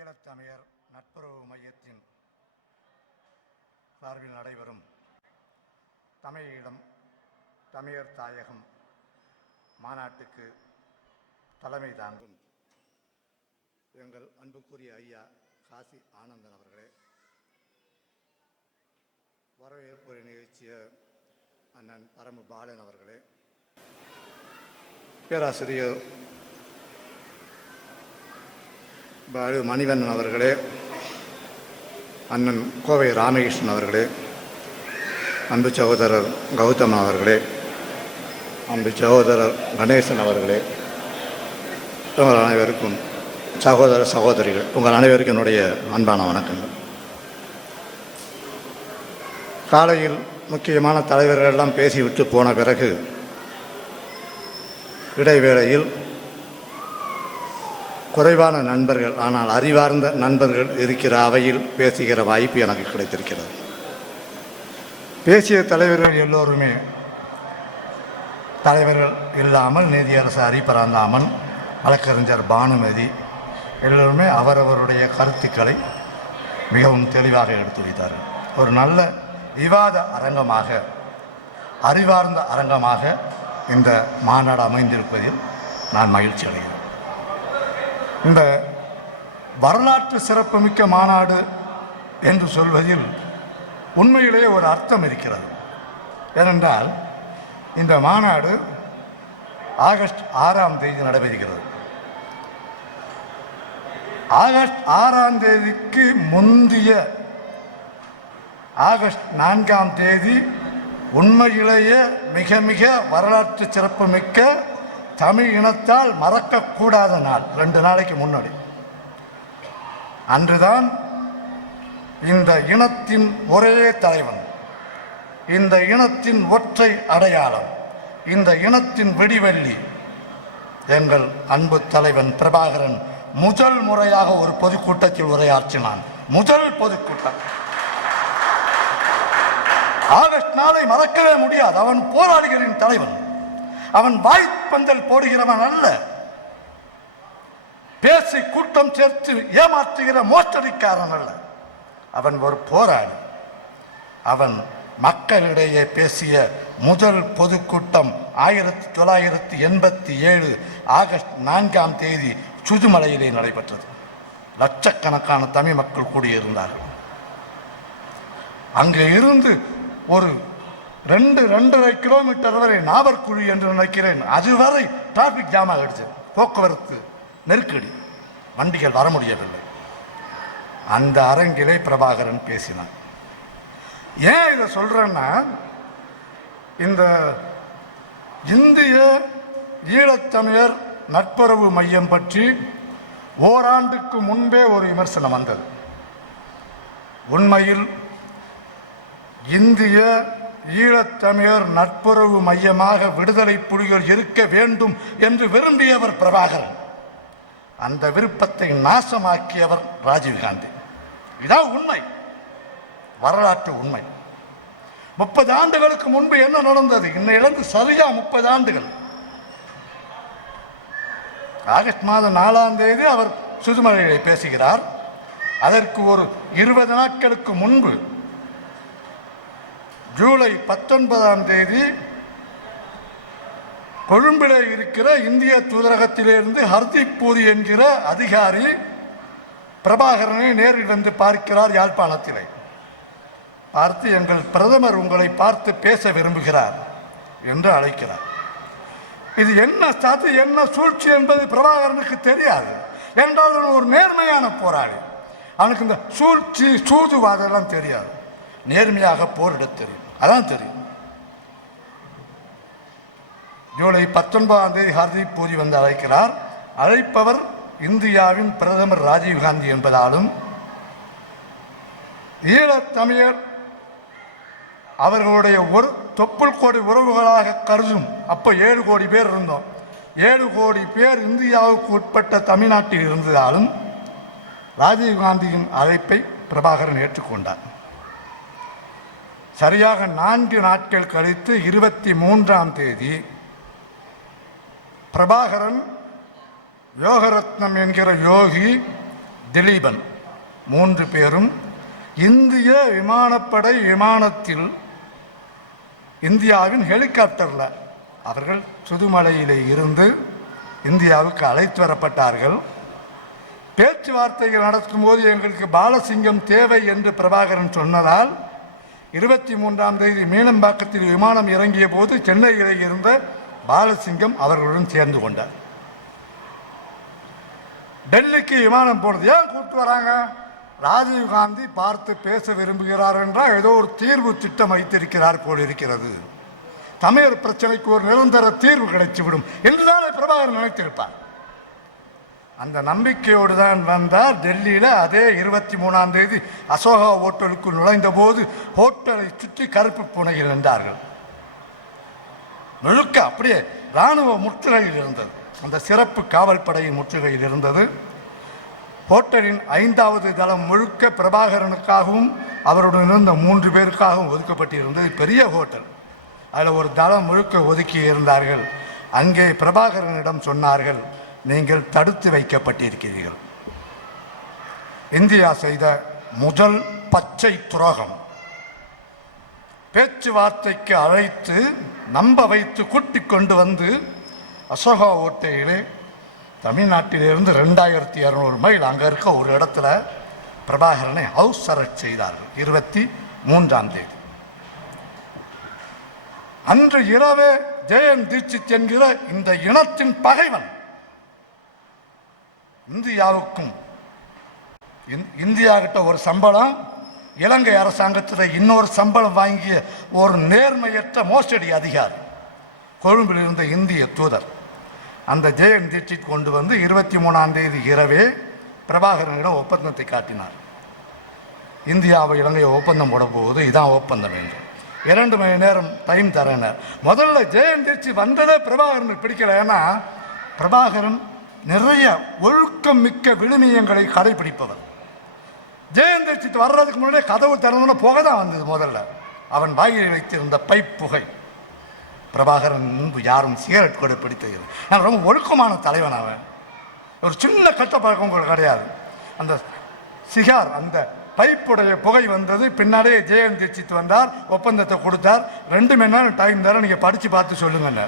ஈழத்தமிழர் நட்புறவு மையத்தின் சார்பில் நடைபெறும் தமிழீழம் தமிழர் தாயகம் மாநாட்டுக்கு தலைமை தாங்கும் எங்கள் அன்புக்குரிய ஐயா காசி ஆனந்தன் அவர்களே, வரவேற்புரை நிகழ்ச்சிய அண்ணன் பரமு பாலன் அவர்களே, பேராசிரியர் பாலு மணிவண்ணன் அவர்களே, அண்ணன் கோவை ராமகிருஷ்ணன் அவர்களே, அன்பு சகோதரர் கௌதமன் அவர்களே, அன்பு சகோதரர் கணேசன் அவர்களே, உங்கள் அனைவருக்கும் சகோதர சகோதரிகள், உங்கள் அனைவருக்கும் என்னுடைய அன்பான வணக்கங்கள். காலையில் முக்கியமான தலைவர்கள் எல்லாம் பேசிவிட்டு போன பிறகு இடைவேளையில் குறைவான நண்பர்கள் ஆனால் அறிவார்ந்த நண்பர்கள் இருக்கிற அவையில் பேசுகிற வாய்ப்பு எனக்கு கிடைத்திருக்கிறது. பேசிய தலைவர்கள் எல்லோருமே தலைவர்கள் இல்லாமல் நீதியரசு அரிபராந்தாமன், வழக்கறிஞர் பானுமதி எல்லோருமே அவரவருடைய கருத்துக்களை மிகவும் தெளிவாக எடுத்து வைத்தார்கள். ஒரு நல்ல விவாத அரங்கமாக, அறிவார்ந்த அரங்கமாக இந்த மாநாடு அமைந்திருப்பதில் நான் மகிழ்ச்சி அடைகிறேன். இந்த வரலாற்று சிறப்புமிக்க மாநாடு என்று சொல்வதில் உண்மையிலேயே ஒரு அர்த்தம் இருக்கிறது. ஏனென்றால் இந்த மாநாடு ஆகஸ்ட் 6ஆம் தேதி நடைபெறுகிறது. ஆகஸ்ட் 6ஆம் தேதிக்கு முந்தைய ஆகஸ்ட் 4ஆம் தேதி உண்மையிலேயே மிக மிக வரலாற்று சிறப்புமிக்க தமிழ் இனத்தால் மறக்கக்கூடாத நாள். 2 நாளைக்கு முன்னாடி அன்றுதான் இந்த இனத்தின் ஒரே தலைவன், இந்த இனத்தின் ஒற்றை அடையாளம், இந்த இனத்தின் வெடிவெள்ளி எங்கள் அன்பு தலைவன் பிரபாகரன் முதல் முறையாக ஒரு பொதுக்கூட்டத்தில் உரையாற்றினான். முதல் பொதுக்கூட்டம். ஆகஸ்ட் நாளை மறக்கவே முடியாது. அவன் போராளிகளின் தலைவன். அவன் வாய்ப்பந்தல் போடுகிறவன் அல்ல, பேசி கூட்டம் சேர்த்து ஏமாற்றுகிற மோசடிக்காரன் அல்ல. அவன் ஒரு போராளி. அவன் மக்களிடையே பேசிய முதல் பொதுக்கூட்டம் 1987 ஆகஸ்ட் 4ஆம் தேதி சுதுமலையிலே நடைபெற்றது. லட்சக்கணக்கான தமிழ் மக்கள் கூடியிருந்தார்கள். அங்கே இருந்து ஒரு 2-2.5 கிலோமீட்டர் வரை நாவற்குழி என்று நினைக்கிறேன், அதுவரை டிராபிக் ஜாம் ஆகிடுச்சு. போக்குவரத்து நெருக்கடி, வண்டிகள் வர முடியவில்லை. அந்த அரங்கிலே பிரபாகரன் பேசினான். ஏன் இதை சொல்றேன்னா, இந்த இந்திய ஈழத்தமிழர் நட்புறவு மையம் பற்றி ஓராண்டுக்கு முன்பே ஒரு விமர்சனம் வந்தது. உண்மையில் இந்திய ஈழத்தமிழர் நட்புறவு மையமாக விடுதலை புலிகள் இருக்க வேண்டும் என்று விரும்பியவர் பிரபாகரன். அந்த விருப்பத்தை நாசமாக்கியவர் ராஜீவ்காந்தி. இதான் உண்மை, வரலாற்று உண்மை. 30 ஆண்டுகளுக்கு முன்பு என்ன நடந்தது? இன்னிலிருந்து சரியா 30 ஆண்டுகள். ஆகஸ்ட் மாதம் 4ஆம் தேதி அவர் சுதுமலையை பேசுகிறார். அதற்கு ஒரு 20 நாட்களுக்கு முன்பு ஜூலை 19ஆம் தேதி கொழும்பிலே இருக்கிற இந்திய தூதரகத்திலிருந்து ஹர்தீப் பூரி என்கிற அதிகாரி பிரபாகரனை நேரில் வந்து பார்க்கிறார். யாழ்ப்பாணத்திலே பார்த்து, எங்கள் பிரதமர் உங்களை பார்த்து பேச விரும்புகிறார் என்று அழைக்கிறார். இது என்ன சதி, என்ன சூழ்ச்சி என்பது பிரபாகரனுக்கு தெரியாது. என்றால் ஒரு நேர்மையான போராளி. அவனுக்கு இந்த சூழ்ச்சி சூதுவாதெல்லாம் தெரியாது. நேர்மையாக போரிட தெரியும், அதான் தெரியும். ஜூலை 19ஆம் தேதி ஹர்தீப் பூரி வந்து அழைக்கிறார். அழைப்பவர் இந்தியாவின் பிரதமர் ராஜீவ்காந்தி என்பதாலும் ஈழத்தமிழர் அவர்களுடைய ஒரு தொப்புள் கோடி உறவுகளாக கருதும். அப்போ 7 கோடி பேர் இருந்தோம். 7 கோடி பேர் இந்தியாவுக்கு உட்பட்ட தமிழ்நாட்டில் இருந்ததாலும் ராஜீவ்காந்தியின் அழைப்பை பிரபாகரன் ஏற்றுக்கொண்டார். சரியாக 4 நாட்கள் கழித்து 23ஆம் தேதி பிரபாகரன் யோகரத்னம் என்கிற யோகி திலீபன் 3 பேரும் இந்திய விமானப்படை விமானத்தில் இந்தியாவின் ஹெலிகாப்டரில் அவர்கள் சுதுமலையிலே இருந்து இந்தியாவுக்கு அழைத்து வரப்பட்டார்கள். பேச்சுவார்த்தைகள் நடத்தும் போது எங்களுக்கு பாலசிங்கம் தேவை என்று பிரபாகரன் சொன்னதால் 23ஆம் தேதி மீனம்பாக்கத்தில் விமானம் இறங்கிய போது சென்னையிலே இருந்த பாலசிங்கம் அவர்களுடன் சேர்ந்து கொண்டார். டெல்லிக்கு விமானம் போனது ஏன் கூப்பிட்டு வராங்க? ராஜீவ்காந்தி பார்த்து பேச விரும்புகிறார் என்றால் ஏதோ ஒரு தீர்வு திட்டம் வைத்திருக்கிறார் போல் இருக்கிறது. தமிழர் பிரச்சனைக்கு ஒரு நிரந்தர தீர்வு கிடைத்துவிடும் என்றுதான் பிரபாகரன் நினைத்திருப்பார். அந்த நம்பிக்கையோடு தான் வந்தார். டெல்லியில் அதே 23ஆம் தேதி அசோகா ஹோட்டலுக்கு நுழைந்த போது ஹோட்டலை சுற்றி கருப்பு பூனைகள் நின்றார்கள். முழுக்க அப்படியே இராணுவ முற்றுகையில் இருந்தது. அந்த சிறப்பு காவல் படையின் முற்றுகையில் இருந்தது. ஹோட்டலின் 5வது தளம் முழுக்க பிரபாகரனுக்காகவும் அவருடன் இருந்த 3 பேருக்காகவும் ஒதுக்கப்பட்டிருந்தது. பெரிய ஹோட்டல். அதில் ஒரு தளம் முழுக்க ஒதுக்கி இருந்தார்கள். அங்கே பிரபாகரனிடம் சொன்னார்கள், நீங்கள் தடுத்து வைக்கப்பட்டிருக்கிறீர்கள். இந்தியா செய்த முதல் பச்சை துரோகம். பேச்சுவார்த்தைக்கு அழைத்து நம்ப வைத்து கூட்டிக் கொண்டு வந்து அசோகா ஹோட்டலிலே தமிழ்நாட்டிலிருந்து 2200 மைல் அங்கே இருக்க ஒரு இடத்துல பிரபாகரனை ஹவுஸ் அரெஸ்ட் செய்தார்கள் 23ஆம் தேதி. அன்று இரவே ஜெயன் தீட்சித் என்கிற இந்த இனத்தின் பகைவன் இந்தியாவுக்கும் இந்தியா கிட்ட ஒரு சம்பளம், இலங்கை அரசாங்கத்தில் இன்னொரு சம்பளம் வாங்கிய ஒரு நேர்மையற்ற மோசடி அதிகாரி கொழும்பில் இருந்த இந்திய தூதர் அந்த ஜெயன் தீட்சித் கொண்டு வந்து 23ஆம் தேதி இரவே பிரபாகரனிடம் ஒப்பந்தத்தை காட்டினார். இந்தியாவை இலங்கையை ஒப்பந்தம் போட போகுது, இதான் ஒப்பந்தம் என்று. 2 மணி நேரம் டைம் தரேனர். முதல்ல ஜெயன் தீட்சித் வந்ததே பிரபாகரனுக்கு பிடிக்கல. ஏன்னா பிரபாகரன் நிறைய ஒழுக்கம் மிக்க விழுமியங்களை கடைபிடிப்பவர். ஜெயன் தீட்சித் வர்றதுக்கு முன்னாடியே கதவு திறந்தோன்னா புகை தான் வந்தது. முதல்ல அவன் வாயில் வைத்திருந்த பைப் புகை. பிரபாகரன் முன்பு யாரும் சிகரெட் கூட பிடித்தது. நான் ரொம்ப ஒழுக்கமான தலைவன். அவன் ஒரு சின்ன கட்ட பழக்கம் கூட கிடையாது. அந்த சிகார் அந்த பைப்புடைய புகை வந்தது. பின்னாடியே ஜெயன் தீட்சித் வந்தார், ஒப்பந்தத்தை கொடுத்தார். 2 மணி நேரம் டைம் தர, நீங்கள் படித்து பார்த்து சொல்லுங்க.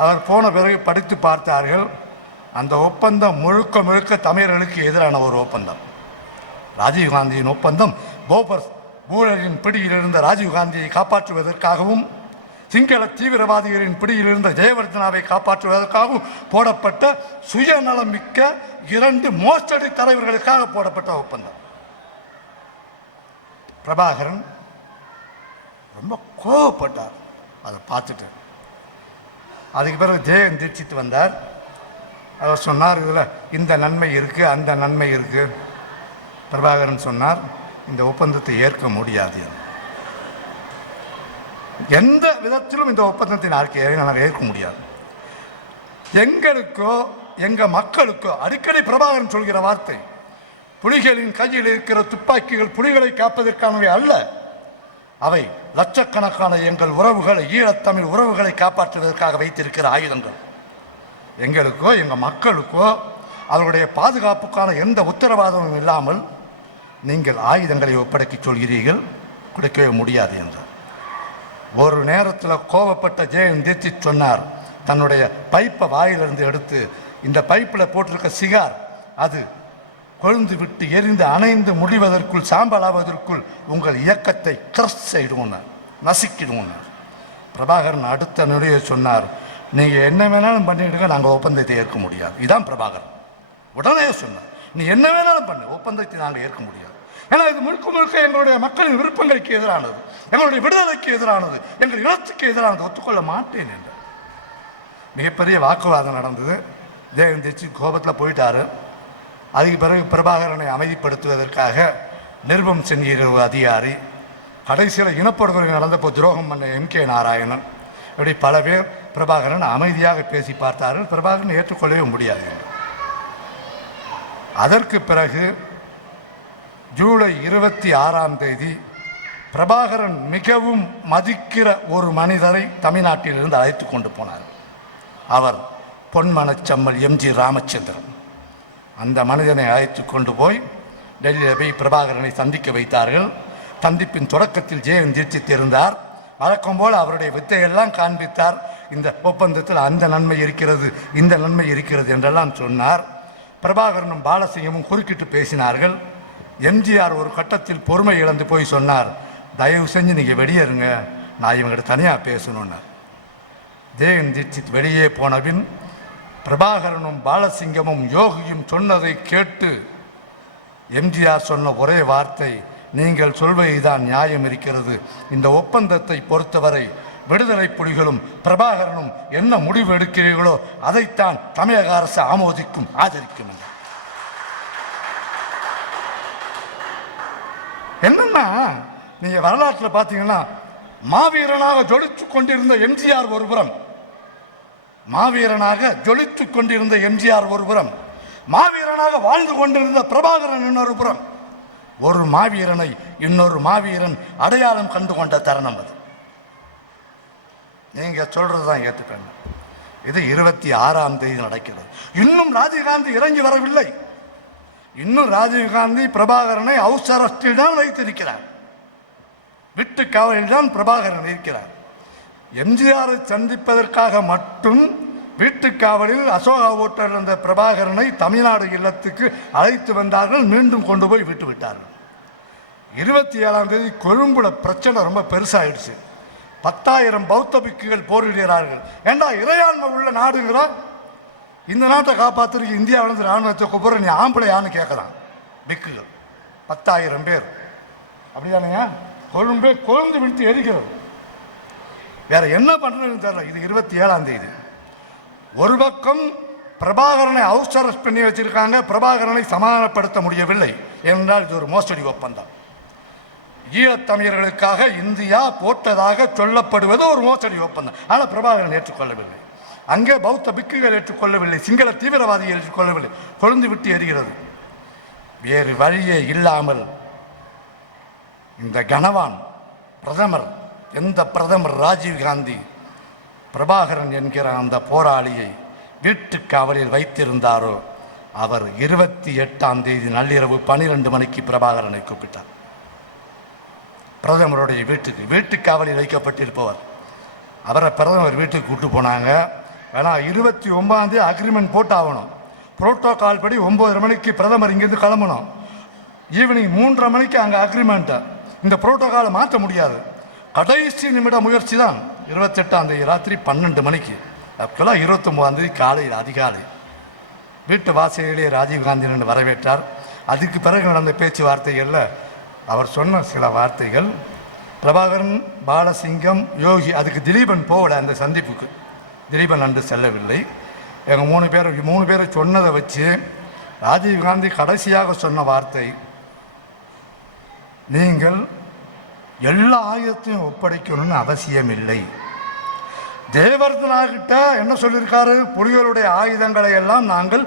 அவர் போன பிறகு படித்து பார்த்தார்கள். அந்த ஒப்பந்தம் முழுக்க முழுக்க தமிழர்களுக்கு எதிரான ஒரு ஒப்பந்தம். ராஜீவ்காந்தியின் ஒப்பந்தம் போபர் ஊழலின் பிடியில் இருந்த ராஜீவ்காந்தியை காப்பாற்றுவதற்காகவும் சிங்கள தீவிரவாதிகளின் பிடியில் இருந்த ஜெயவர்தனாவை காப்பாற்றுவதற்காகவும் போடப்பட்ட சுயநலம் மிக்க 2 மோசடி தலைவர்களுக்காக போடப்பட்ட ஒப்பந்தம். பிரபாகரன் ரொம்ப கோபப்பட்டார் அதை பார்த்துட்டு. அதுக்கு பிறகு ஜெயன் தீட்சித் வந்தார். அவர் சொன்னார், இதில் இந்த நன்மை இருக்குது, அந்த நன்மை இருக்குது. பிரபாகரன் சொன்னார், இந்த ஒப்பந்தத்தை ஏற்க முடியாது. எந்த விதத்திலும் இந்த ஒப்பந்தத்தை நாங்கள் ஏற்க முடியாது. எங்களுக்கோ எங்கள் மக்களுக்கோ அடிக்கடி பிரபாகரன் சொல்கிற வார்த்தை, புலிகளின் கையில் இருக்கிற துப்பாக்கிகள் புலிகளை காப்பதற்கானவை அல்ல, அவை லட்சக்கணக்கான எங்கள் உறவுகளை, ஈழத்தமிழ் உறவுகளை காப்பாற்றுவதற்காக வைத்திருக்கிற ஆயுதங்கள். எங்களுக்கோ எங்கள் மக்களுக்கோ அவர்களுடைய பாதுகாப்புக்கான எந்த உத்தரவாதமும் இல்லாமல் நீங்கள் ஆயுதங்களை ஒப்படைக்க சொல்கிறீர்கள், கொடுக்கவே முடியாது என்றார். ஒரு நேரத்தில் கோபப்பட்ட ஜெயன் தீட்சித் சொன்னார், தன்னுடைய பைப்பை வாயிலிருந்து எடுத்து, இந்த பைப்பில் போட்டிருக்க சிகார் அது கொழுந்து விட்டு எரிந்து அணைந்து முடிவதற்குள், சாம்பலாவதற்குள் உங்கள் இயக்கத்தை கிரஷ் செய்டுவோன்னார், நசுக்கிடுவோன்னார். பிரபாகரன் அடுத்த நொடியை சொன்னார், நீங்கள் என்ன வேணாலும் பண்ணிவிடுங்க, நாங்கள் ஒப்பந்தத்தை ஏற்க முடியாது. இதுதான் பிரபாகரன் உடனே சொன்னார், நீ என்ன வேணாலும் பண்ணு, ஒப்பந்தத்தை நாங்கள் ஏற்க முடியாது. ஏன்னா இது முழுக்க முழுக்க எங்களுடைய மக்களின் விருப்பங்களுக்கு எதிரானது, எங்களுடைய விடுதலைக்கு எதிரானது, எங்கள் இனத்துக்கு எதிரானது, ஒத்துக்கொள்ள மாட்டேன் என்று மிகப்பெரிய வாக்குவாதம் நடந்தது. ஜெயன் தீட்சித் கோபத்தில் போயிட்டாரு. அதுக்கு பிறகு பிரபாகரனை அமைதிப்படுத்துவதற்காக நிருபம் சென்கிற அதிகாரி, கடைசியில் இனப்படுகொலை நடந்தப்போ துரோகம் பண்ண MK நாராயணன், இப்படி பல பேர் பிரபாகரன் அமைதியாக பேசி பார்த்தார்கள். பிரபாகரன் ஏற்றுக்கொள்ளவே முடியாது. அதற்கு பிறகு ஜூலை 26ஆம் தேதி பிரபாகரன் மிகவும் மதிக்கிற ஒரு மனிதரை தமிழ்நாட்டிலிருந்து அழைத்து கொண்டு போனார். அவர் பொன்மனச்சம்மல் MG ராமச்சந்திரன். அந்த மனிதனை அழைத்து கொண்டு போய் டெல்லியில் போய் பிரபாகரனை சந்திக்க வைத்தார்கள். சந்திப்பின் தொடக்கத்தில் ஜேஎன் தீட்சித் இருந்தார். வழக்கம் போல் அவருடைய வித்தையெல்லாம் காண்பித்தார். இந்த ஒப்பந்தத்தில் அந்த நன்மை இருக்கிறது, இந்த நன்மை இருக்கிறது என்றெல்லாம் சொன்னார். பிரபாகரனும் பாலசிங்கமும் குறுக்கிட்டு பேசினார்கள். எம்ஜிஆர் ஒரு கட்டத்தில் பொறுமை இழந்து போய் சொன்னார், தயவு செஞ்சு நீங்கள் வெளியேறுங்க, நான் இவங்ககிட்ட தனியாக பேசணும்னு. ஜேஎன் தீட்சித் வெளியே போனபின் பிரபாகரனும் பாலசிங்கமும் யோகியும் சொன்னதை கேட்டு எம்ஜிஆர் சொன்ன ஒரே வார்த்தை, நீங்கள் சொல்வதுதான் நியாயம் இருக்கிறது. இந்த ஒப்பந்தத்தை பொறுத்தவரை விடுதலை புலிகளும் பிரபாகரனும் என்ன முடிவு எடுக்கிறீர்களோ அதைத்தான் தமிழக அரசு ஆமோதிக்கும், ஆதரிக்கும். என்னன்னா, நீங்க வரலாற்றில் பார்த்தீங்கன்னா, மாவீரனாக ஜொலித்துக் கொண்டிருந்த எம்ஜிஆர் ஒருபுறம், மாவீரனாக ஜொலித்துக் கொண்டிருந்த எம்ஜிஆர் ஒருபுறம், மாவீரனாக வாழ்ந்து கொண்டிருந்த பிரபாகரன் இன்னொரு புறம். ஒரு மாவீரனை இன்னொரு மாவீரன் அடையாளம் கண்டு கொண்ட தருணம் அது. நீங்க சொல்றதுதான் ஏற்றுக்கணும். இது 26ஆம் தேதி நடக்கிறது. இன்னும் ராஜீவ்காந்தி இறங்கி வரவில்லை. இன்னும் ராஜீவ்காந்தி பிரபாகரனை ஹவுஸ் அரெஸ்டில் தான் வைத்திருக்கிறார். வீட்டு காவலில் தான் பிரபாகரன் இருக்கிறார். எம்ஜிஆரை சந்திப்பதற்காக மட்டும் வீட்டு காவலில் அசோகா ஓட்டல் இருந்த பிரபாகரனை தமிழ்நாடு இல்லத்துக்கு அழைத்து வந்தார்கள். மீண்டும் கொண்டு போய் விட்டு விட்டார்கள். 27ஆம் தேதி கொழும்புல பிரச்சனை ரொம்ப பெருசாயிடுச்சு. 10,000 பௌத்த பிக்குகள் போரிடுகிறார்கள். ஏண்டா, இறையாண்மை உள்ள நாடுங்கிறோம், இந்த நாட்டை காப்பாற்றுறதுக்கு இந்தியாவிலிருந்து ராணுவத்தை கூப்பிடுற நீ ஆம்பளையான்னு கேட்குறான். பிக்குகள் 10,000 பேர், அப்படிதானுங்க. கொழும்பே கொழுந்து விழுத்து எரிக்கிறது. வேற என்ன பண்றதுன்னு தெரியல. இது 27ஆம் தேதி. ஒரு பக்கம் பிரபாகரனை ஹவுஸ் அரெஸ்ட் பண்ணி வச்சிருக்காங்க. பிரபாகரனை சமாதானப்படுத்த முடியவில்லை என்றால் இது ஒரு மோசடி ஒப்பந்தம். ஈழத்தமிழர்களுக்காக இந்தியா போட்டதாக சொல்லப்படுவது ஒரு மோசடி ஒப்பந்தம். ஆனால் பிரபாகரன் ஏற்றுக்கொள்ளவில்லை. அங்கே பௌத்த பிக்குகள் ஏற்றுக்கொள்ளவில்லை, சிங்கள தீவிரவாதிகள் ஏற்றுக்கொள்ளவில்லை. கொழுந்து விட்டு எரிகிறது. வேறு வழியே இல்லாமல் இந்த கனவான் பிரதமர், எந்த பிரதமர் ராஜீவ்காந்தி பிரபாகரன் என்கிற அந்த போராளியை வீட்டு காவலில் வைத்திருந்தாரோ அவர் 28ஆம் தேதி நள்ளிரவு 12 மணிக்கு பிரபாகரனை கூப்பிட்டார். பிரதமருடைய வீட்டு காவலில் வைக்கப்பட்டிருப்பவர் அவரை பிரதமர் வீட்டுக்கு கூட்டு போனாங்க. ஏன்னா 29ஆம் தேதி அக்ரிமெண்ட் போட்டு ஆகணும். புரோட்டோகால் படி 9:30 மணிக்கு பிரதமர் இங்கிருந்து கிளம்பணும். ஈவினிங் 3:30 மணிக்கு அங்கே அக்ரிமெண்ட்டை, இந்த புரோட்டோகாலை மாற்ற முடியாது. கடைசி நிமிட முயற்சி தான் 28ஆம் தேதி ராத்திரி 12 மணிக்கு. அப்போல்லாம் 29ஆம் தேதி காலையில் அதிகாலை வீட்டு வாசலிலே ராஜீவ்காந்தி வரவேற்றார். அதுக்கு பிறகு நடந்த பேச்சுவார்த்தைகளில் அவர் சொன்ன சில வார்த்தைகள், பிரபாகரன், பாலசிங்கம், யோகி, அதுக்கு திலீபன் போகல அந்த சந்திப்புக்கு. திலீபன் அன்று செல்லவில்லை. எங்கள் 3 பேரை சொன்னதை வச்சு ராஜீவ்காந்தி கடைசியாக சொன்ன வார்த்தை, நீங்கள் எல்லா ஆயுதத்தையும் ஒப்படைக்கணும்னு அவசியம் இல்லை. தேவர்தனாகிட்ட என்ன சொல்லியிருக்காரு, புலிகளுடைய ஆயுதங்களை எல்லாம் நாங்கள்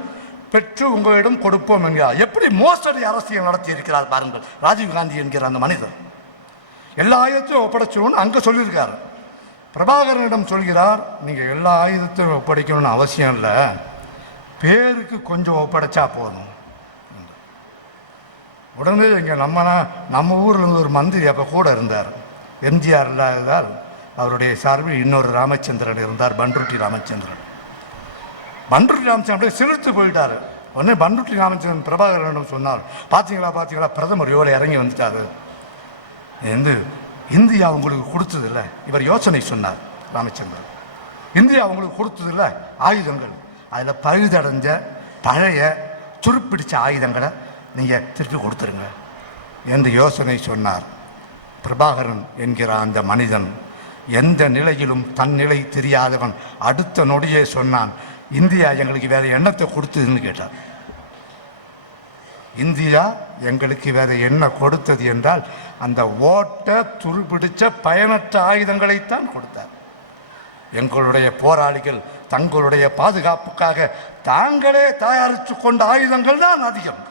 பெற்று உங்களிடம் கொடுப்போம் என்கிறார். எப்படி மோசடி அரசியல் நடத்தி இருக்கிறார் பாருங்கள் ராஜீவ்காந்தி என்கிற அந்த மனிதர். எல்லா ஆயுதத்தையும் ஒப்படைச்சிடும்னு அங்கே சொல்லியிருக்காரு. பிரபாகரனிடம் சொல்கிறார், நீங்கள் எல்லா ஆயுதத்தையும் ஒப்படைக்கணும்னு அவசியம் இல்லை, பேருக்கு கொஞ்சம் ஒப்படைச்சா போதும். உடனே இங்கே நம்ம ஊரில் இருந்து ஒரு மந்திரி அப்போ கூட இருந்தார். எம்ஜிஆர் இல்லாததால் அவருடைய சார்பில் இன்னொரு ராமச்சந்திரன் இருந்தார், பண்ருட்டி ராமச்சந்திரன். பண்ருட்டி ராமச்சந்திரன் அப்படியே சிலிர்த்து போயிட்டார். உடனே பண்ருட்டி ராமச்சந்திரன் பிரபாகரனிடம் சொன்னார், பார்த்தீங்களா பிரதமர் எவ்வளோ இறங்கி வந்துட்டாரு, இந்தியா உங்களுக்கு கொடுத்ததில்ல. இவர் யோசனை சொன்னார் ராமச்சந்திரன், இந்தியா உங்களுக்கு கொடுத்ததில்ல ஆயுதங்கள், அதில் பழுதடைஞ்ச பழைய துருப்பிடிச்ச ஆயுதங்களை நீங்கள் திருப்பி கொடுத்துருங்க என்று யோசனை சொன்னார். பிரபாகரன் என்கிற அந்த மனிதன் எந்த நிலையிலும் தன் நிலை தெரியாதவன் அடுத்த நொடியே சொன்னான், இந்தியா எங்களுக்கு வேற எண்ணத்தை கொடுத்ததுன்னு கேட்டார். இந்தியா எங்களுக்கு வேற என்ன கொடுத்தது என்றால் அந்த ஓட்ட துருப்பிடிச்ச பயனற்ற ஆயுதங்களைத்தான் கொடுத்தார். எங்களுடைய போராளிகள் தங்களுடைய பாதுகாப்புக்காக தாங்களே தயாரித்து கொண்ட ஆயுதங்கள் தான் அதிகம்.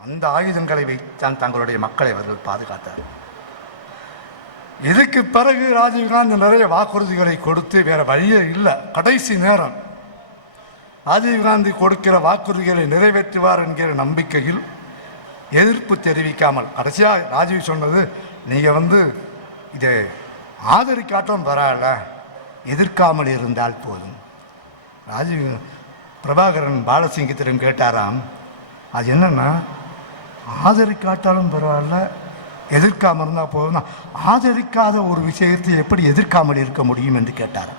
அந்த ஆயுதங்களை வைத்தான் தங்களுடைய மக்களை அவர்கள் பாதுகாத்தார். இதுக்கு பிறகு ராஜீவ்காந்தி நிறைய வாக்குறுதிகளை கொடுத்து வேற வழியே இல்லை. கடைசி நேரம் ராஜீவ்காந்தி கொடுக்கிற வாக்குறுதிகளை நிறைவேற்றுவார் என்கிற நம்பிக்கையில் எதிர்ப்பு தெரிவிக்காமல் கடைசியாக ராஜீவ் சொன்னது, நீங்கள் இதை ஆதரிக்காட்டும் பரவாயில்ல, எதிர்க்காமல் இருந்தால் போதும். ராஜீவ் பிரபாகரன் பாலசிங்கத்திடம் கேட்டாராம், அது என்னன்னா ஆதரிக்காட்டாலும் பரவாயில்ல, எதிர்க்காமல் இருந்தால் போதும், ஆதரிக்காத ஒரு விஷயத்தை எப்படி எதிர்க்காமல் இருக்க முடியும் என்று கேட்டார்.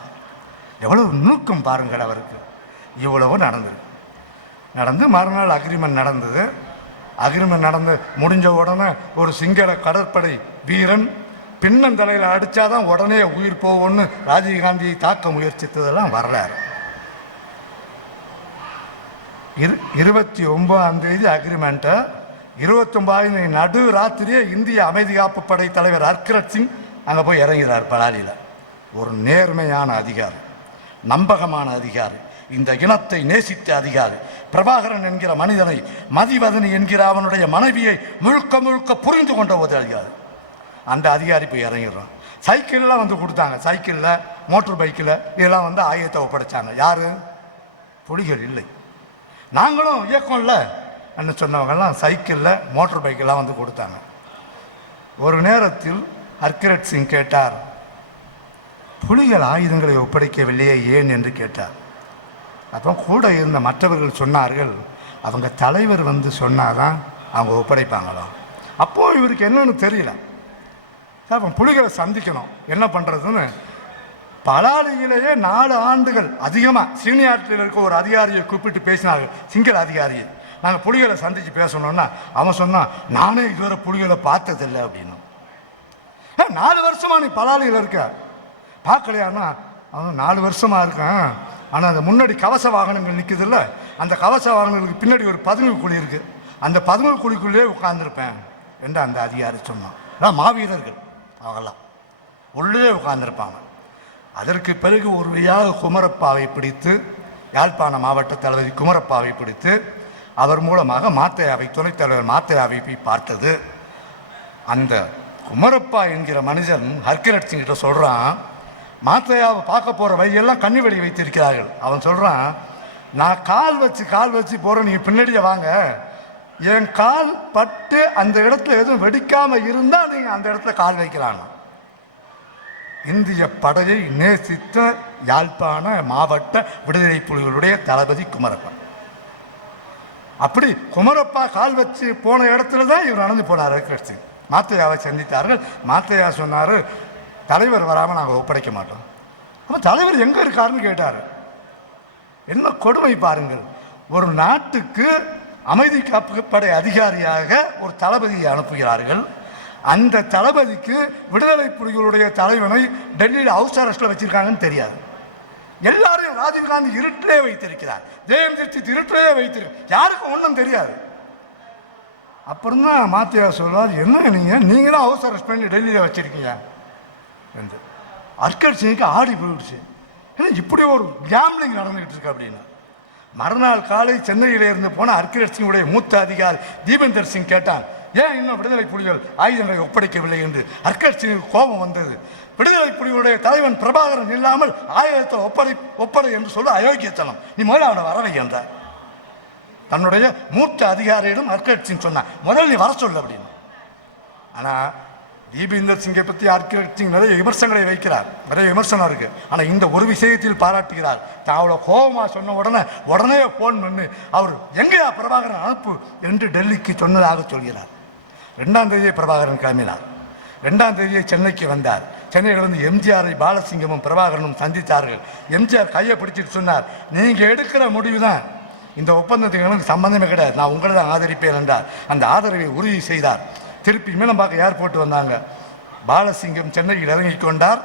எவ்வளோ நுணுக்கம் பாருங்கள் அவருக்கு. இவ்வளவு நடந்து மறுநாள் அக்ரிமெண்ட் நடந்தது. அக்ரிமெண்ட் நடந்து முடிஞ்ச உடனே ஒரு சிங்கள கடற்படை வீரன் பின்னந்தலையில் அடித்தாதான் உடனே உயிர் போவோன்னு ராஜீவ்காந்தியை தாக்க முயற்சித்ததெல்லாம் வரலாறு. 29 அக்ரிமெண்ட்டை 29 நடு ராத்திரியே இந்திய அமைதி காப்பு படை தலைவர் ஹர்கிரத் சிங் அங்கே போய் இறங்கிறார் பலாலியில். ஒரு நேர்மையான அதிகாரி, நம்பகமான அதிகாரி, இந்த இனத்தை நேசித்த அதிகாரி, பிரபாகரன் என்கிற மனிதனை, மதிவதனி என்கிற அவனுடைய மனைவியை முழுக்க முழுக்க புரிந்து கொண்ட ஒரு அதிகாரி. அந்த அதிகாரி போய் இறங்கிடுறான். சைக்கிள்லாம் கொடுத்தாங்க, சைக்கிளில் மோட்டர் பைக்கில் இதெல்லாம் ஆயுதத்தை ஒப்படைச்சாங்க. யார்? புலிகள் இல்லை. நாங்களும் இயக்கம்ல என்ன சொன்னவங்கெல்லாம் சைக்கிளில் மோட்டர் பைக்கெல்லாம் கொடுத்தாங்க. ஒரு நேரத்தில் ஹர்கிரத் சிங் கேட்டார், புலிகள் ஆயுதங்களை ஒப்படைக்கவில்லையே ஏன் என்று கேட்டார். அப்போ கூட இருந்த மற்றவர்கள் சொன்னார்கள், அவங்க தலைவர் சொன்னாதான் அவங்க ஒப்படைப்பாங்களோ. அப்போது இவருக்கு என்னன்னு தெரியல. அப்போ புலிகளை சந்திக்கணும், என்ன பண்ணுறதுன்னு பலாலியிலேயே 4 ஆண்டுகள் அதிகமாக சீனியாரிட்டியில் இருக்க ஒரு அதிகாரியை கூப்பிட்டு பேசினார்கள், சிங்கள அதிகாரியை. நாங்கள் புலிகளை சந்தித்து பேசணுன்னா அவன் சொன்னான், நானே இதுவரை புலிகளை பார்த்ததில்லை அப்படின்னு. 4 வருஷமா நீ பலாலியில் இருக்க, பார்க்கலையானா? அவன் 4 வருஷமாக இருக்கான். ஆனால் அந்த முன்னாடி கவச வாகனங்கள் நிற்குதுல்ல, அந்த கவச வாகனங்களுக்கு பின்னாடி ஒரு பதுங்கு குழி இருக்குது, அந்த பதுங்கு குழிக்குள்ளேயே உட்கார்ந்துருப்பேன் என்று அந்த அதிகாரி சொன்னான். அதான் மாவீரர்கள் அவங்கெல்லாம் உள்ளே உட்கார்ந்துருப்பாங்க. அதற்கு பிறகு ஒரு வழியாக குமரப்பாவை பிடித்து, யாழ்ப்பாண மாவட்ட தளபதி குமரப்பாவை பிடித்து அவர் மூலமாக மாத்தையாவை, துணைத் தலைவர் மாத்தையாவை போய் பார்த்தது. அந்த குமரப்பா என்கிற மனிதன் ஹர்கிரத் சிங் கிட்ட சொல்கிறான், மாத்தையாவை பார்க்க போகிற வழியெல்லாம் கண்ணி வெடி வைத்திருக்கிறார்கள். அவன் சொல்கிறான், நான் கால் வச்சு போகிறேன், நீங்கள் பின்னாடியே வாங்க, என் கால் பட்டு அந்த இடத்துல எதுவும் வெடிக்காமல் இருந்தால் நீங்கள் அந்த இடத்துல கால் வைக்கலான்னு. இந்திய படையை நேசித்த யாழ்ப்பாண மாவட்ட விடுதலை புலிகளுடைய தளபதி குமரப்பா. அப்படி குமரப்பா கால் வச்சு போன இடத்துல தான் இவர் நடந்து போனார் ஹர்கிரத் சிங். மாத்தையாவை சந்தித்தார்கள். மாத்தையா சொன்னார், தலைவர் வராமல் நாங்கள் ஒப்படைக்க மாட்டோம். அப்போ தலைவர் எங்கே இருக்காருன்னு கேட்டார். என்ன கொடுமை பாருங்கள், ஒரு நாட்டுக்கு அமைதி காப்பு படை அதிகாரியாக ஒரு தளபதியை அனுப்புகிறார்கள். அந்த தளபதிக்கு விடுதலை புலிகளுடைய தலைவனை டெல்லியில் ஹவுஸ் அரெஸ்டில் வச்சிருக்காங்கன்னு தெரியாது. எல்லாரையும் ராஜீவ்காந்தி இருட்டிலே வைத்திருக்கிறார், ஜெயம் தீட்சித் இருட்டிலே வைத்திருக்கிறார், யாருக்கும் ஒன்றும் தெரியாது. அப்புறம் தான் மாத்தியா சொல்வார், என்ன நீங்கள் தான் ஹவுஸ் அரெஸ்ட் பண்ணி டெல்லியில் வச்சிருக்கீங்க என்று. ஹர்கிரத் சிங்குக்கு ஆடி போயிடுச்சு, ஏன்னா இப்படி ஒரு கேம்லிங் நடந்துகிட்டு இருக்கு அப்படின்னு. மறுநாள் காலை சென்னையில் இருந்து போன ஹர்கிரத் சிங்குடைய மூத்த அதிகாரி தீபேந்தர் சிங் கேட்டான், ஏன் இன்னும் விடுதலை புலிகள் ஆயுதங்களை ஒப்படைக்கவில்லை என்று. ஹர்கிரத் சிங்குக்கு கோபம் வந்தது. விடுதலை புலிகளுடைய தலைவன் பிரபாகரன் இல்லாமல் ஆயுதத்தை ஒப்படை என்று சொல்ல அயோக்கியத்தனம், நீ முதல்ல அவனை வரவை என்றார். தன்னுடைய மூத்த அதிகாரியிடம் ஹர்கிரத் சிங் சொன்னான், முதல் நீ வர சொல்லு அப்படின்னு. ஆனால் தீபேந்தர் சிங்கை பற்றி ஹர்கிரத் சிங் நிறைய விமர்சனங்களை வைக்கிறார், நிறைய விமர்சனம் இருக்கு. ஆனால் இந்த ஒரு விஷயத்தில் பாராட்டுகிறார். தான் அவ்வளோ கோபமாக சொன்ன உடனே ஃபோன் பண்ணி அவர் எங்கேயா பிரபாகரன் அனுப்பு என்று டெல்லிக்கு சொன்னதாக சொல்கிறார். 2ஆம் தேதியே பிரபாகரன் கிளம்பினார். 2ஆம் தேதியே சென்னைக்கு வந்தார். சென்னையில் வந்து எம்ஜிஆரை பாலசிங்கமும் பிரபாகரனும் சந்தித்தார்கள். எம்ஜிஆர் கையை பிடிச்சிட்டு சொன்னார், நீங்கள் எடுக்கிற முடிவு தான், இந்த ஒப்பந்தத்துக்கு எனக்கு சம்பந்தமே கிடையாது, நான் உங்களை தான் ஆதரிப்பேன் என்றார். அந்த ஆதரவை உறுதி செய்தார். திருப்பி மீனம்பாக்கம் ஏர்போர்ட் வந்தாங்க. பாலசிங்கம் சென்னையில் இறங்கிக் கொண்டார்.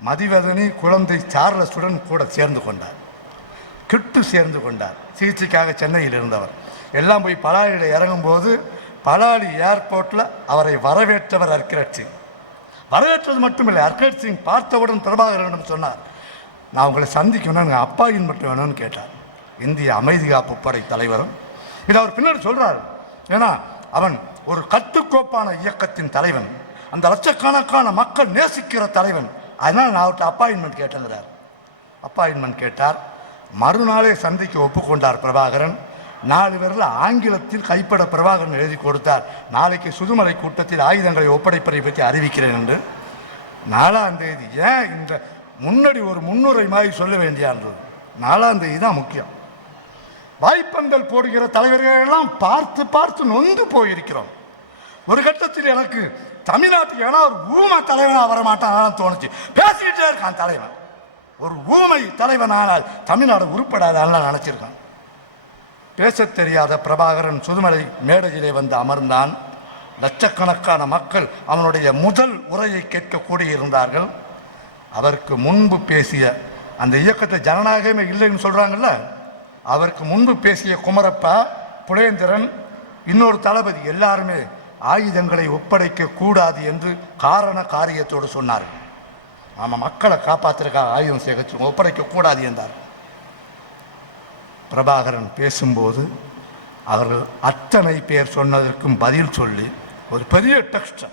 மதிவதனி குழந்தை சார்லஸுடன் கூட சேர்ந்து கொண்டார். கிட்டு சேர்ந்து கொண்டார். சிகிச்சைக்காக சென்னையில் இருந்தவர். எல்லாம் போய் பலாலியில் இறங்கும்போது பலாலி ஏர்போர்ட்டில் அவரை வரவேற்றவர் ஹர்கிரத் சிங். வரவேற்றது மட்டுமில்லை, ஹர்கிரத் சிங் பார்த்தவுடன் பிரபாகரனிடம் சொன்னார், நான் உங்களை சந்திக்கணும்னா எங்கள் அப்பாயின் மட்டும் வேணும்னு கேட்டார். இந்திய அமைதி காப்பு படை தலைவரும் இதை அவர் பின்னாடி சொல்கிறார். ஏன்னா அவன் ஒரு கட்டுக்கோப்பான இயக்கத்தின் தலைவன், அந்த லட்சக்கணக்கான மக்கள் நேசிக்கிற தலைவன். அதனால் நான் அவர்கிட்ட அப்பாயின்மெண்ட் கேட்டேங்கிறார். அப்பாயின்மெண்ட் கேட்டார். மறுநாளே சந்திக்க ஒப்புக்கொண்டார் பிரபாகரன். 4 பேரில் ஆங்கிலத்தில் கைப்பட பிரபாகரன் எழுதி கொடுத்தார். நாளைக்கு சுதுமலை கூட்டத்தில் ஆயுதங்களை ஒப்படைப்பதை பற்றி அறிவிக்கிறேன் என்று. 4ஆம் தேதி ஏன் இந்த முன்னாடி ஒரு முன்னுரை மாதிரி சொல்ல வேண்டியான்றது. 4ஆம் தேதி தான் முக்கியம். வாய்ப்பந்தல் போடுகிற தலைவர்கள் எல்லாம் பார்த்து பார்த்து நொந்து போயிருக்கிறோம். ஒரு கட்டத்தில் எனக்கு தமிழ்நாட்டுக்கு ஏன்னா ஒரு ஊமை தலைவனாக வரமாட்டான் தோணுச்சு. பேசிக்கிட்டே இருக்கான் தலைவன். ஒரு ஊமை தலைவனானால் தமிழ்நாடு உருப்படாதான்னு நினைச்சிருக்கான். பேச தெரியாத பிரபாகரன் சுதுமலை மேடையிலே வந்து அமர்ந்தான். லட்சக்கணக்கான மக்கள் அவனுடைய முதல் உரையை கேட்க கூடியிருந்தார்கள். அவருக்கு முன்பு பேசிய அந்த இயக்கத்தை ஜனநாயகமே இல்லைன்னு சொல்றாங்கல்ல, அவருக்கு முன்பு பேசிய குமரப்பா, புலேந்திரன், இன்னொரு தளபதி எல்லாருமே ஆயுதங்களை ஒப்படைக்க கூடாது என்று காரண காரியத்தோடு சொன்னார்கள். நாம மக்களை காப்பாற்றுறதுக்காக ஆயுதம் சேகரிச்சு ஒப்படைக்க கூடாது என்றார். பிரபாகரன் பேசும்போது அவர்கள் அத்தனை பேர் சொன்னதற்கும் பதில் சொல்லி ஒரு பெரிய டெக்ஸ்ட்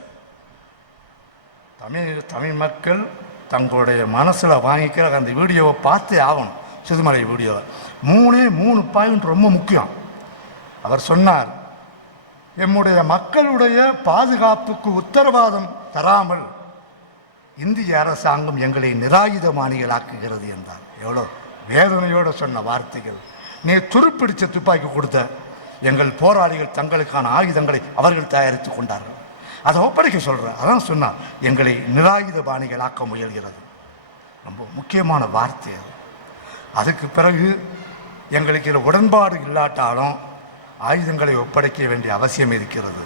தமிழ் மக்கள் தங்களுடைய மனசில் வாங்கிக்கிற அந்த வீடியோவை பார்த்தே ஆகணும். சிதுமலை வீடியோவை 3 பாயிண்ட் ரொம்ப முக்கியம். அவர் சொன்னார், எம்முடைய மக்களுடைய பாதுகாப்புக்கு உத்தரவாதம் தராமல் இந்திய அரசாங்கம் எங்களை நிராயுதமானிகளாக்குகிறது என்றார். எவ்வளோ வேதனையோடு சொன்ன வார்த்தைகள். நீ துருப்பிடிச்ச துப்பாக்கி கொடுத்த எங்கள் போராளிகள் தங்களுக்கான ஆயுதங்களை அவர்கள் தயாரித்து கொண்டார்கள். அதை ஒப்படைக்க சொல்கிறேன். அதான் சொன்னால் எங்களை நிராயுதபாணிகளாக்க முயல்கிறது. ரொம்ப முக்கியமான வார்த்தை அது. அதுக்கு பிறகு எங்களுக்கு இதில் உடன்பாடு இல்லாட்டாலும் ஆயுதங்களை ஒப்படைக்க வேண்டிய அவசியம் இருக்கிறது.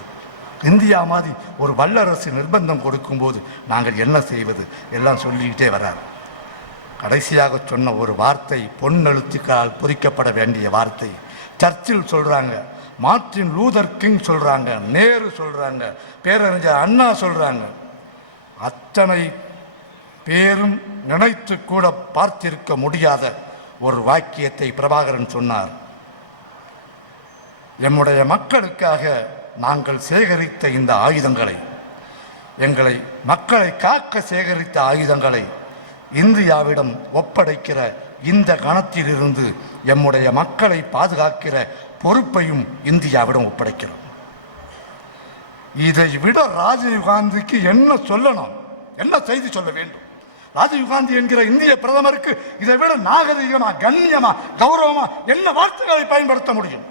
இந்தியா மாதிரி ஒரு வல்லரசு நிர்பந்தம் கொடுக்கும்போது நாங்கள் என்ன செய்வது எல்லாம் சொல்லிக்கிட்டே வர்றார். கடைசியாக சொன்ன ஒரு வார்த்தை பொன்னெழுத்துக்களால் பொறிக்கப்பட வேண்டிய வார்த்தை. சர்ச்சில் சொல்கிறாங்க, மார்ட்டின் லூதர் கிங் சொல்கிறாங்க, நேரு சொல்கிறாங்க, பேரறிஞர் அண்ணா சொல்கிறாங்க. அத்தனை பேரும் நினைத்து கூட பார்த்திருக்க முடியாத ஒரு வாக்கியத்தை பிரபாகரன் சொன்னார். எம்முடைய மக்களுக்காக நாங்கள் சேகரித்த இந்த ஆயுதங்களை, எங்களை மக்களை காக்க சேகரித்த ஆயுதங்களை இந்தியாவிடம் ஒப்படைக்கிற இந்த கணத்திலிருந்து எம்முடைய மக்களை பாதுகாக்கிற பொறுப்பையும் இந்தியாவிடம் ஒப்படைக்கிறோம். இதை விட ராஜீவ்காந்திக்கு என்ன சொல்லணும், என்ன செய்தி சொல்ல வேண்டும்? ராஜீவ்காந்தி என்கிற இந்திய பிரதமருக்கு இதை விட நாகரிகமா, கண்ணியமா, கௌரவமா என்ன வார்த்தைகளை பயன்படுத்த முடியும்?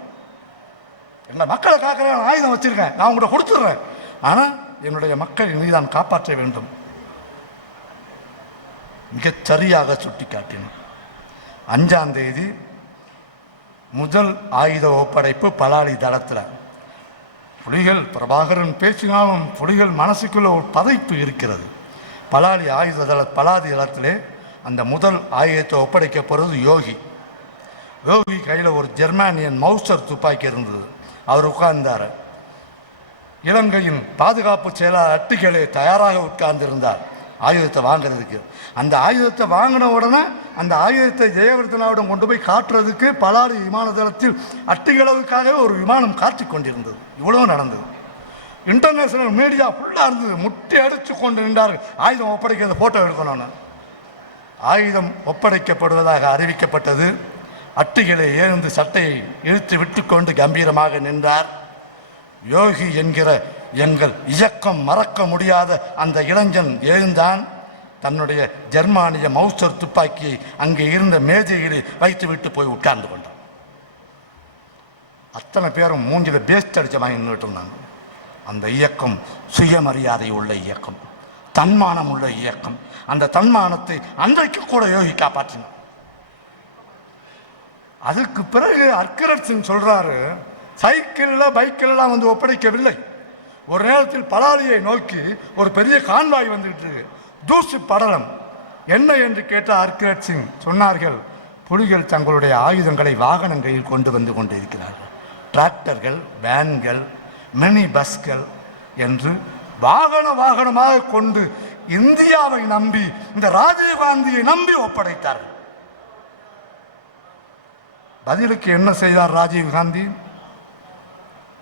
எங்க மக்களை காக்கிற ஆயுதம் வச்சிருக்கேன், நான் உங்கள்கிட்ட கொடுத்துட்றேன், ஆனா என்னுடைய மக்களை நீதான் காப்பாற்ற வேண்டும். மிகச் சரியாக சுட்டி காட்டினோம். 5ஆம் தேதி முதல் ஆயுத ஒப்படைப்பு பலாலி தளத்தில். புலிகள் பிரபாகரன் பேசினாலும் புலிகள் மனசுக்குள்ள ஒரு பதைப்பு இருக்கிறது. பலாலி பலாதி தளத்திலே அந்த முதல் ஆயுதத்தை ஒப்படைக்கப்படுறது யோகி கையில் ஒரு ஜெர்மானியன் மவுசர் துப்பாக்கி இருந்தது. அவர் உட்கார்ந்தார். இலங்கையின் பாதுகாப்பு செயலாளர் அட்டிகளே தயாராக உட்கார்ந்திருந்தார் ஆயுதத்தை வாங்கிறதுக்கு. அந்த ஆயுதத்தை வாங்கின உடனே அந்த ஆயுதத்தை ஜெயவர்தனாவிடம் கொண்டு போய் காட்டுறதுக்கு பலாரி விமான தளத்தில் அட்டிகளவுக்காகவே ஒரு விமானம் காத்து கொண்டிருந்தது. இவ்வளவு நடந்தது. இன்டர்நேஷனல் மீடியா ஃபுல்லாக இருந்தது. முட்டி அடித்து கொண்டு நின்றார்கள். ஆயுதம் ஒப்படைக்கிறத ஃபோட்டோ எடுக்கணும்னு. ஆயுதம் ஒப்படைக்கப்படுவதாக அறிவிக்கப்பட்டது. அட்டிகளை ஏந்து சட்டையை இழுத்து விட்டு கொண்டு கம்பீரமாக நின்றார். யோகி என்கிற எங்கள் இயக்கம் மறக்க முடியாத அந்த இளைஞன் எழுந்தான். தன்னுடைய ஜெர்மானிய மவுசர் துப்பாக்கியை அங்கே இருந்த மேஜையிலே வைத்து விட்டு போய் உட்கார்ந்து கொண்டான். அத்தனை பேரும் மூஞ்சில பேஸ்ட் அடிச்ச வாங்கி நின்றுட்டு இருந்தாங்க. அந்த இயக்கம் சுயமரியாதை உள்ள இயக்கம், தன்மானம் உள்ள இயக்கம். அந்த தன்மானத்தை அன்றைக்கு கூட யோகி காப்பாற்றினார். அதுக்கு பிறகு அர்கரத் சிங் சொல்றாரு, சைக்கிளில் பைக்கிலெல்லாம் வந்து ஒப்படைக்கவில்லை. ஒரு நேரத்தில் பலாலியை நோக்கி ஒரு பெரிய கான்வாய் வந்துகிட்டு தூசு படலம். என்ன என்று கேட்ட அர்கரத் சிங் சொன்னார்கள், புலிகள் தங்களுடைய ஆயுதங்களை வாகனங்களில் கொண்டு வந்து கொண்டிருக்கிறார்கள். டிராக்டர்கள், வேன்கள், மினி பஸ்கள் என்று வாகனமாக கொண்டு இந்தியாவை நம்பி, இந்த ராஜீவ்காந்தியை நம்பி ஒப்படைத்தார்கள். பதிலுக்கு என்ன செய்தார் ராஜீவ்காந்தி?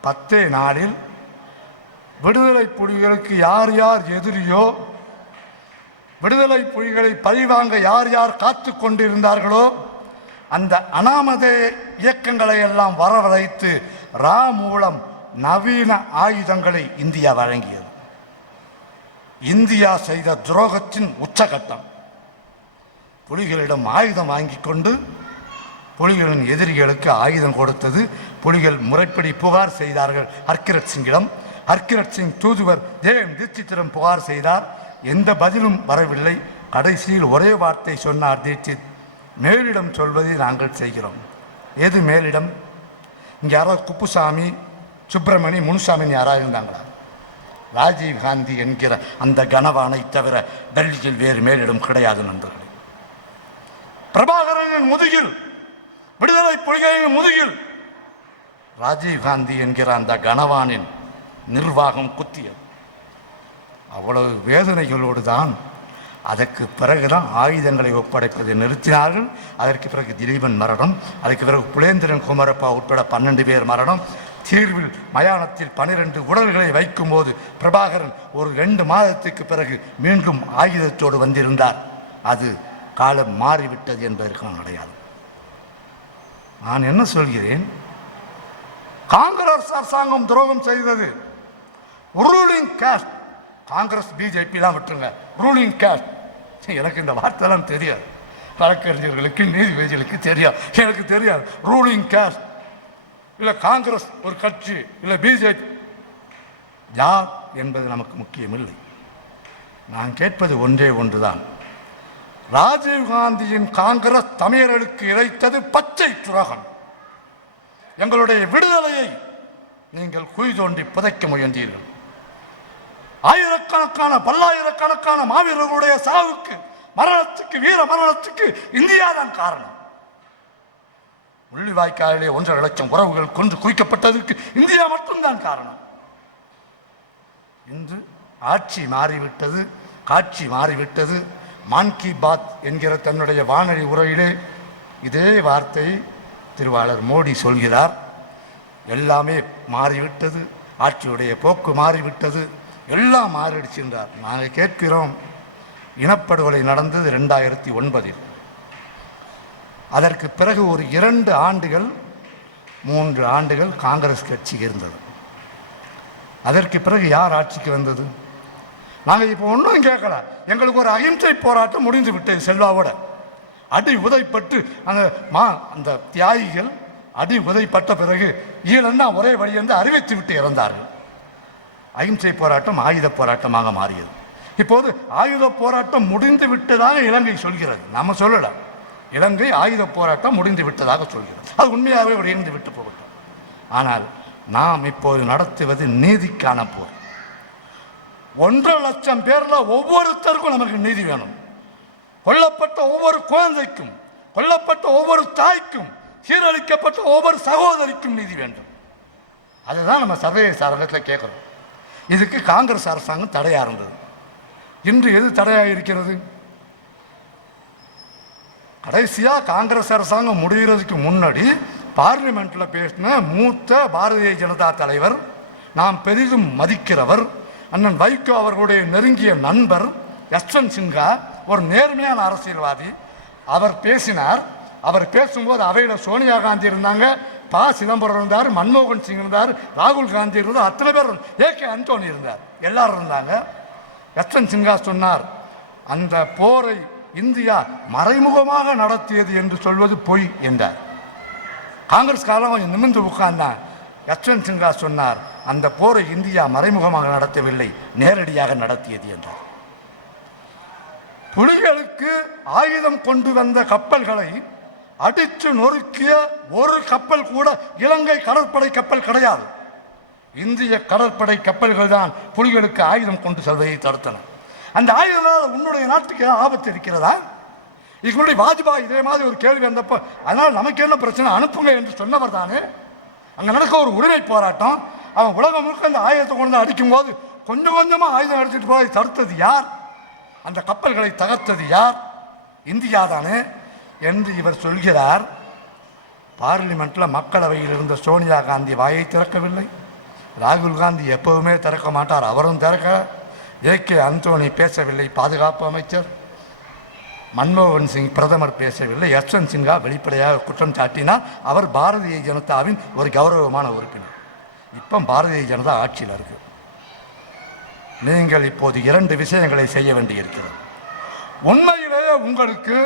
10 நாளில் விடுதலை புலிகளுக்கு யார் யார் எதிரியோ, விடுதலை புலிகளை பழிவாங்க யார் யார் காத்து கொண்டிருந்தார்களோ அந்த அனாமதே இயக்கங்களை எல்லாம் வரவழைத்து ரா மூலம் நவீன ஆயுதங்களை இந்தியா வழங்கியது. இந்தியா செய்த துரோகத்தின் உச்சகட்டம். புலிகளிடம் ஆயுதம் வாங்கி கொண்டு புலிகளின் எதிரிகளுக்கு ஆயுதம் கொடுத்தது. புலிகள் முறைப்படி புகார் செய்தார்கள் ஹர்கிரத் சிங்கிடம். ஹர்கிரத் சிங் தூதுவர் தீட்சித்திடம் புகார் செய்தார். எந்த பதிலும் வரவில்லை. கடைசியில் ஒரே வார்த்தை சொன்னார் தீட்சித், மேலிடம் சொல்வதை நாங்கள் செய்கிறோம். எது மேலிடம்? இங்கே யாராவது குப்புசாமி, சுப்பிரமணி, முனுசாமி யாராவது இருந்தாங்களா? ராஜீவ் காந்தி என்கிற அந்த கனவானை தவிர டெல்லியில் வேறு மேலிடம் கிடையாது நண்பர்களே. பிரபாகரனின் முதுகில், விடுதலை புலிகளின் முதுகில் ராஜீவ் காந்தி என்கிற அந்த கனவானின் நிர்வாகம் குத்தியது. அவ்வளவு வேதனைகளோடு தான் அதற்கு பிறகுதான் ஆயுதங்களை ஒப்படைப்பதை நிறுத்தினார்கள். அதற்கு பிறகு திலீபன் மரணம், அதுக்கு பிறகு புலேந்திரன் குமரப்பா உட்பட 12 பேர் மரணம். தீர்வில் மயானத்தில் 12 உடல்களை வைக்கும் போது பிரபாகரன் ஒரு 2 மாதத்துக்கு பிறகு மீண்டும் ஆயுதத்தோடு வந்திருந்தார். அது காலம் மாறிவிட்டது என்பதற்கு அடையாளம். நான் என்ன சொல்கிறேன்? காங்கிரஸ் அரசாங்கம் துரோகம் செய்தது. ரூலிங் காஸ்ட், காங்கிரஸ் பிஜேபிலாம் விட்டுருங்க, ரூலிங் காஸ்ட். எனக்கு இந்த வார்த்தைலாம் தெரியாது, வழக்கறிஞர்களுக்கு நீதிபதிகளுக்கு தெரியாது, எனக்கு தெரியாது. ரூலிங் காஸ்ட் இல்லை காங்கிரஸ் ஒரு கட்சி இல்லை பிஜேபி யார் என்பது நமக்கு முக்கியமில்லை. நான் கேட்பது ஒன்றே ஒன்றுதான். ராஜீவ்காந்தியின் காங்கிரஸ் தமிழர்களுக்கு இழைத்தது பச்சை துரோகம். எங்களுடைய விடுதலையை நீங்கள் குழி தோண்டி புதைக்க முயன்றீர்கள். ஆயிரக்கணக்கான பல்லாயிரக்கணக்கான மாவீரர்களுடைய சாவுக்கு, மரணத்துக்கு, வீர மரணத்துக்கு இந்தியா தான் காரணம். முள்ளிவாய்க்காலிலே 1.5 லட்சம் உறவுகள் கொன்று குவிக்கப்பட்டதற்கு இந்தியா மட்டும்தான் காரணம். இன்று ஆட்சி மாறிவிட்டது, காட்சி மாறிவிட்டது. மான் கி பாத் என்கிற தன்னுடைய வானொலி உரையிலே இதே வார்த்தை திருவாளர் மோடி சொல்கிறார். எல்லாமே மாறிவிட்டது, ஆட்சியுடைய போக்கு மாறிவிட்டது, எல்லாம் மாறிடுச்சுன்றார். நாங்கள் கேட்கிறோம், இனப்படுகொலை நடந்தது 2009. அதற்கு பிறகு ஒரு 2 ஆண்டுகள் 3 ஆண்டுகள் காங்கிரஸ் கட்சி இருந்தது. அதற்கு பிறகு யார் ஆட்சிக்கு வந்தது? நாங்கள் இப்போ ஒன்றும் கேட்கல. எங்களுக்கு ஒரு அகிம்சை போராட்டம் முடிந்து விட்டது. செல்வாவோட அடி உதைப்பட்டு அந்த தியாகிகள் அடி உதைப்பட்ட பிறகு ஈழன்னா ஒரே வழி என்று அறிவித்து விட்டு இறந்தார்கள். அகிம்சை போராட்டம் ஆயுத போராட்டமாக மாறியது. இப்போது ஆயுத போராட்டம் முடிந்து விட்டதாக இலங்கை சொல்கிறது, நம்ம சொல்லல. இலங்கை ஆயுத போராட்டம் முடிந்து விட்டதாக சொல்கிறது. அது உண்மையாகவே இருந்து விட்டு போகட்டும். ஆனால் நாம் இப்போது நடத்துவது நீதிக்கான போர். 1.5 லட்சம் பேர்ல ஒவ்வொருத்தருக்கும் நமக்கு நீதி வேணும். கொல்லப்பட்ட ஒவ்வொரு குழந்தைக்கும், கொல்லப்பட்ட ஒவ்வொரு தாய்க்கும், சீரழிக்கப்பட்ட ஒவ்வொரு சகோதரிக்கும் நீதி வேண்டும். அதுதான் நம்ம சர்வதேச அரங்கத்தில் கேட்குறோம். இதுக்கு காங்கிரஸ் அரசாங்கம் தடையாக இருந்தது. இன்று எது தடையாக இருக்கிறது? கடைசியாக காங்கிரஸ் அரசாங்கம் முடிகிறதுக்கு முன்னாடி பார்லிமெண்ட்டில் பேசின மூத்த பாரதிய ஜனதா தலைவர், நாம் பெரிதும் மதிக்கிறவர், அண்ணன் வைகோ அவர்களுடைய நெருங்கிய நண்பர் யஷ்வந்த் சின்ஹா, ஒரு நேர்மையான அரசியல்வாதி. அவர் பேசினார். அவர் பேசும்போது அவையில் சோனியா காந்தி இருந்தாங்க, ப. சிதம்பரம் இருந்தார், மன்மோகன் சிங் இருந்தார், ராகுல் காந்தி இருந்தார், அத்தனை பேர், ஏகே அந்தோனி இருந்தார், எல்லாரும் இருந்தாங்க. யஷ்வந்த் சின்ஹா சொன்னார், அந்த போரை இந்தியா மறைமுகமாக நடத்தியது என்று சொல்வது பொய் என்றார். காங்கிரஸ் காலம் நிமிர்ந்து உட்கார்ந்தான். யஷ்வந்த் சின்ஹா சொன்னார், அந்த போரை இந்தியா மறைமுகமாக நடத்தவில்லை, நேரடியாக நடத்தியது என்றார். புலிகளுக்கு ஆயுதம் கொண்டு வந்த கப்பல்களை அடித்து நொறுக்கிய ஒரு கப்பல் கூட இலங்கை கடற்படை கப்பல் கிடையாது. இந்திய கடற்படை கப்பல்கள் தான் புலிகளுக்கு ஆயுதம் கொண்டு செல்வதை தடுத்தன. அந்த ஆயுதங்களால் உன்னுடைய நாட்டுக்கு ஆபத்து இருக்கிறதா? இதுக்கு முன்னாடி வாஜ்பாய் இதே மாதிரி ஒரு கேள்வி வந்தப்போ, அதனால் நமக்கு என்ன பிரச்சனை, அனுப்புங்க என்று சொன்னவர் தானே. அங்கே நடக்க ஒரு உரிமை போராட்டம், அவன் உலகம் முழுக்க அந்த ஆயுதத்தை கொண்டு அடிக்கும் போது கொஞ்சம் கொஞ்சமாக ஆயுதம் எடுத்துட்டு போய் தடுத்தது யார்? அந்த கப்பல்களை தகர்த்தது யார்? இந்தியா தானே என்று இவர் சொல்கிறார். பார்லிமெண்ட்டில் மக்களவையில் இருந்த சோனியா காந்தி வாயை திறக்கவில்லை. ராகுல் காந்தி எப்பவுமே திறக்க மாட்டார், அவரும் திறக்க. ஏகே அந்தோனி பேசவில்லை, பாதுகாப்பு அமைச்சர். மன்மோகன் சிங் பிரதமர் பேசவில்லை. யஷ்வந்த் சின்ஹா வெளிப்படையாக குற்றம் சாட்டினார். அவர் பாரதிய ஜனதாவின் ஒரு கௌரவமான உறுப்பினர். இப்போ பாரதிய ஜனதா ஆட்சியில் இருக்கு. நீங்கள் இப்போது 2 விஷயங்களை செய்ய வேண்டியிருக்கிறது. உண்மையிலேயே உங்களுக்கு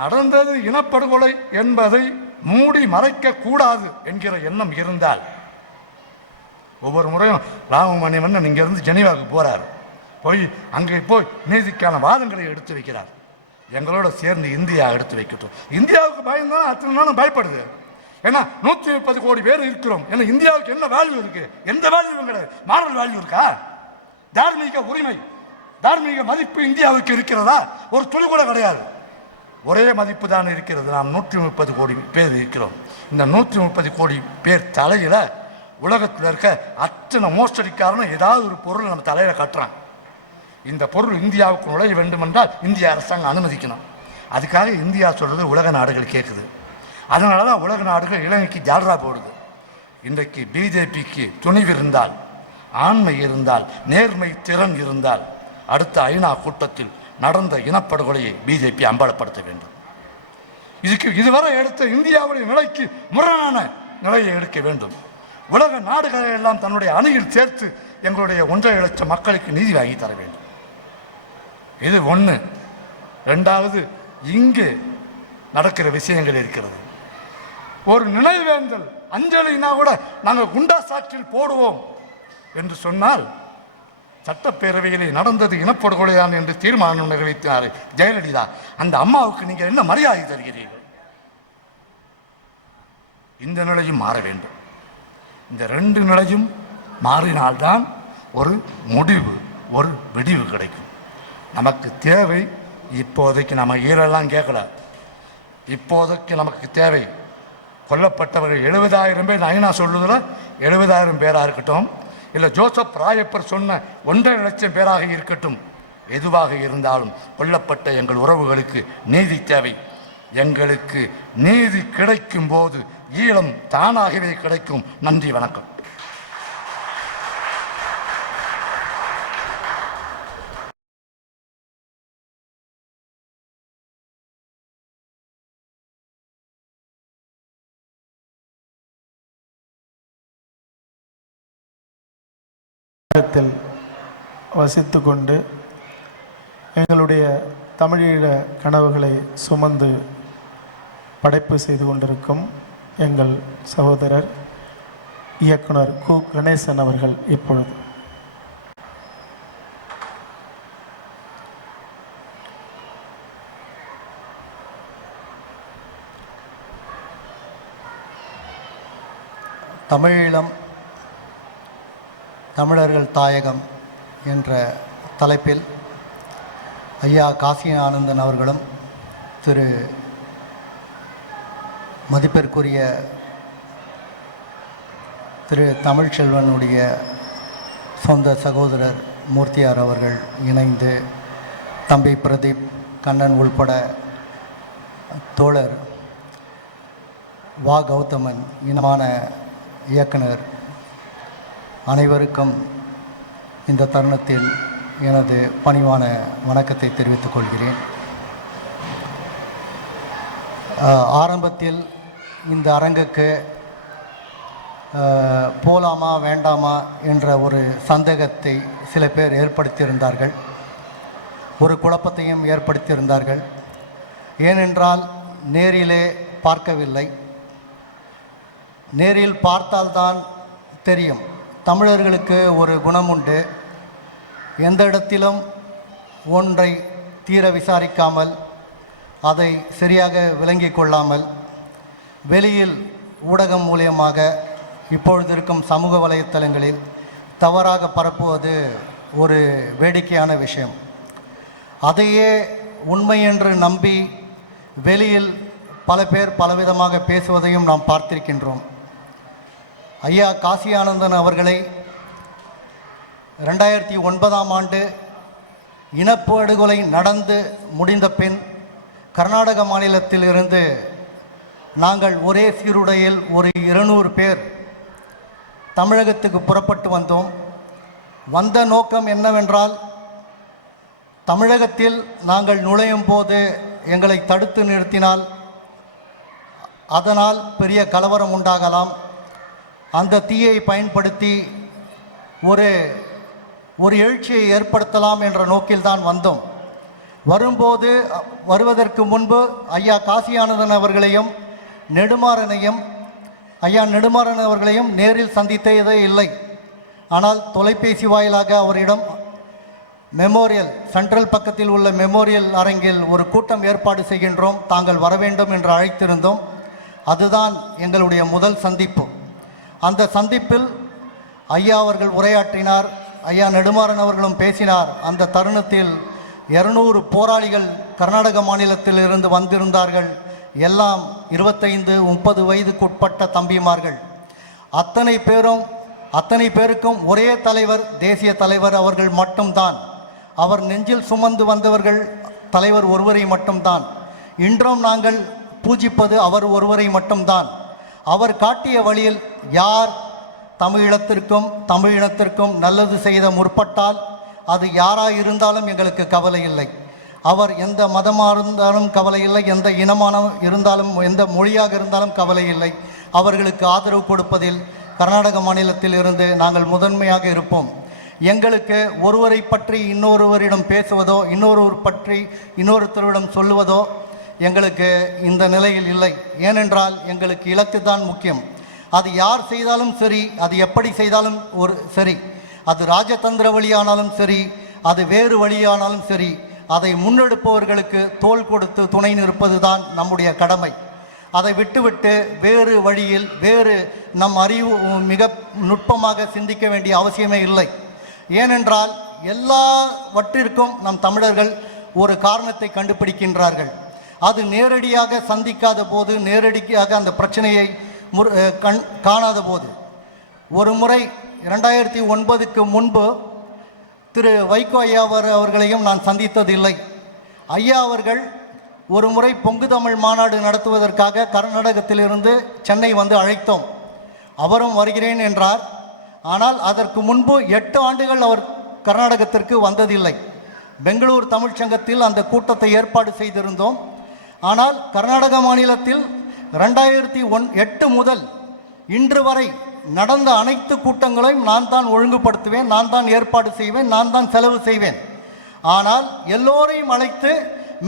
நடந்தது இனப்படுகொலை என்பதை மூடி மறைக்க கூடாது என்கிற எண்ணம் இருந்தால், ஒவ்வொரு முறையும் ராமமணிவண்ணன் இங்கிருந்து ஜெனீவாவுக்கு போறார். போய் அங்கே போய் நீதிக்கான வாதங்களை எடுத்து வைக்கிறார். எங்களோட சேர்ந்து இந்தியா எடுத்து வைக்கட்டும். இந்தியாவுக்கு பயந்தான் அத்தனை நாளும் பயப்படுது. ஏன்னா 130 கோடி பேர் இருக்கிறோம். ஏன்னா இந்தியாவுக்கு என்ன வேல்யூ இருக்கு? எந்த வேல்யூவும் கிடையாது. மாரல் வேல்யூ இருக்கா? தார்மீக உரிமை, தார்மீக மதிப்பு இந்தியாவுக்கு இருக்கிறதா? ஒரு துளி கூட கிடையாது. ஒரே மதிப்பு தான் இருக்கிறது. நாம் 130 கோடி பேர் இருக்கிறோம். இந்த 130 கோடி பேர் தலையில உலகத்தில் இருக்க அத்தனை மோசடிக்காரனும் ஏதாவது ஒரு பொருள் நம்ம தலையில கட்டுறான். இந்த பொருள் இந்தியாவுக்கு நுழைய வேண்டும் என்றால் இந்திய அரசாங்கம் அனுமதிக்கணும். அதுக்காக இந்தியா சொல்றது உலக நாடுகள் கேட்குது. அதனால தான் உலக நாடுகள் இலங்கைக்கு ஜால்ரா போடுது. இன்றைக்கு பிஜேபிக்கு துணிவு இருந்தால், ஆண்மை இருந்தால், நேர்மை திறன் இருந்தால், அடுத்த ஐநா கூட்டத்தில் நடந்த இனப்படுகொலையை பிஜேபி அம்பலப்படுத்த வேண்டும். இதுவரை எடுத்த இந்தியாவுடைய நிலைக்கு முரணான நிலையை எடுக்க வேண்டும். உலக நாடுகளை எல்லாம் தன்னுடைய அணியில் சேர்த்து எங்களுடைய 1.5 லட்சம் மக்களுக்கு நீதி வாங்கி தர வேண்டும். இது ஒன்று. 2வது, இங்கு நடக்கிற விஷயங்கள் இருக்கிறது. ஒரு நினைவேந்தல் அஞ்சலினா கூட நாங்கள் குண்டா சாற்றில் போடுவோம் என்று சொன்னால், சட்டப்பேரவையிலே நடந்தது இனப்படுகொலைதான் என்று தீர்மானம் நிறைவேற்றினார் ஜெயலலிதா. அந்த அம்மாவுக்கு நீங்கள் என்ன மரியாதை தருகிறீர்கள்? இந்த நிலையும் மாற வேண்டும். இந்த 2 நிலையும் மாறினால்தான் ஒரு முடிவு, ஒரு விடிவு கிடைக்கும். நமக்கு தேவை இப்போதைக்கு, நம்ம ஈரெல்லாம் கேட்கல, இப்போதைக்கு நமக்கு தேவை கொல்லப்பட்டவர்கள் 70,000 பேர். ஐநா சொல்லுதில் 70,000 பேராக இருக்கட்டும், இல்லை ஜோசப் ராயப்பர் சொன்ன 1.5 லட்சம் பேராக இருக்கட்டும், எதுவாக இருந்தாலும் கொல்லப்பட்ட எங்கள் உறவுகளுக்கு நீதி தேவை. எங்களுக்கு நீதி கிடைக்கும் போது ஈழம் தானாகவே கிடைக்கும். நன்றி, வணக்கம். வசித்து கொண்டு எங்களுடைய தமிழீழ கனவுகளை சுமந்து படைப்பு செய்து கொண்டிருக்கும் எங்கள் சகோதரர் இயக்குனர் கு. கணேசன் அவர்கள் இப்பொழுது தமிழீழம் தமிழர்கள் தாயகம் என்ற தலைப்பில் ஐயா காசி ஆனந்தன் அவர்களும் திரு மதிப்பிற்குரிய திரு தமிழ்ச்செல்வனுடைய சொந்த சகோதரர் மூர்த்தியார் அவர்கள் இணைந்து தம்பி பிரதீப், கண்ணன் உள்பட தோழர் வா. கௌதமன், இனமான இயக்குனர் அனைவருக்கும் இந்த தருணத்தில் எனது பணிவான வணக்கத்தை தெரிவித்துக் கொள்கிறேன். ஆரம்பத்தில் இந்த அரங்குக்கு போலாமா வேண்டாமா என்ற ஒரு சந்தேகத்தை சில பேர் ஏற்படுத்தியிருந்தார்கள், ஒரு குழப்பத்தையும் ஏற்படுத்தியிருந்தார்கள். ஏனென்றால் நேரிலே பார்க்கவில்லை. நேரில் பார்த்தால்தான் தெரியும். தமிழர்களுக்கு ஒரு குணம் உண்டு, எந்த இடத்திலும் ஒன்றை தீர விசாரிக்காமல், அதை சரியாக விளங்கி கொள்ளாமல், வெளியில் ஊடகம் மூலியமாக இப்பொழுது இருக்கும் சமூக வலைத்தளங்களில் தவறாக பரப்புவது ஒரு வேடிக்கையான விஷயம். அதையே உண்மை என்று நம்பி வெளியில் பல பேர் பலவிதமாக பேசுவதையும் நாம் பார்த்திருக்கின்றோம். ஐயா காசி ஆனந்தன் அவர்களை 2009ஆம் ஆண்டு இனப்படுகொலை நடந்து முடிந்த பின் கர்நாடக மாநிலத்தில் இருந்து நாங்கள் ஒரே சீருடையில் ஒரு 200 பேர் தமிழகத்துக்கு புறப்பட்டு வந்தோம். வந்த நோக்கம் என்னவென்றால், தமிழகத்தில் நாங்கள் நுழையும் போது எங்களை தடுத்து நிறுத்தினால் அதனால் பெரிய கலவரம் உண்டாகலாம். அந்த தீயை பயன்படுத்தி ஒரு எழுச்சியை ஏற்படுத்தலாம் என்ற நோக்கில்தான் வந்தோம். வருவதற்கு முன்பு ஐயா காசியானந்தன் அவர்களையும் நெடுமாறன் அவர்களையும் நேரில் சந்தித்ததே இல்லை. ஆனால் தொலைபேசி வாயிலாக அவரிடம் சென்ட்ரல் பக்கத்தில் உள்ள மெமோரியல் அரங்கில் ஒரு கூட்டம் ஏற்பாடு செய்கின்றோம், தாங்கள் வர வேண்டும் என்று அழைத்திருந்தோம். அதுதான் எங்களுடைய முதல் சந்திப்பு. அந்த சந்திப்பில் ஐயா அவர்கள் உரையாற்றினார், ஐயா நெடுமாறன் அவர்களும் பேசினார். அந்த தருணத்தில் 200 போராளிகள் கர்நாடக மாநிலத்திலிருந்து வந்திருந்தார்கள். எல்லாம் 25-30 வயதுக்குட்பட்ட தம்பிமார்கள். அத்தனை பேருக்கும் ஒரே தலைவர், தேசிய தலைவர் அவர்கள் மட்டும்தான். அவர் நெஞ்சில் சுமந்து வந்தவர்கள் தலைவர் ஒருவரை மட்டும்தான். இன்றும் நாங்கள் பூஜிப்பது அவர் ஒருவரை மட்டும்தான். அவர் காட்டிய வழியில் யார் தமிழினத்திற்கும் நல்லது செய்த முற்பட்டால் அது யாராக இருந்தாலும் எங்களுக்கு கவலை இல்லை. அவர் எந்த மதமாக இருந்தாலும் கவலை இல்லை, எந்த இனமான இருந்தாலும், எந்த மொழியாக இருந்தாலும் கவலை இல்லை. அவர்களுக்கு ஆதரவு கொடுப்பதில் கர்நாடக மாநிலத்தில் இருந்து நாங்கள் முதன்மையாக இருப்போம். எங்களுக்கு ஒருவரை பற்றி இன்னொருவரிடம் பேசுவதோ, இன்னொருவர் பற்றி இன்னொருத்தரிடம் சொல்லுவதோ எங்களுக்கு இந்த நிலையில் இல்லை. ஏனென்றால் எங்களுக்கு இலக்கு தான் முக்கியம். அது யார் செய்தாலும் சரி, அது எப்படி செய்தாலும் சரி, அது ராஜதந்திர வழியானாலும் சரி, அது வேறு வழியானாலும் சரி, அதை முன்னெடுப்பவர்களுக்கு தோள் கொடுத்து துணை நிற்பது தான் நம்முடைய கடமை. அதை விட்டுவிட்டு வேறு வழியில் நம் அறிவு மிக நுட்பமாக சிந்திக்க வேண்டிய அவசியமே இல்லை. ஏனென்றால் எல்லாவற்றிற்கும் நம் தமிழர்கள் ஒரு காரணத்தை கண்டுபிடிக்கின்றார்கள். அது நேரடியாக சந்திக்காத போது, நேரடியாக அந்த பிரச்சனையை காணாத போது, ஒரு முறை 2009க்கு முன்பு திரு வைகோ ஐயா அவர்களையும் நான் சந்தித்ததில்லை. ஐயா அவர்கள் ஒரு முறை பொங்கு தமிழ் மாநாடு நடத்துவதற்காக கர்நாடகத்திலிருந்து சென்னை வந்து அழைத்தோம். அவரும் வருகிறேன் என்றார். ஆனால் அதற்கு முன்பு 8 ஆண்டுகள் அவர் கர்நாடகத்திற்கு வந்ததில்லை. பெங்களூர் தமிழ்ச்சங்கத்தில் அந்த கூட்டத்தை ஏற்பாடு செய்திருந்தோம். ஆனால் கர்நாடக மாநிலத்தில் 2008 முதல் இன்று வரை நடந்த அனைத்து கூட்டங்களையும் நான் தான் ஒழுங்குபடுத்துவேன், நான் தான் ஏற்பாடு செய்வேன், நான் தான் செலவு செய்வேன். ஆனால் எல்லோரையும் அழைத்து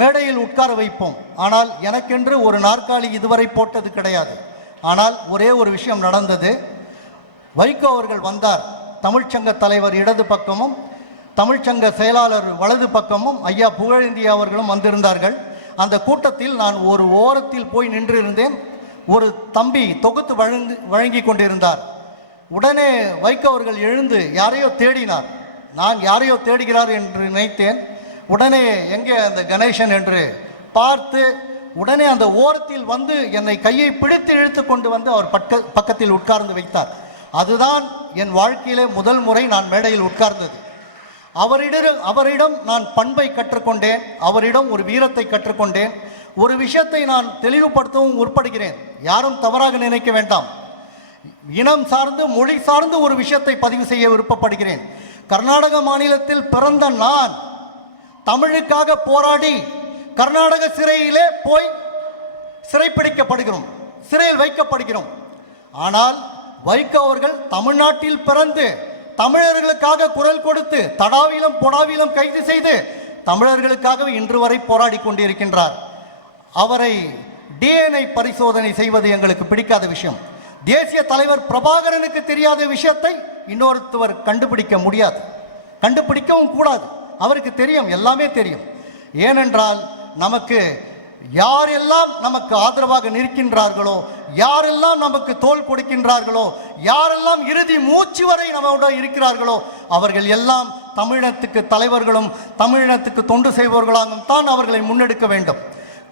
மேடையில் உட்கார வைப்போம். ஆனால் எனக்கென்று ஒரு நாற்காலி இதுவரை போட்டது கிடையாது. ஆனால் ஒரே ஒரு விஷயம் நடந்தது. வைகோ அவர்கள் வந்தார். தமிழ்ச்சங்க தலைவர் இடது பக்கமும் தமிழ்ச்சங்க செயலாளர் வலது பக்கமும் ஐயா புகழேந்தி அவர்களும் வந்திருந்தார்கள். அந்த கூட்டத்தில் நான் ஒரு ஓரத்தில் போய் நின்றிருந்தேன். ஒரு தம்பி தொகுத்து வழங்கி கொண்டிருந்தார். உடனே வைகோ அவர்கள் எழுந்து யாரையோ தேடினார். நான் யாரையோ தேடுகிறார் என்று நினைத்தேன். உடனே எங்கே அந்த கணேசன் என்று பார்த்து உடனே அந்த ஓரத்தில் வந்து என்னை கையை பிடித்து இழுத்து கொண்டு வந்து அவர் பக்கத்தில் உட்கார்ந்து வைத்தார். அதுதான் என் வாழ்க்கையிலே முதல் முறை நான் மேடையில் உட்கார்ந்தது. அவரிடம் நான் பண்பை கற்றுக்கொண்டேன், அவரிடம் ஒரு வீரத்தை கற்றுக்கொண்டேன். ஒரு விஷயத்தை நான் தெளிவுபடுத்தவும் முற்படுகிறேன், யாரும் தவறாக நினைக்க வேண்டாம். இனம் சார்ந்து மொழி சார்ந்து ஒரு விஷயத்தை பதிவு செய்ய விருப்பப்படுகிறேன். கர்நாடக மாநிலத்தில் பிறந்த நான் தமிழுக்காக போராடி கர்நாடக சிறையிலே போய் சிறைப்பிடிக்கப்படுகிறோம், சிறையில் வைக்கப்படுகிறோம். ஆனால் வைகோ அவர்கள் தமிழ்நாட்டில் பிறந்து தமிழர்களுக்காக குரல் கொடுத்து தடாவிலும் பொடாவிலும் கைது செய்து தமிழர்களுக்காக இன்று வரை போராடி கொண்டிருக்கின்றார். அவரை DNA பரிசோதனை செய்வது எங்களுக்கு பிடிக்காத விஷயம். தேசிய தலைவர் பிரபாகரனுக்கு தெரியாத விஷயத்தை இன்னொருத்தவர் கண்டுபிடிக்க முடியாது, கண்டுபிடிக்கவும் கூடாது. அவருக்கு தெரியும், எல்லாமே தெரியும். ஏனென்றால் நமக்கு யாரெல்லாம் நமக்கு ஆதரவாக நிற்கின்றார்களோ, யாரெல்லாம் நமக்கு தோள் கொடுக்கின்றார்களோ, யாரெல்லாம் இறுதி மூச்சு வரை நம்முடன் இருக்கிறார்களோ, அவர்கள் எல்லாம் தமிழினத்துக்கு தலைவர்களும் தமிழினத்துக்கு தொண்டு செய்பவர்களாகவும் தான் அவர்களை முன்னெடுக்க வேண்டும்.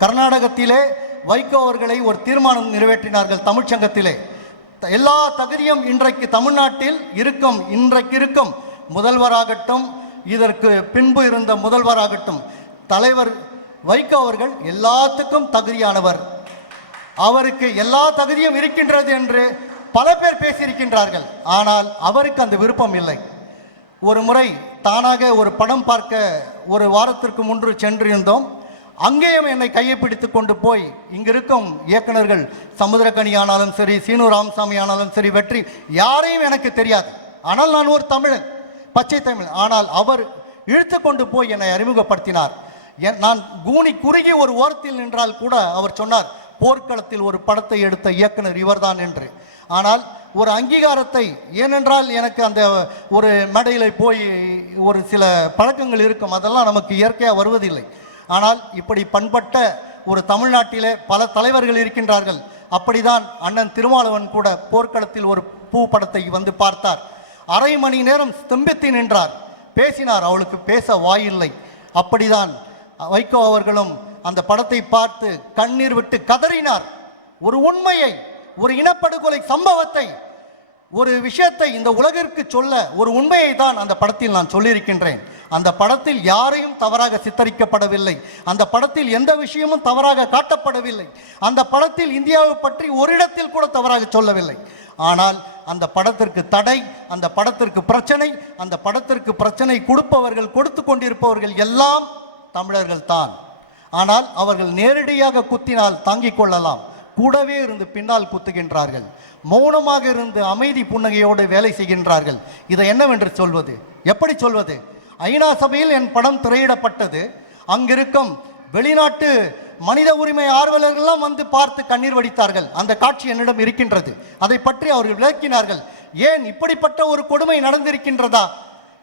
கர்நாடகத்திலே வைகோ அவர்களை ஒரு தீர்மானம் நிறைவேற்றினார்கள். தமிழ்ச்சங்கத்திலே எல்லா தகுதியும் இன்றைக்கு தமிழ்நாட்டில் இன்றைக்கு இருக்கும் முதல்வராகட்டும், இதற்கு பின்பு இருந்த முதல்வராகட்டும், தலைவர் வைகோ அவர்கள் எல்லாத்துக்கும் தகுதியானவர், அவருக்கு எல்லா தகுதியும் இருக்கின்றது என்று பல பேர் பேசியிருக்கின்றார்கள். ஆனால் அவருக்கு அந்த விருப்பம் இல்லை. ஒரு முறை தானாக ஒரு படம் பார்க்க ஒரு வாரத்திற்கு முன்பு சென்றிருந்தோம். அங்கேயும் என்னை கையை பிடித்து கொண்டு போய் இங்கிருக்கும் இயக்குநர்கள் சமுத்திரக்கனி ஆனாலும் சரி, சீனு ராமசாமி ஆனாலும் சரி, வெற்றி யாரையும் எனக்கு தெரியாது. ஆனால் நான் ஒரு தமிழன், பச்சை தமிழ். ஆனால் அவர் இழுத்து கொண்டு போய் என்னை அறிமுகப்படுத்தினார். நான் கூனி குறுகி ஒரு ஓரத்தில் நின்றால் கூட அவர் சொன்னார், போர்க்களத்தில் ஒரு படத்தை எடுத்த இயக்குனர் இவர்தான் என்று. ஆனால் ஒரு அங்கீகாரத்தை, ஏனென்றால் எனக்கு அந்த ஒரு மேடையில் போய் ஒரு சில பழக்கங்கள் இருக்கும், அதெல்லாம் நமக்கு இயற்கையாக வருவதில்லை. ஆனால் இப்படி பண்பட்ட ஒரு தமிழ்நாட்டிலே பல தலைவர்கள் இருக்கின்றார்கள். அப்படிதான் அண்ணன் திருமாவளவன் கூட போர்க்களத்தில் ஒரு பூ படத்தை வந்து பார்த்தார். அரை மணி நேரம் ஸ்தம்பித்து நின்றார், பேசினார், அவளுக்கு பேச வாயில்லை. அப்படிதான் வைகோ அவர்களும் அந்த படத்தை பார்த்து கண்ணீர் விட்டு கதறினார். ஒரு உண்மையை, ஒரு இனப்படுகொலை சம்பவத்தை, ஒரு விஷயத்தை இந்த உலகிற்கு சொல்ல ஒரு உண்மையை தான் அந்த படத்தில் நான் சொல்லியிருக்கின்றேன். அந்த படத்தில் யாரையும் தவறாக சித்தரிக்கப்படவில்லை. அந்த படத்தில் எந்த விஷயமும் தவறாக காட்டப்படவில்லை. அந்த படத்தில் இந்தியாவை பற்றி ஒரு இடத்தில் கூட தவறாக சொல்லவில்லை. ஆனால் அந்த படத்திற்கு தடை, அந்த படத்திற்கு பிரச்சனை, அந்த படத்திற்கு பிரச்சனை கொடுப்பவர்கள், கொடுத்து கொண்டிருப்பவர்கள் எல்லாம் தமிழர்கள் தான். ஆனால் அவர்கள் நேரடியாக குத்தினால் தாங்கிக் கொள்ளலாம், கூடவே இருந்து பின்னால் குத்துகின்றார்கள். மௌனமாக இருந்து அமைதி புன்னகையோடு வேலை செய்கின்றார்கள். இதை என்னவென்று சொல்வது, எப்படி சொல்வது? ஐநா சபையில் என் படம் திரையிடப்பட்டது. அங்கிருக்கும் வெளிநாட்டு மனித உரிமை ஆர்வலர்கள்லாம் வந்து பார்த்து கண்ணீர் வடித்தார்கள். அந்த காட்சி என்னிடம் இருக்கின்றது. அதை பற்றி அவர்கள் விளக்கினார்கள். ஏன் இப்படிப்பட்ட ஒரு கொடுமை நடந்திருக்கின்றதா?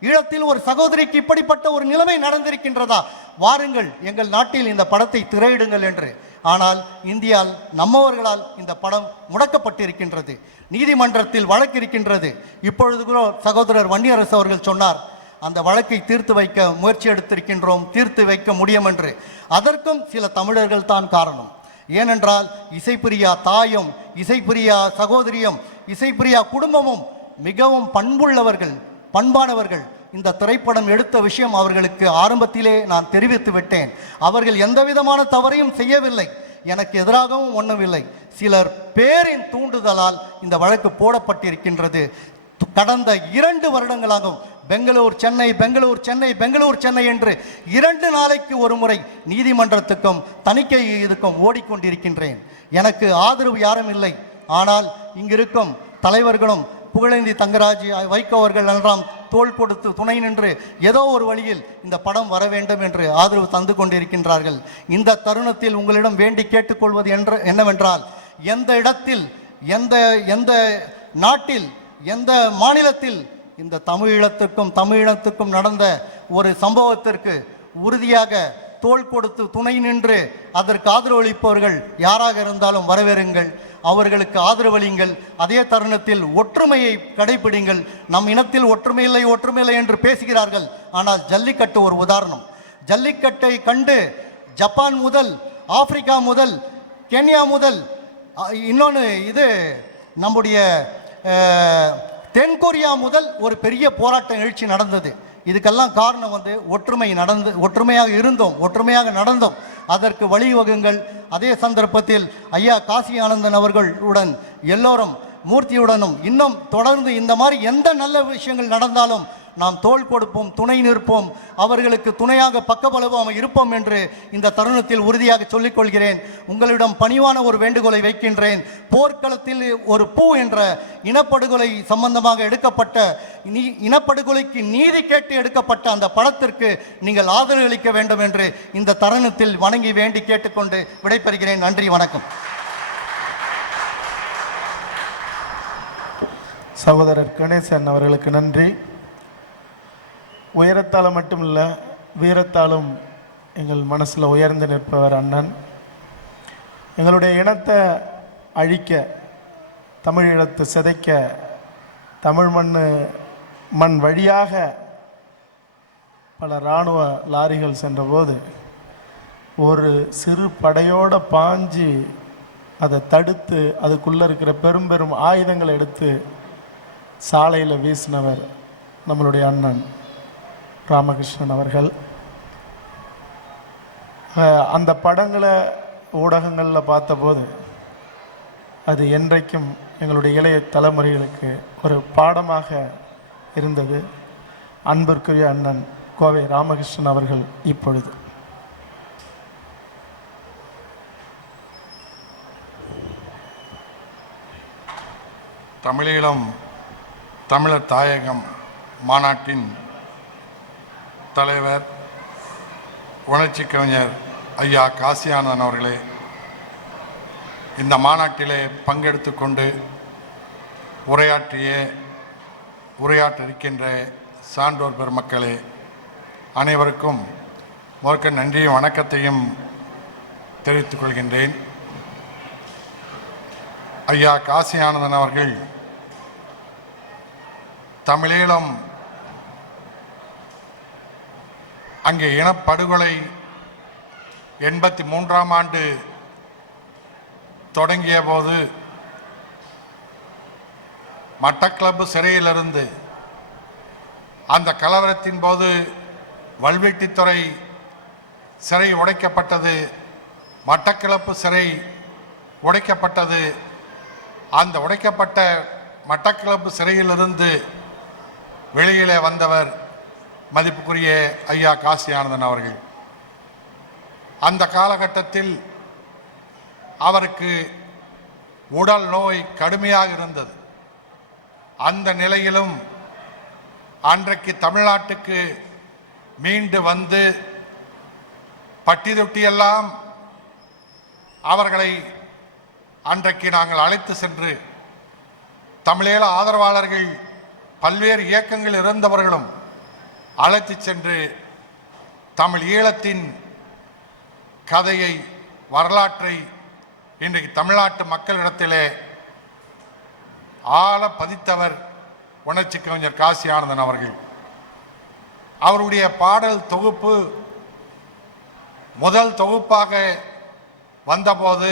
ஈழத்தில் ஒரு சகோதரிக்கு இப்படிப்பட்ட ஒரு நிலைமை நடந்திருக்கின்றதா? வாருங்கள், எங்கள் நாட்டில் இந்த படத்தை திரையிடுங்கள் என்று. ஆனால் இந்தியாவில் நம்மவர்களால் இந்த படம் முடக்கப்பட்டிருக்கின்றது. நீதிமன்றத்தில் வழக்கு இருக்கின்றது. இப்பொழுது கூட சகோதரர் வன்னியரசு அவர்கள் சொன்னார், அந்த வழக்கை தீர்த்து வைக்க முயற்சி எடுத்திருக்கின்றோம், தீர்த்து வைக்க முடியும் என்று. அதற்கும் சில தமிழர்கள் தான் காரணம். ஏனென்றால் இசைப்பிரியா தாயும், இசைப்பிரியா சகோதரியும், இசைப்பிரியா குடும்பமும் மிகவும் பண்புள்ளவர்கள், பண்பானவர்கள். இந்த திரைப்படம் எடுத்த விஷயம் அவர்களுக்கு ஆரம்பத்திலே நான் தெரிவித்து விட்டேன். அவர்கள் எந்த விதமான தவறையும் செய்யவில்லை, எனக்கு எதிராகவும் ஒன்றுமில்லை. சிலர் பேரின் தூண்டுதலால் இந்த வழக்கு போடப்பட்டிருக்கின்றது. கடந்த 2 வருடங்களாகவும் பெங்களூர் சென்னை, பெங்களூர் சென்னை, பெங்களூர் சென்னை என்று 2 நாளைக்கு ஒரு முறை நீதிமன்றத்துக்கும் தணிக்கை இதுக்கும் ஓடிக்கொண்டிருக்கின்றேன். எனக்கு ஆதரவு யாரும் இல்லை. ஆனால் இங்கிருக்கும் தலைவர்களும் புகழேந்தி தங்கராஜ், வைகோ அவர்கள் எல்லாம் தோள் கொடுத்து துணை நின்று ஏதோ ஒரு வழியில் இந்த படம் வர வேண்டும் என்று ஆதரவு தந்து கொண்டிருக்கின்றார்கள். இந்த தருணத்தில் உங்களிடம் வேண்டி கேட்டுக்கொள்வது என்னவென்றால், எந்த இடத்தில், எந்த நாட்டில், எந்த மாநிலத்தில் இந்த தமிழீழத்துக்கும் நடந்த ஒரு சம்பவத்திற்கு உறுதியாக தோள் கொடுத்து துணை நின்று அதற்கு ஆதரவளிப்பவர்கள் யாராக இருந்தாலும் வரவேறுங்கள், அவர்களுக்கு ஆதரவளிங்கள். அதே தருணத்தில் ஒற்றுமையை கடைபிடிங்கள். நம் இனத்தில் ஒற்றுமை இல்லை என்று பேசுகிறார்கள். ஆனால் ஜல்லிக்கட்டு ஒரு உதாரணம். ஜல்லிக்கட்டை கண்டு ஜப்பான் முதல், ஆப்பிரிக்கா முதல், கென்யா முதல், இன்னொன்று இது நம்முடைய தென்கொரியா முதல் ஒரு பெரிய போராட்ட நிகழ்ச்சி நடந்தது. இதுக்கெல்லாம் காரணம் ஒற்றுமையாக இருந்தோம், ஒற்றுமையாக நடந்தோம். அதற்கு வழிவகுங்கள். அதே சந்தர்ப்பத்தில் ஐயா காசி ஆனந்தன் அவர்களுடன் எல்லோரும் மூர்த்தியுடனும் இன்னும் தொடர்ந்து இந்த மாதிரி எந்த நல்ல விஷயங்கள் நடந்தாலும் நாம் தோள் கொடுப்போம், துணை நிற்போம், அவர்களுக்கு துணையாக பக்கபலமாக இருப்போம் என்று இந்த தருணத்தில் உறுதியாக சொல்லிக்கொள்கிறேன். உங்களிடம் பணிவான ஒரு வேண்டுகோளை வைக்கின்றேன். போர்க்களத்தில் ஒரு பூ என்ற இனப்படுகொலை சம்பந்தமாக எடுக்கப்பட்ட, இனப்படுகொலைக்கு நீதி கேட்டு எடுக்கப்பட்ட அந்த படத்திற்கு நீங்கள் ஆதரவளிக்க வேண்டும் என்று இந்த தருணத்தில் வணங்கி வேண்டி கேட்டுக்கொண்டு விடைபெறுகிறேன். நன்றி, வணக்கம். சகோதரர் கணேசன் அவர்களுக்கு நன்றி. உயரத்தாலும் மட்டும் இல்லை, வீரத்தாலும் எங்கள் மனசில் உயர்ந்து நிற்பவர் அண்ணன். எங்களுடைய இனத்தை அழிக்க, தமிழீழத்தை சிதைக்க, தமிழ் மண் வழியாக பல இராணுவ லாரிகள் சென்றபோது ஒரு சிறு படையோடு பாஞ்சு அதை தடுத்து அதுக்குள்ளே இருக்கிற பெரும் ஆயுதங்களை எடுத்து சாலையில் வீசினவர் நம்மளுடைய அண்ணன் ராமகிருஷ்ணன் அவர்கள். அந்த படங்களை ஊடகங்களில் பார்த்தபோது அது என்றைக்கும் எங்களுடைய இளைய தலைமுறைகளுக்கு ஒரு பாடமாக இருந்தது. அன்பிற்குரிய அண்ணன் கோவை ராமகிருஷ்ணன் அவர்கள் இப்பொழுது. தமிழீழம் தமிழர் தாயகம் மாநாட்டின் தலைவர் உணர்ச்சி கவிஞர் ஐயா காசியானந்தன் அவர்களே, இந்த மாநாட்டிலே பங்கெடுத்து கொண்டு உரையாற்ற இருக்கின்ற சான்றோர் பெருமக்களே, அனைவருக்கும் முதற்க நன்றியும் வணக்கத்தையும் தெரிவித்துக் கொள்கின்றேன். ஐயா காசியானந்தன் அவர்கள் தமிழீழம் அங்கே இனப்படுகொலை 83ஆம் ஆண்டு தொடங்கிய போது மட்டக்களப்பு சிறையிலிருந்து அந்த கலவரத்தின் போது வல்வெட்டித்துறை சிறை உடைக்கப்பட்டது, மட்டக்களப்பு சிறை உடைக்கப்பட்டது. அந்த உடைக்கப்பட்ட மட்டக்களப்பு சிறையிலிருந்து வெளியிலே வந்தவர் மதிப்புக்குரிய ஐயா காசியானந்தன் அவர்கள். அந்த காலகட்டத்தில் அவருக்கு உடல் நோய் கடுமையாக இருந்தது. அந்த நிலையிலும் அன்றைக்கு தமிழ்நாட்டுக்கு மீண்டு வந்து பட்டி தொட்டியெல்லாம் அவர்களை அன்றைக்கு நாங்கள் அழைத்து சென்று, தமிழீழ ஆதரவாளர்கள் பல்வேறு இயக்கங்கள் இருந்தவர்களும் அழைத்து சென்று தமிழ் ஈழத்தின் கதையை, வரலாற்றை இன்றைக்கு தமிழ்நாட்டு மக்களிடத்திலே ஆழ பதித்தவர் உணர்ச்சி கவிஞர் காசியானந்தன் அவர்கள். அவருடைய பாடல் தொகுப்பு முதல் தொகுப்பாக வந்தபோது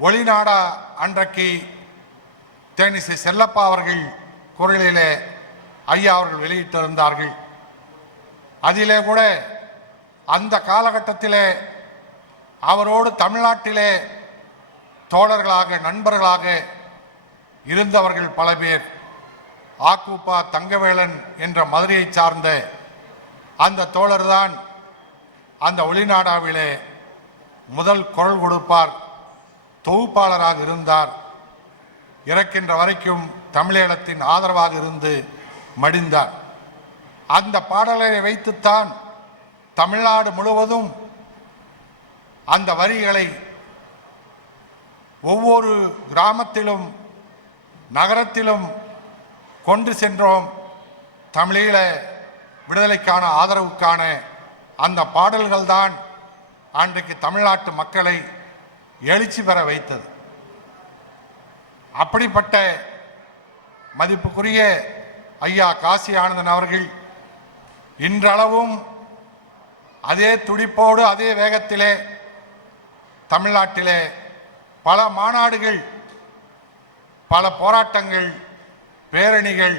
ஒளிநாடா அன்றைக்கு தேனிசை செல்லப்பா அவர்கள் குரலிலே ஐயா அவர்கள் வெளியிட்டிருந்தார்கள். அதிலே கூட அந்த காலகட்டத்திலே அவரோடு தமிழ்நாட்டிலே தோழர்களாக, நண்பர்களாக இருந்தவர்கள் பல பேர். ஆக்கூப்பா தங்கவேலன் என்ற மதுரையை சார்ந்த அந்த தோழர்தான் அந்த ஒளிநாடாவிலே முதல் குரல் கொடுப்பார், தொகுப்பாளராக இருந்தார். இறக்கின்ற வரைக்கும் தமிழீழத்தின் ஆதரவாக இருந்து மடிந்தார். அந்த பாடலை வைத்துத்தான் தமிழ்நாடு முழுவதும் அந்த வரிகளை ஒவ்வொரு கிராமத்திலும் நகரத்திலும் கொண்டு சென்றோம். தமிழீழ விடுதலைக்கான ஆதரவுக்கான அந்த பாடல்கள் தான் அன்றைக்கு தமிழ்நாட்டு மக்களை எழுச்சி பெற வைத்தது. அப்படிப்பட்ட மதிப்புக்குரிய ஐயா காசியானந்தன் அவர்கள் இன்றளவும் அதே துடிப்போடு, அதே வேகத்திலே தமிழ்நாட்டிலே பல மாநாடுகள், பல போராட்டங்கள், பேரணிகள்,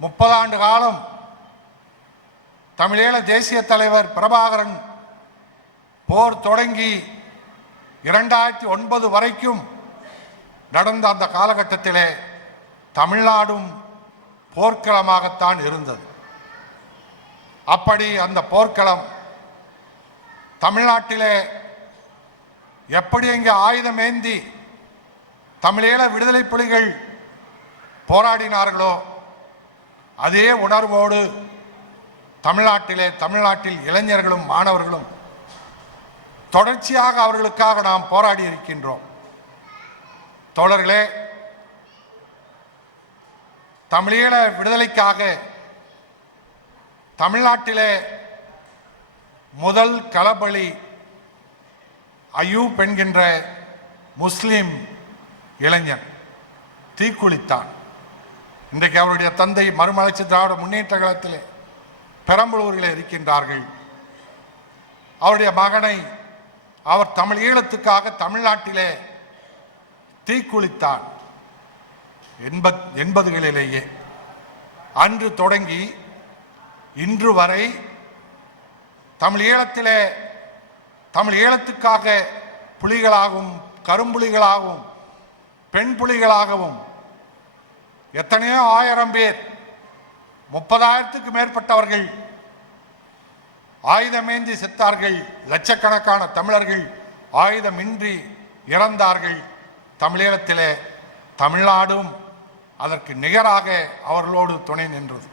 30 ஆண்டு காலம் தமிழீழ தேசிய தலைவர் பிரபாகரன் போர் தொடங்கி 2009 வரைக்கும் நடந்த அந்த காலகட்டத்திலே தமிழ்நாடும் போர்க்களமாகத்தான் இருந்தது. அப்படி அந்த போர்க்களம் தமிழ்நாட்டிலே எப்படி இங்கே ஆயுதம் ஏந்தி தமிழீழ விடுதலை புலிகள் போராடினார்களோ அதே உணர்வோடு தமிழ்நாட்டில் இளைஞர்களும் மாணவர்களும் தொடர்ச்சியாக அவர்களுக்காக நாம் போராடி இருக்கின்றோம். தோழர்களே, தமிழீழ விடுதலைக்காக தமிழ்நாட்டிலே முதல் களபலி அயூப் என்கின்ற முஸ்லிம் இளைஞன் தீக்குளித்தான். இன்றைக்கு அவருடைய தந்தை மறுமலர்ச்சி திராவிட முன்னேற்ற கழகத்திலே பெரம்பலூரில் இருக்கின்றார்கள். அவருடைய மகனை அவர் தமிழ் ஈழத்துக்காக தமிழ்நாட்டிலே தீக்குளித்தான். 80களிலேயே அன்று தொடங்கி இன்று வரை தமிழ் ஈழத்திலே தமிழ் ஈழத்துக்காக புலிகளாகவும், கரும்புலிகளாகவும், பெண் புலிகளாகவும் எத்தனையோ 1000 பேர் 30,000க்கு மேற்பட்டவர்கள் ஆயுதமேந்தி செத்தார்கள். லட்சக்கணக்கான தமிழர்கள் ஆயுதமின்றி இறந்தார்கள். தமிழீழத்திலே தமிழ்நாடும் அதற்கு நிகராக அவர்களோடு துணை நின்றது.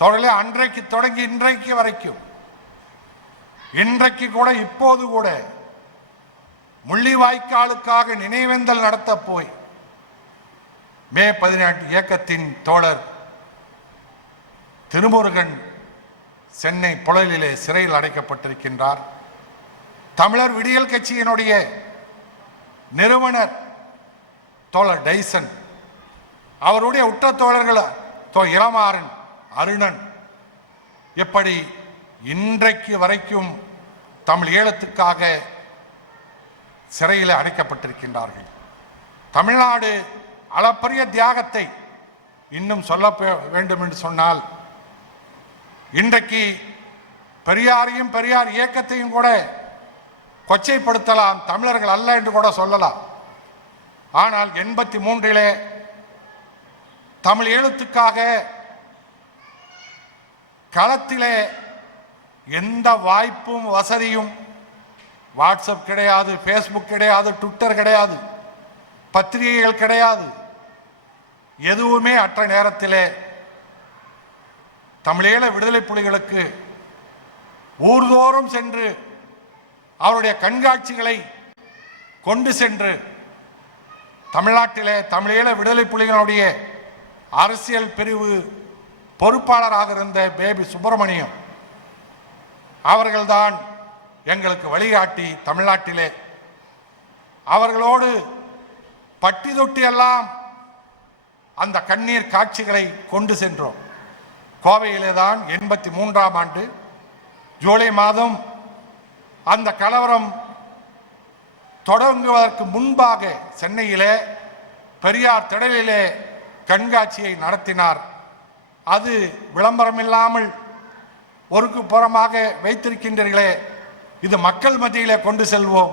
தொடரில் அன்றைக்கு தொடங்கி இன்றைக்கு வரைக்கும், இன்றைக்கு கூட, இப்போது கூட முள்ளிவாய்க்காலுக்காக நினைவேந்தல் நடத்த போய் மே 18 இயக்கத்தின் தோழர் திருமுருகன் சென்னை புழலிலே சிறையில் அடைக்கப்பட்டிருக்கின்றார். தமிழர் விடியல் கட்சியினுடைய நிறுவனர் தோழர் டைசன், அவருடைய உற்ற தோழர்கள் இளமாறன், அருணன், எப்படி இன்றைக்கு வரைக்கும் தமிழ் ஈழத்துக்காக சிறையில் அடைக்கப்பட்டிருக்கின்றார்கள். தமிழ்நாடு அளப்பரிய தியாகத்தை இன்னும் சொல்ல வேண்டும் என்று சொன்னால், இன்றைக்கு பெரியாரையும் பெரியார் இயக்கத்தையும் கூட கொச்சைப்படுத்தலாம், தமிழர்கள் அல்ல என்று கூட சொல்லலாம். ஆனால் 83 தமிழ் ஈழத்துக்காக களத்திலே எந்த வாய்ப்பும் வசதியும், வாட்ஸ்அப் கிடையாது, ஃபேஸ்புக் கிடையாது, ட்விட்டர் கிடையாது, பத்திரிகைகள் கிடையாது, எதுவுமே அற்ற நேரத்திலே தமிழீழ விடுதலை புலிகளுக்கு ஊர்தோறும் சென்று அவருடைய கண்காட்சிகளை கொண்டு சென்று தமிழ்நாட்டிலே தமிழீழ விடுதலை புலிகளுடைய அரசியல் பிரிவு பொறுப்பாளராக இருந்த பேபி சுப்பிரமணியம் அவர்கள்தான் எங்களுக்கு வழிகாட்டி. தமிழ்நாட்டிலே அவர்களோடு பட்டி தொட்டி எல்லாம் அந்த கண்ணீர் காட்சிகளை கொண்டு சென்றோம். கோவையிலே தான் 83ஆம் ஆண்டு ஜூலை மாதம் அந்த கலவரம் தொடங்குவதற்கு முன்பாக சென்னையிலே பெரியார் திடலிலே கண்காட்சியை நடத்தினார். அது விளம்பரம் இல்லாமல் ஒருக்கு புறமாக வைத்திருக்கின்றீர்களே, இது மக்கள் மத்தியிலே கொண்டு செல்வோம்,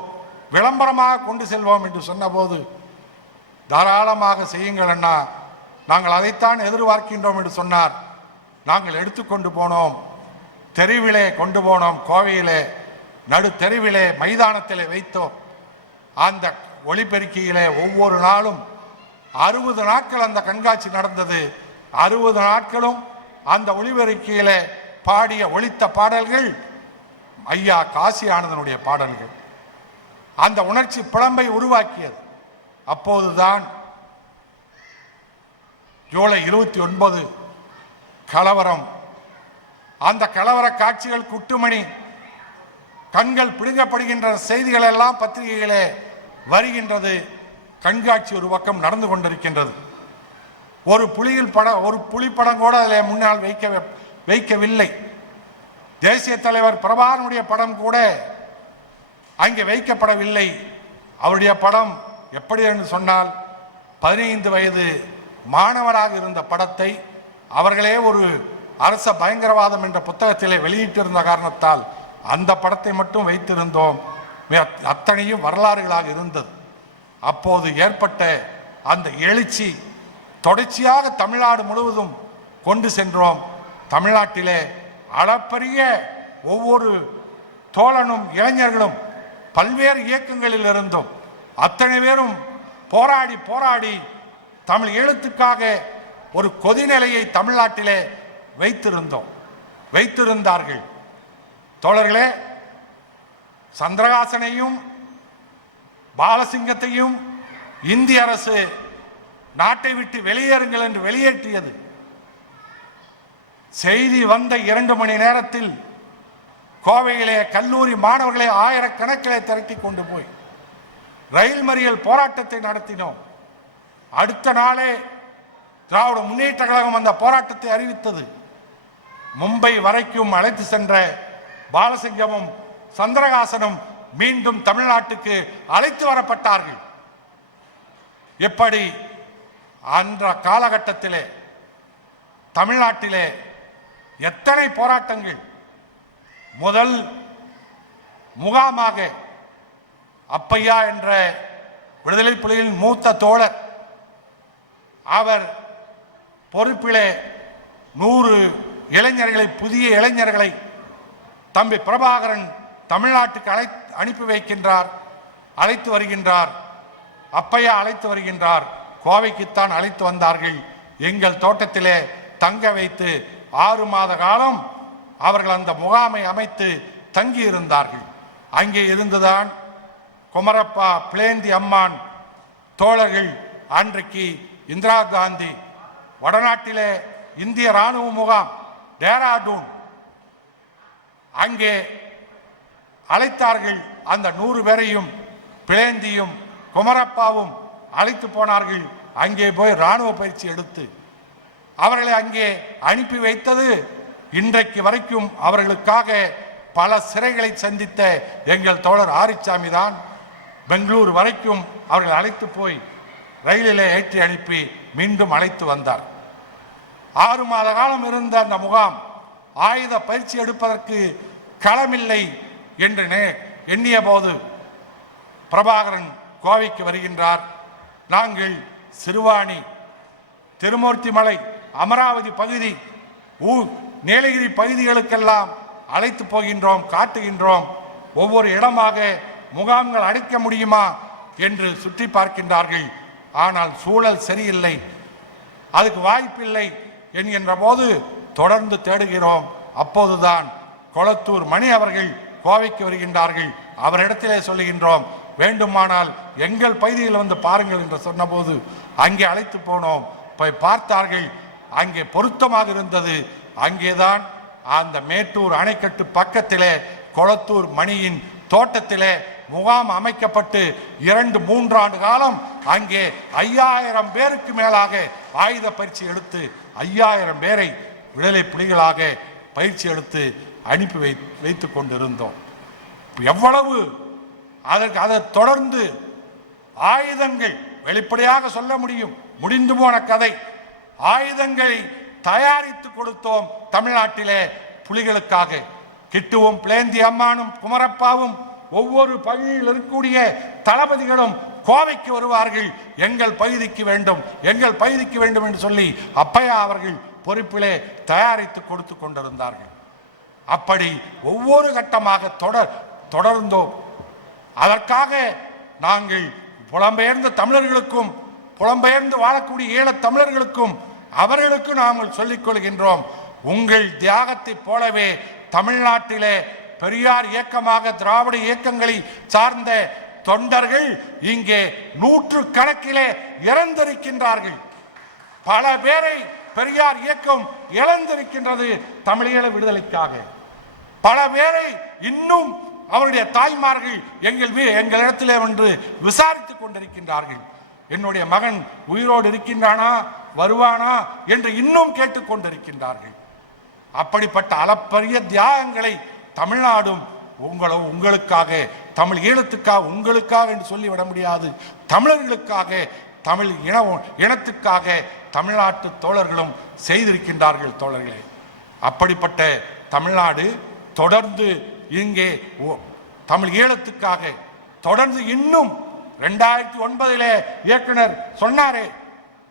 விளம்பரமாக கொண்டு செல்வோம் என்று சொன்னபோது, தாராளமாக செய்யுங்கள் அண்ணா, நாங்கள் அதைத்தான் எதிர்பார்க்கின்றோம் என்று சொன்னார். நாங்கள் எடுத்துக்கொண்டு போனோம், தெருவிலே கொண்டு போனோம். கோவையிலே நடு தெருவிலே மைதானத்திலே வைத்தோம். அந்த ஒளிபெருக்கியிலே ஒவ்வொரு நாளும் 60 நாட்கள் அந்த கண்காட்சி நடந்தது. 60 நாட்களும் அந்த ஒளிபெருக்கியிலே பாடிய ஒலித்த பாடல்கள் ஐயா காசி ஆனந்தனுடைய பாடல்கள். அந்த உணர்ச்சி பிளம்பை உருவாக்கியது. அப்போதுதான் ஜூலை 29 கலவரம். அந்த கலவர காட்சிகள், குட்டுமணி, கண்கள் பிடுங்கப்படுகின்ற செய்திகள் எல்லாம் பத்திரிகைகளே வருகின்றது. கண்காட்சி ஒரு பக்கம் நடந்து கொண்டிருக்கின்றது. ஒரு புலிப்படம் கூட அதில் முன்னால் வைக்கவில்லை. தேசிய தலைவர் பிரபாகரனுடைய படம் கூட அங்கே வைக்கப்படவில்லை. அவருடைய படம் எப்படி என்று சொன்னால், 15 வயது மாணவராக இருந்த படத்தை அவர்களே ஒரு அரச பயங்கரவாதம் என்ற புத்தகத்திலே வெளியிட்டிருந்த காரணத்தால் அந்த படத்தை மட்டும் வைத்திருந்தோம். அத்தனையும் வரலாறுகளாக இருந்தது. அப்போது ஏற்பட்ட அந்த எழுச்சி தொடர்ச்சியாக தமிழ்நாடு முழுவதும் கொண்டு சென்றோம். தமிழ்நாட்டிலே அளப்பரிய ஒவ்வொரு தோழனும் இளைஞர்களும் பல்வேறு இயக்கங்களில் இருந்தும் அத்தனை பேரும் போராடி போராடி தமிழ் ஈழத்துக்காக ஒரு கொதிநிலையை தமிழ்நாட்டிலே வைத்திருந்தார்கள். தோழர்களே, சந்திரகாசனையும் பாலசிங்கத்தையும் இந்திய அரசு நாட்டை விட்டு வெளியேறுங்கள் என்று வெளியேற்றியது. செய்தி வந்த 2 மணி நேரத்தில் கோவையிலே கல்லூரி மாணவர்களை ஆயிரக்கணக்கிலே திரட்டி கொண்டு போய் ரயில் மறியல் போராட்டத்தை நடத்தினோம். அடுத்த நாளே திராவிட முன்னேற்ற கழகம் அந்த போராட்டத்தை அறிவித்தது. மும்பை வரைக்கும் அழைத்து சென்ற பாலசிங்கமும் சந்திரகாசனும் மீண்டும் தமிழ்நாட்டுக்கு அழைத்து வரப்பட்டார்கள். எப்படி அந்த காலகட்டத்திலே தமிழ்நாட்டிலே எத்தனை போராட்டங்கள்! முதல் முகாமாக அப்பையா என்ற விடுதலை புலிகளின் மூத்த தோழர், அவர் பொறுப்பிலே 100 இளைஞர்களை, புதிய இளைஞர்களை தம்பி பிரபாகரன் தமிழ்நாட்டுக்கு அனுப்பி வைக்கின்றார், அழைத்து வருகின்றார். அப்பையா அழைத்து வருகின்றார். கோவைக்குத்தான் அழைத்து வந்தார்கள். எங்கள் தோட்டத்திலே தங்க வைத்து 6 மாத காலம் அவர்கள் அந்த முகாமை அமைத்து தங்கி இருந்தார்கள். அங்கே இருந்துதான் குமரப்பா, பிளேந்தி அம்மான் தோழர்கள் அன்றைக்கு இந்திரா காந்தி வடநாட்டிலே இந்திய இராணுவ முகாம் டேராடூன் அங்கே அழைத்தார்கள். அந்த 100 பேரையும் பிளேந்தியும் குமரப்பாவும் அழைத்து போனார்கள். அங்கே போய் இராணுவ பயிற்சி எடுத்து அவர்களை அங்கே அனுப்பி வைத்தது. இன்றைக்கு வரைக்கும் அவர்களுக்காக பல சிறைகளை சந்தித்த எங்கள் தோழர் ஆரிச்சாமி தான். பெங்களூர் வரைக்கும் அவர்கள் அழைத்து போய் ரயிலில் ஏற்றி அனுப்பி மீண்டும் அழைத்து வந்தார். 6 மாத காலம் இருந்த அந்த முகாம் ஆயுத பயிற்சி எடுப்பதற்கு களமில்லை என்று எண்ணிய போது பிரபாகரன் கோவைக்கு வருகின்றார். நாங்கள் சிறுவாணி, திருமூர்த்தி மலை, அமராவதி பகுதி, நீலகிரி பகுதிகளுக்கெல்லாம் அழைத்து போகின்றோம், காட்டுகின்றோம். ஒவ்வொரு இடமாக முகாம்கள் அடைக்க முடியுமா என்று சுற்றி பார்க்கின்றார்கள். ஆனால் சூழல் சரியில்லை, அதுக்கு வாய்ப்பில்லை என்கின்ற போது தொடர்ந்து தேடுகிறோம். அப்போதுதான் கொளத்தூர் மணி அவர்கள் கோவைக்கு வருகின்றார்கள். அவரிடத்திலே சொல்லுகின்றோம், வேண்டுமானால் எங்கள் பகுதியில் வந்து பாருங்கள் என்று சொன்னபோது அங்கே அழைத்து போனோம். போய் பார்த்தார்கள். அங்கே பொருத்தமாக இருந்தது. அங்கேதான் அந்த மேட்டூர் அணைக்கட்டு பக்கத்திலே கொளத்தூர் மணியின் தோட்டத்திலே முகாம் அமைக்கப்பட்டு 2-3 ஆண்டு காலம் அங்கே 5000 பேருக்கு மேலாக ஆயுத பயிற்சி எடுத்து 5000 பேரை விடுதலை புலிகளாக பயிற்சி எடுத்து அனுப்பி வைத்து கொண்டிருந்தோம். எவ்வளவு அதற்கு அதை தொடர்ந்து ஆயுதங்கள் வெளிப்படையாக சொல்ல முடியும், முடிந்து போன கதை. ஆயுதங்களை தயாரித்து கொடுத்தோம் தமிழ்நாட்டிலே புலிகளுக்காக. கிட்டுவும் பிளேந்தி அம்மானும் குமரப்பாவும் ஒவ்வொரு பகுதியில் இருக்கக்கூடிய தளபதிகளும் கோவைக்கு வருவார்கள். எங்கள் பகுதிக்கு வேண்டும், எங்கள் பகுதிக்கு வேண்டும் என்று சொல்லி அப்பையா அவர்கள் பொறுப்பிலே தயாரித்து கொடுத்து கொண்டிருந்தார்கள். அப்படி ஒவ்வொரு கட்டமாக தொடர்ந்தோம். அதற்காக நாங்கள் புலம்பெயர்ந்த தமிழர்களுக்கும், புலம்பெயர்ந்து வாழக்கூடிய ஈழத் தமிழர்களுக்கும் அவர்களுக்கு நாங்கள் சொல்லிக் கொள்கின்றோம், உங்கள் தியாகத்தைப் போலவே தமிழ்நாட்டிலே பெரியார் இயக்கமாக திராவிட இயக்கங்களை சார்ந்த தொண்டர்கள் இங்கே 100 கணக்கிலே இறந்திருக்கின்றார்கள். பல பேரை பெரியார் இயக்கம் இழந்திருக்கின்றது தமிழீழ விடுதலைக்காக. பல பேரை இன்னும் அவருடைய தாய்மார்கள் எங்களிடத்திலே வந்து விசாரித்துக் கொண்டிருக்கின்றார்கள். என்னுடைய மகன் உயிரோடு இருக்கின்றானா, வருவானா என்று இன்னும் கேட்டுக்கொண்டிருக்கின்றார்கள். அப்படிப்பட்ட அளப்பரிய தியாகங்களை தமிழ்நாடும் உங்களுக்காக, தமிழ் ஈழத்துக்காக, உங்களுக்காக என்று சொல்லிவிட முடியாது, தமிழர்களுக்காக, தமிழ் இனத்துக்காக தமிழ்நாட்டு தோழர்களும் செய்திருக்கின்றார்கள். தோழர்களே, அப்படிப்பட்ட தமிழ்நாடு தொடர்ந்து இங்கே தமிழ் ஈழத்துக்காக தொடர்ந்து இன்னும் 2009 இயக்குனர் சொன்னாரே,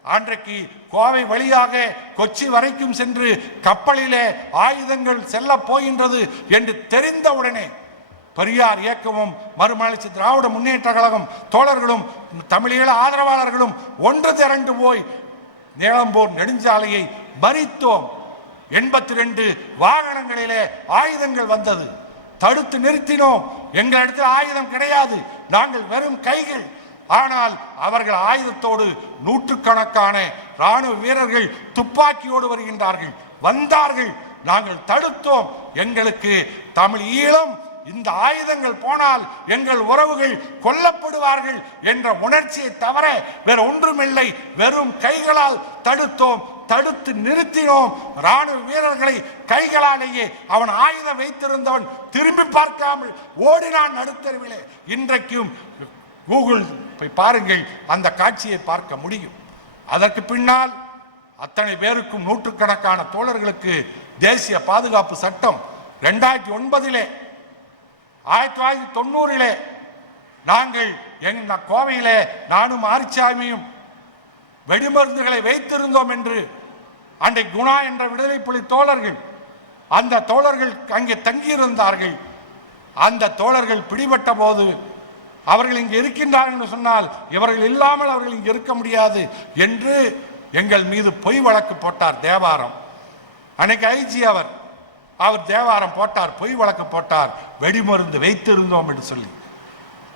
அன்றைக்கு கோவை வழியாக கொச்சி வரைக்கும் சென்று கப்பலிலே ஆயுதங்கள் செல்ல போகின்றது என்று தெரிந்தவுடனே பெரியார் இயக்கமும் மறுமலர்ச்சி திராவிட முன்னேற்ற கழகம் தோழர்களும் தமிழீழ ஆதரவாளர்களும் ஒன்று திரண்டு போய் நீலம்பூர் நெடுஞ்சாலையை மறித்தோம். 82 வாகனங்களிலே ஆயுதங்கள் வந்தது. தடுத்து நிறுத்தினோம். எங்களிடத்தில் ஆயுதம் கிடையாது, நாங்கள் வெறும் கைகள். ஆனால் அவர்கள் ஆயுதத்தோடு 100கணக்கான ராணுவ வீரர்கள் துப்பாக்கியோடு வருகின்றார்கள், வந்தார்கள். நாங்கள் தடுத்தோம். எங்களுக்கு தமிழ் ஈழம், இந்த ஆயுதங்கள் போனால் எங்கள் உறவுகள் கொல்லப்படுவார்கள் என்ற உணர்ச்சியை தவிர வேற ஒன்றுமில்லை. வெறும் கைகளால் தடுத்தோம், தடுத்து நிறுத்தினோம். ராணுவ வீரர்களை கைகளாலேயே அவன் ஆயுதம் வைத்திருந்தவன் திரும்பி பார்க்காமல் ஓடினான் நடுத்தருவிலே. இன்றைக்கும் கூகுள் போய் பாருங்கள், அந்த காட்சியை பார்க்க முடியும். அதற்கு பின்னால் அத்தனை பேருக்கும் 100கணக்கான தோழர்களுக்கு தேசிய பாதுகாப்பு சட்டம் 2009 1990 நாங்கள் கோவையிலே நானும் ஆரிச்சாமியும் வெடிமருந்துகளை வைத்திருந்தோம் என்று அன்றை குணா என்ற விடுதலை புலி தோழர்கள், அந்த தோழர்கள் அங்கே தங்கியிருந்தார்கள். அந்த தோழர்கள் பிடிபட்ட போது அவர்கள் இங்கு இருக்கின்றார்கள் என்று சொன்னால் இவர்கள் இல்லாமல் அவர்கள் இங்கு இருக்க முடியாது என்று எங்கள் மீது பொய் வழக்கு போட்டார் தேவாரம். அன்னைக்கு ஐஜி அவர் தேவாரம் போட்டார், பொய் வழக்கு போட்டார், வெடிமருந்து வைத்திருந்தோம் என்று சொல்லி.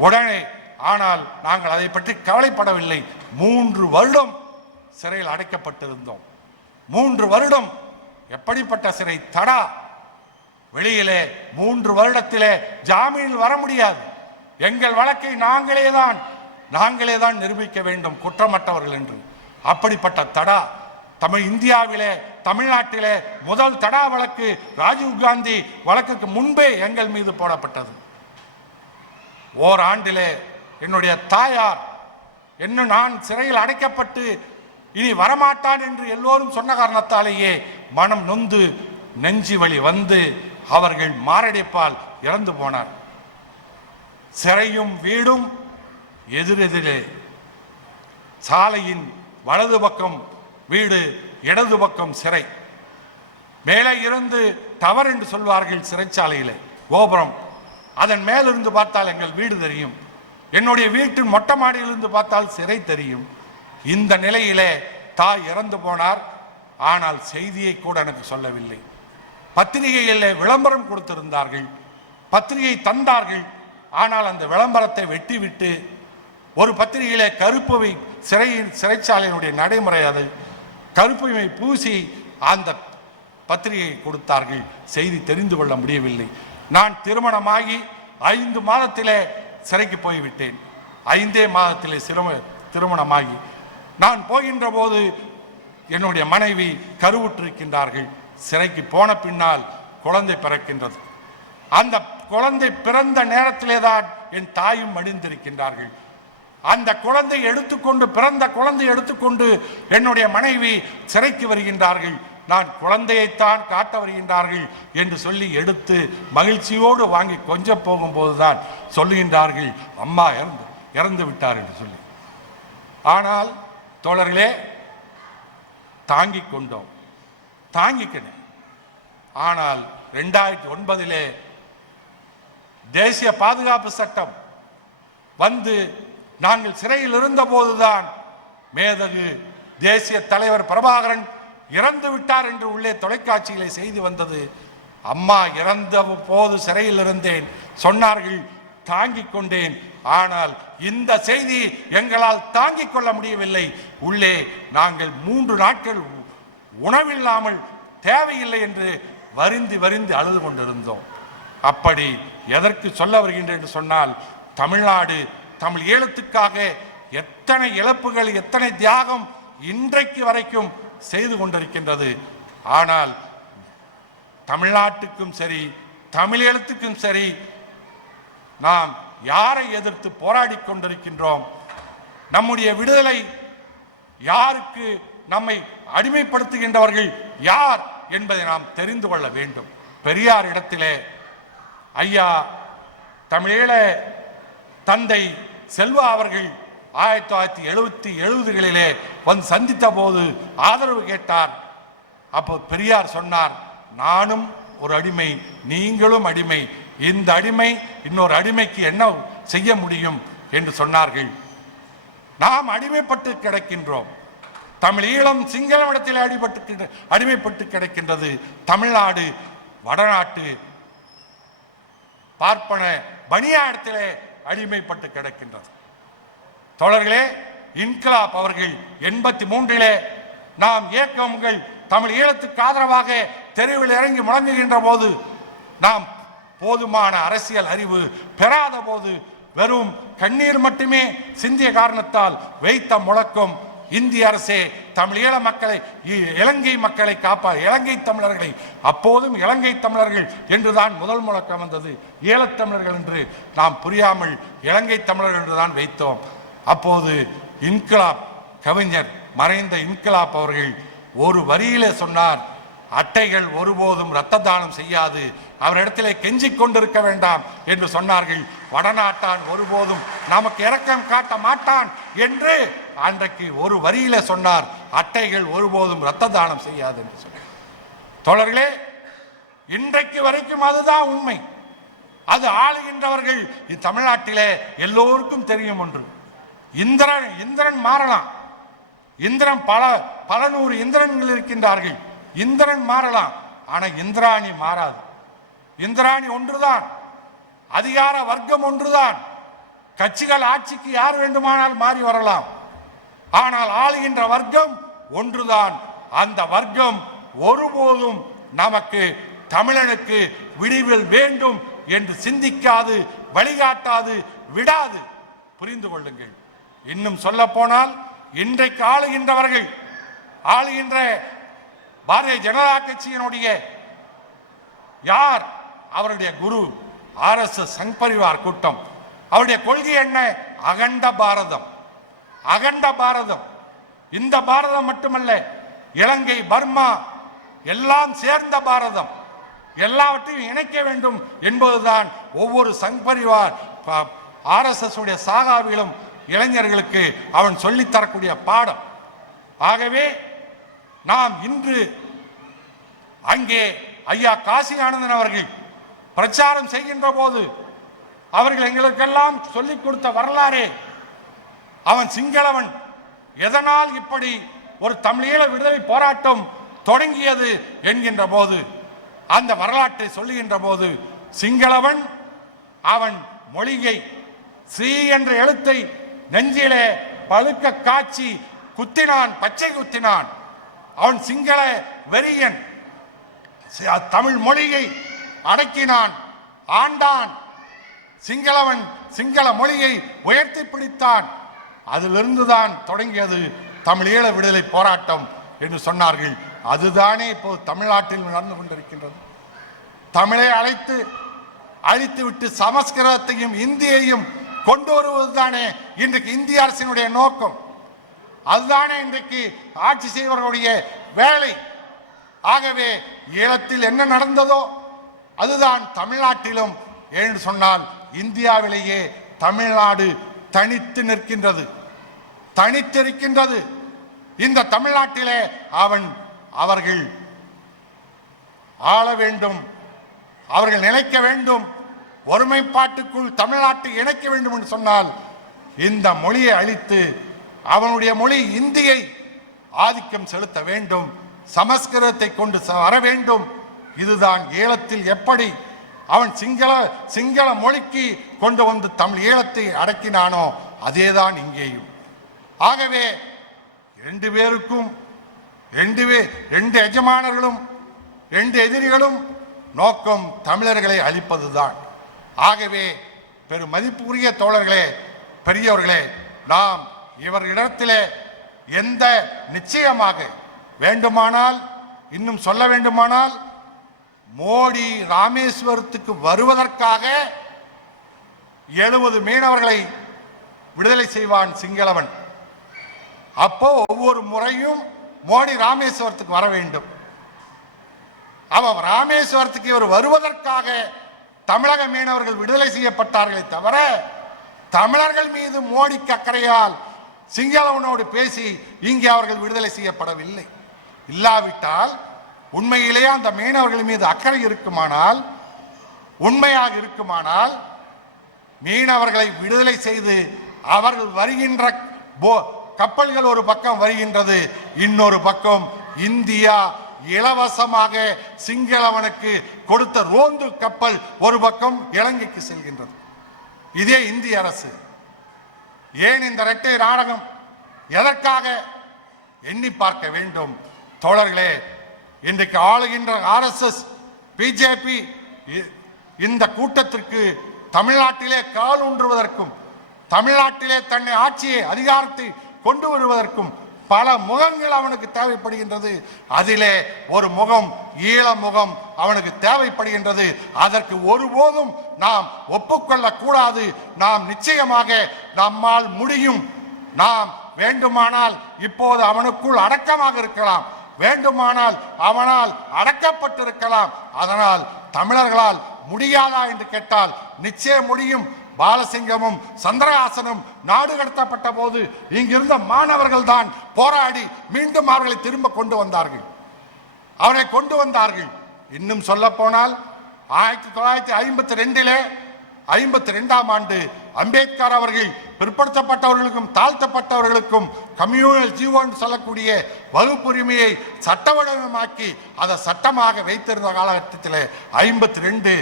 உடனே ஆனால் நாங்கள் அதை பற்றி கவலைப்படவில்லை. 3 வருடம் சிறையில் அடைக்கப்பட்டிருந்தோம். 3 வருடம். எப்படிப்பட்ட சிறை? தடா. வெளியிலே 3 வருடத்திலே ஜாமீனில் வர முடியாது. எங்கள் வழக்கை நாங்களே தான் நிரூபிக்க வேண்டும் குற்றமற்றவர்கள் என்று. அப்படிப்பட்ட தடா இந்தியாவிலே தமிழ்நாட்டிலே முதல் தடா வழக்கு ராஜீவ்காந்தி வழக்குக்கு முன்பே எங்கள் மீது போடப்பட்டது. ஓராண்டிலே என்னுடைய தாயார் இன்னும் நான் சிறையில் அடைக்கப்பட்டு இனி வரமாட்டான் என்று எல்லோரும் சொன்ன காரணத்தாலேயே மனம் நொந்து நெஞ்சு வலி வந்து அவர்கள் மாரடைப்பால் இறந்து போனார். சிறையும் வீடும் எதிரெதிரே. சாலையின் வலது பக்கம் வீடு, இடது பக்கம் சிறை. மேலே இருந்து டவர் என்று சொல்வார்கள் சிறைச்சாலையிலே, கோபுரம். அதன் மேலிருந்து பார்த்தால் எங்கள் வீடு தெரியும். என்னுடைய வீட்டின் மொட்டை மாடியிலிருந்து பார்த்தால் சிறை தெரியும். இந்த நிலையிலே தாய் இறந்து போனார். ஆனால் செய்தியை கூட எனக்கு சொல்லவில்லை. பத்திரிகையில் விளம்பரம் கொடுத்திருந்தார்கள், பத்திரிகை தந்தார்கள். ஆனால் அந்த விளம்பரத்தை வெட்டிவிட்டு ஒரு பத்திரிகையிலே கருப்புவை சிறைச்சாலையினுடைய நடைமுறை, அது கருப்புவை பூசி அந்த பத்திரிகை கொடுத்தார்கள். செய்தி தெரிந்து கொள்ள முடியவில்லை. நான் திருமணமாகி 5 மாதத்திலே சிறைக்கு போய்விட்டேன். 5 மாதத்திலே திருமணமாகி நான் போகின்ற போது என்னுடைய மனைவி கருவுற்றிருக்கின்றார்கள். சிறைக்கு போன பின்னால் குழந்தை பிறக்கின்றது. அந்த குழந்தை பிறந்த நேரத்திலே தான் என் தாயும் மடிந்திருக்கின்றார்கள். அந்த குழந்தை எடுத்துக்கொண்டு, பிறந்த குழந்தை எடுத்துக்கொண்டு என்னுடைய மனைவி சிறைக்கு வருகின்றார்கள். நான் குழந்தையைத்தான் காட்ட வருகின்றார்கள் என்று சொல்லி எடுத்து மகிழ்ச்சியோடு வாங்கி கொஞ்சம் போகும்போதுதான் சொல்லுகின்றார்கள், அம்மா இறந்து விட்டார் என்று சொல்லி. ஆனால் தோழர்களே, தாங்கிக் கொண்டோம், தாங்கிக்கணும். ஆனால் 2009 தேசிய பாதுகாப்பு சட்டம் வந்து நாங்கள் சிறையில் இருந்த போதுதான் மேதகு தேசிய தலைவர் பிரபாகரன் இறந்து விட்டார் என்று உள்ளே தொலைக்காட்சியிலே செய்தி வந்தது. அம்மா இறந்த போது சிறையில் இருந்தேன் சொன்னார்கள், தாங்கிக் கொண்டேன். ஆனால் இந்த செய்தி எங்களால் தாங்கிக் கொள்ள முடியவில்லை. உள்ளே நாங்கள் 3 நாட்கள் உணவில்லாமல் தேவையில்லை என்று வருந்தி வருந்தி அழுது கொண்டிருந்தோம். அப்படி எதற்கு சொல்ல வருகின்றேன் என்று சொன்னால், தமிழ்நாடு தமிழ் ஈழத்துக்காக எத்தனை இழப்புகள், எத்தனை தியாகம் இன்றைக்கு வரைக்கும் செய்து கொண்டிருக்கின்றது. ஆனால் தமிழ்நாட்டுக்கும் சரி, தமிழ் ஈழத்துக்கும் சரி, நாம் யாரை எதிர்த்து போராடி கொண்டிருக்கின்றோம்? நம்முடைய விடுதலை யாருக்கு? நம்மை அடிமைப்படுத்துகின்றவர்கள் யார் என்பதை நாம் தெரிந்து கொள்ள வேண்டும். பெரியார் இடத்திலே ஐயா தமிழீழ தந்தை செல்வா அவர்கள் 1970களிலே வந்து சந்தித்த போது ஆதரவு கேட்டார். அப்போ பெரியார் சொன்னார், நானும் ஒரு அடிமை, நீங்களும் அடிமை, இந்த அடிமை இன்னொரு அடிமைக்கு என்ன செய்ய முடியும் என்று சொன்னார்கள். நாம் அடிமைப்பட்டு கிடக்கின்றோம். தமிழ் ஈழம் சிங்களமிடத்தில் அடிமைப்பட்டு கிடக்கின்றது. தமிழ்நாடு வடநாட்டு பார்ப்பன பனியா இடத்திலே அடிமைப்பட்டு கிடக்கின்றது. தோழர்களே, இன்கிலாப் அவர்கள் 83 நாம் இயக்கங்கள் தமிழ் ஈழத்துக்கு ஆதரவாக தெருவில் இறங்கி முழங்குகின்ற போது, நாம் போதுமான அரசியல் அறிவு பெறாத போது, வெறும் கண்ணீர் மட்டுமே சிந்திய காரணத்தால் வைத்த முழக்கம், இந்திய அரசே தமிழ் ஈழ மக்களை, இலங்கை மக்களை காப்பார், இலங்கை தமிழர்களை, அப்போதும் இலங்கை தமிழர்கள் என்றுதான் முதல் முழக்கம் வந்தது. ஈழத்தமிழர்கள் என்று நாம் புரியாமல் இலங்கை தமிழர்கள் என்றுதான் வைத்தோம். அப்போது இன்கிலாப் கவிஞர், மறைந்த இன்கிலாப் அவர்கள் ஒரு வரியிலே சொன்னார், அட்டைகள் ஒருபோதும் இரத்த தானம் செய்யாது, அவரிடத்திலே கெஞ்சிக் கொண்டிருக்க வேண்டாம் என்று சொன்னார்கள். வடநாட்டான் ஒருபோதும் நமக்கு இரக்கம் காட்ட மாட்டான் என்று அன்றைக்கு ஒரு வரியில சொன்னார். அட்டைகள் ஒருபோதும் இரத்த தானம் செய்யாது என்று சொன்னார். தோழர்களே, இன்றைக்கு வரைக்கும் அதுதான் உண்மை. அது ஆளுகின்றவர்கள் தமிழ்நாட்டிலே எல்லோருக்கும் தெரியும். ஒன்று, இந்திரன் மாறலாம். இந்திரன் பல நூறு இந்திரன்கள் இருக்கின்றார்கள். இந்திரன் மாறலாம், ஆனா இந்திராணி மாறாது. இந்திராணி ஒன்றுதான், அதிகார வர்க்கம் ஒன்றுதான். கட்சிகள் ஆட்சிக்கு யார் வேண்டுமானால் மாறி வரலாம், ஆனால் ஆளுகின்ற வர்க்கம் ஒன்றுதான். அந்த வர்க்கம் ஒருபோதும் நமக்கு தமிழனுக்கு விடிவில் வேண்டும் என்று சிந்திக்காது, வழிகாட்டாது, விடாது. புரிந்து கொள்ளுங்கள். இன்னும் சொல்ல போனால் இன்றைக்கு ஆளுகின்ற பாரதிய ஜனதா கட்சியினுடைய யார்? அவருடைய குரு RSS சங் பரிவார் கூட்டம். அவருடைய கொள்கை என்ன? அகண்ட பாரதம். அகண்ட பாரதம். இந்த பாரதம் மட்டுமல்ல, இலங்கை, பர்மா எல்லாம் சேர்ந்த பாரதம். எல்லாவற்றையும் இணைக்க வேண்டும் என்பதுதான் ஒவ்வொரு சங் பரிவார் RSS உடைய சாகாவிலும் இளைஞர்களுக்கு அவன் சொல்லித்தரக்கூடிய பாடம். ஆகவே நாம் இன்று அங்கே ஐயா காசி ஆனந்தன் அவர்கள் பிரச்சாரம் செய்கின்ற போது அவர்கள் எங்களுக்கெல்லாம் சொல்லிக் கொடுத்த வரலாறே, அவன் சிங்களவன், எதனால் இப்படி ஒரு தமிழீழ விடுதலை போராட்டம் தொடங்கியது என்கின்ற போது, அந்த வரலாற்றை சொல்லுகின்ற போது, சிங்களவன் அவன் மொழியை சி என்ற எழுத்தை நெஞ்சிலே பழுக்க காட்சி குத்தினான், பச்சை குத்தினான். அவன் சிங்கள வெறியன். தமிழ் மொழியை அடக்கினான், ஆண்டான். சிங்களவன் சிங்கள மொழியை உயர்த்தி பிடித்தான். அதிலிருந்துதான் தொடங்கியது தமிழீழ விடுதலை போராட்டம் என்று சொன்னார்கள். அதுதானே இப்போது தமிழ்நாட்டில் நடந்து கொண்டிருக்கின்றது. தமிழை அழித்து விட்டு சமஸ்கிருதத்தையும் இந்தியையும் கொண்டு வருவதுதானே இன்றைக்கு இந்திய அரசினுடைய நோக்கம். அதுதானே இன்றைக்கு ஆட்சி செய்வர்களுடைய வேலை. ஆகவே ஈழத்தில் என்ன நடந்ததோ அதுதான் தமிழ்நாட்டிலும். என்று சொன்னால் இந்தியாவிலேயே தமிழ்நாடு தனித்து நிற்கின்றது, தனித்திருக்கின்றது. இந்த தமிழ்நாட்டிலே அவர்கள் ஆள வேண்டும், அவர்கள் நிலைக்க வேண்டும், ஒருமைப்பாட்டுக்குள் தமிழ்நாட்டை இணைக்க வேண்டும் என்று சொன்னால் இந்த மொழியை அழித்து அவனுடைய மொழி இந்தியை ஆதிக்கம் செலுத்த வேண்டும், சமஸ்கிருதத்தை கொண்டு வர வேண்டும். இதுதான் ஈழத்தில் எப்படி அவன் சிங்கள மொழிக்கு கொண்டு வந்து தமிழ் ஈழத்தை அடக்கினானோ அதேதான் இங்கேயும். ஆகவே ரெண்டு பேருக்கும் ரெண்டு எஜமானர்களும் ரெண்டு எதிரிகளும் நோக்கம் தமிழர்களை அழிப்பதுதான். ஆகவே பெரும் மதிப்புக்குரிய தோழர்களே, பெரியவர்களே, நாம் இவர்களிடத்திலே எந்த நிச்சயமாக வேண்டுமானால் இன்னும் சொல்ல வேண்டுமானால், மோடி ராமேஸ்வரத்துக்கு வருவதற்காக 70 மீனவர்களை விடுதலை செய்வான் சிங்களவன். அப்போ ஒவ்வொரு முறையும் மோடி ராமேஸ்வரத்துக்கு வர வேண்டும். அவன் ராமேஸ்வரத்துக்கு இவர் வருவதற்காக தமிழக மீனவர்கள் விடுதலை செய்யப்பட்டார்களே தவிர தமிழர்கள் மீது மோடிக்கு அக்கறையால் சிங்களவனோடு பேசி இங்கே அவர்கள் விடுதலை செய்யப்படவில்லை. இல்லாவிட்டால் உண்மையிலேயே அந்த மீனவர்கள் மீது அக்கறை இருக்குமானால், உண்மையாக இருக்குமானால், மீனவர்களை விடுதலை செய்து அவர்கள் வருகின்ற கப்பல்கள் ஒரு பக்கம் வருகின்றது, இன்னொரு பக்கம் இந்தியா இலவசமாக சிங்களவனுக்கு கொடுத்த ரோந்து கப்பல் ஒரு பக்கம் இலங்கைக்கு செல்கின்றது. இதே இந்திய அரசு. ஏன் இந்த இரட்டை நாடகம்? எதற்காக? எண்ணி பார்க்க வேண்டும் தோழர்களே. இன்றைக்கு ஆளுகின்ற RSS, பிஜேபி இந்த கூட்டத்திற்கு தமிழ்நாட்டிலே கால் ஊன்றுவதற்கும் தமிழ்நாட்டிலே தன்னை ஆட்சியை அதிகாரத்தை கொண்டு வருவதற்கும் பல முகங்கள் அவனுக்கு தேவைப்படுகின்றது. அதிலே ஒரு முகம் ஈழ முகம் அவனுக்கு தேவைப்படுகின்றது. அதற்கு ஒருபோதும் நாம் ஒப்புக்கொள்ள கூடாது. நாம் நிச்சயமாக நம்மால் முடியும். நாம் வேண்டுமானால் இப்போது அவனுக்குள் அடக்கமாக இருக்கலாம், வேண்டுமானால் அவனால் அடக்கப்பட்டிருக்கலாம். அதனால் தமிழர்களால் முடியாதா என்று கேட்டால் நிச்சயம் முடியும். பாலசிங்கமும் சந்திரஹாசனும் நாடு கடத்தப்பட்ட போது இங்கிருந்த மாணவர்கள் தான் போராடி மீண்டும் அவர்களை திரும்ப கொண்டு வந்தார்கள். இன்னும் சொல்ல போனால் 1952ஆம் ஆண்டு அம்பேத்கர் அவர்கள் பிற்படுத்தப்பட்டவர்களுக்கும் தாழ்த்தப்பட்டவர்களுக்கும் கம்யூனல் ஜீவன் சொல்லக்கூடிய வகுப்புரிமையை சட்ட வடிவமாக்கி அதை சட்டமாக வைத்திருந்த காலகட்டத்தில் 52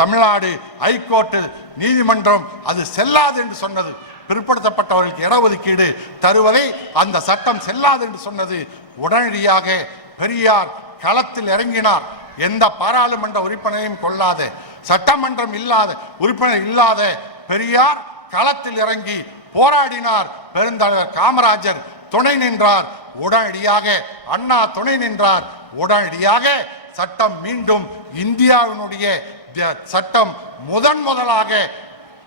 தமிழ்நாடு ஹைகோர்ட்டு நீதிமன்றம் அது செல்லாது என்று சொன்னது. பிற்படுத்தப்பட்டவர்களுக்கு இடஒதுக்கீடு தருவதை அந்த சட்டம் செல்லாது என்று சொன்னது. உடனடியாக பெரியார் களத்தில் இறங்கினார். எந்த பாராளுமன்ற உறுப்பினரையும் கொள்ளாத, சட்டமன்றம் இல்லாத உறுப்பினர் இல்லாத பெரியார் களத்தில் இறங்கி போராடினார். பெருந்தலைவர் காமராஜர் துணை நின்றார். உடனடியாக அண்ணா துணை நின்றார். உடனடியாக சட்டம் மீண்டும் இந்தியாவினுடைய சட்டம் முதலாக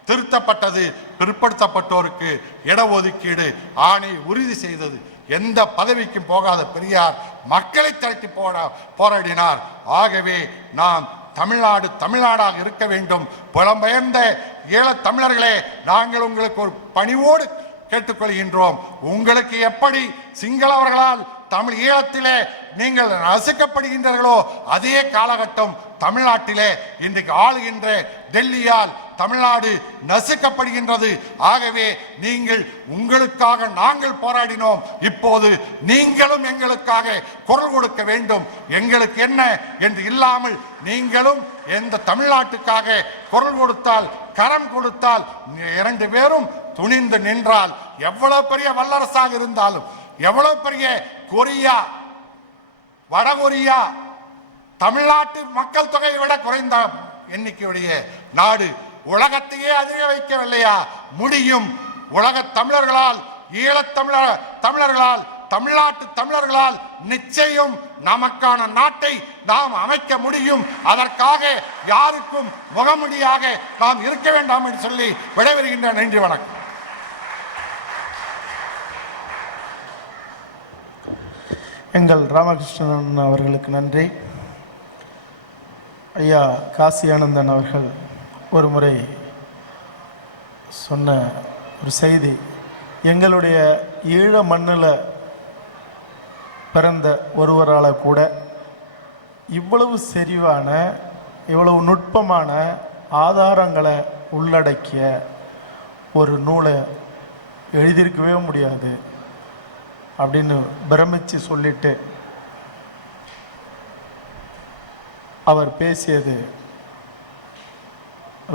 திருத்தப்பட்டது. பிற்படுத்தப்பட்டோருக்கு இடஒதுக்கீடு ஆணை உறுதி செய்தது. எந்த பதவிக்கும் போகாத பெரியார் மக்களை திரட்டி போராடினார். ஆகவே நாம் தமிழ்நாடாக இருக்க வேண்டும். புலம்பெயர்ந்த ஈழத் தமிழர்களே, நாங்கள் உங்களுக்கு ஒரு பணிவோடு கேட்டுக்கொள்கின்றோம். உங்களுக்கு எப்படி சிங்களவர்களால் தமிழ் ஈழத்திலே நீங்கள் ரசிக்கப்படுகின்றீர்களோ அதே காலகட்டம் தமிழ்நாட்டிலே இன்றைக்கு ஆளுகின்ற டெல்லியால் தமிழ்நாடு நசுக்கப்படுகின்றது. ஆகவே நீங்கள் உங்களுக்காக நாங்கள் போராடினோம். இப்போது நீங்களும் எங்களுக்காக குரல் கொடுக்க வேண்டும். எங்களுக்கு என்ன என்று இல்லாமல் நீங்களும் எந்த தமிழ்நாட்டுக்காக குரல் கொடுத்தால், கரம் கொடுத்தால், 2 பேரும் துணிந்து நின்றால், எவ்வளவு பெரிய வல்லரசாக இருந்தாலும், எவ்வளவு பெரிய கொரியா, வடகொரியா, தமிழ்நாட்டு மக்கள் தொகையை விட குறைந்த எண்ணிக்கையுடைய நாடு, உலகத்தையே அதிக வைக்கவில்லையா? முடியும். உலக தமிழர்களால், தமிழர்களால், தமிழ்நாட்டு தமிழர்களால் நிச்சயம் நமக்கான நாட்டை நாம் அமைக்க முடியும். அதற்காக யாருக்கும் முகமுடியாக நாம் இருக்க வேண்டாம் என்று சொல்லி விடைபெறுகின்ற. நன்றி, வணக்கம். எங்கள் ராமகிருஷ்ணன் அவர்களுக்கு நன்றி. ஐயா காசி ஆனந்தன் அவர்கள் ஒரு முறை சொன்ன ஒரு செய்தி, எங்களுடைய ஈழ மண்ணில் பிறந்த ஒருவரால் கூட இவ்வளவு செறிவான, இவ்வளவு நுட்பமான ஆதாரங்களை உள்ளடக்கிய ஒரு நூலை எழுதியிருக்கவே முடியாது அப்படின்னு பிரமிச்சு சொல்லிட்டு அவர் பேசியது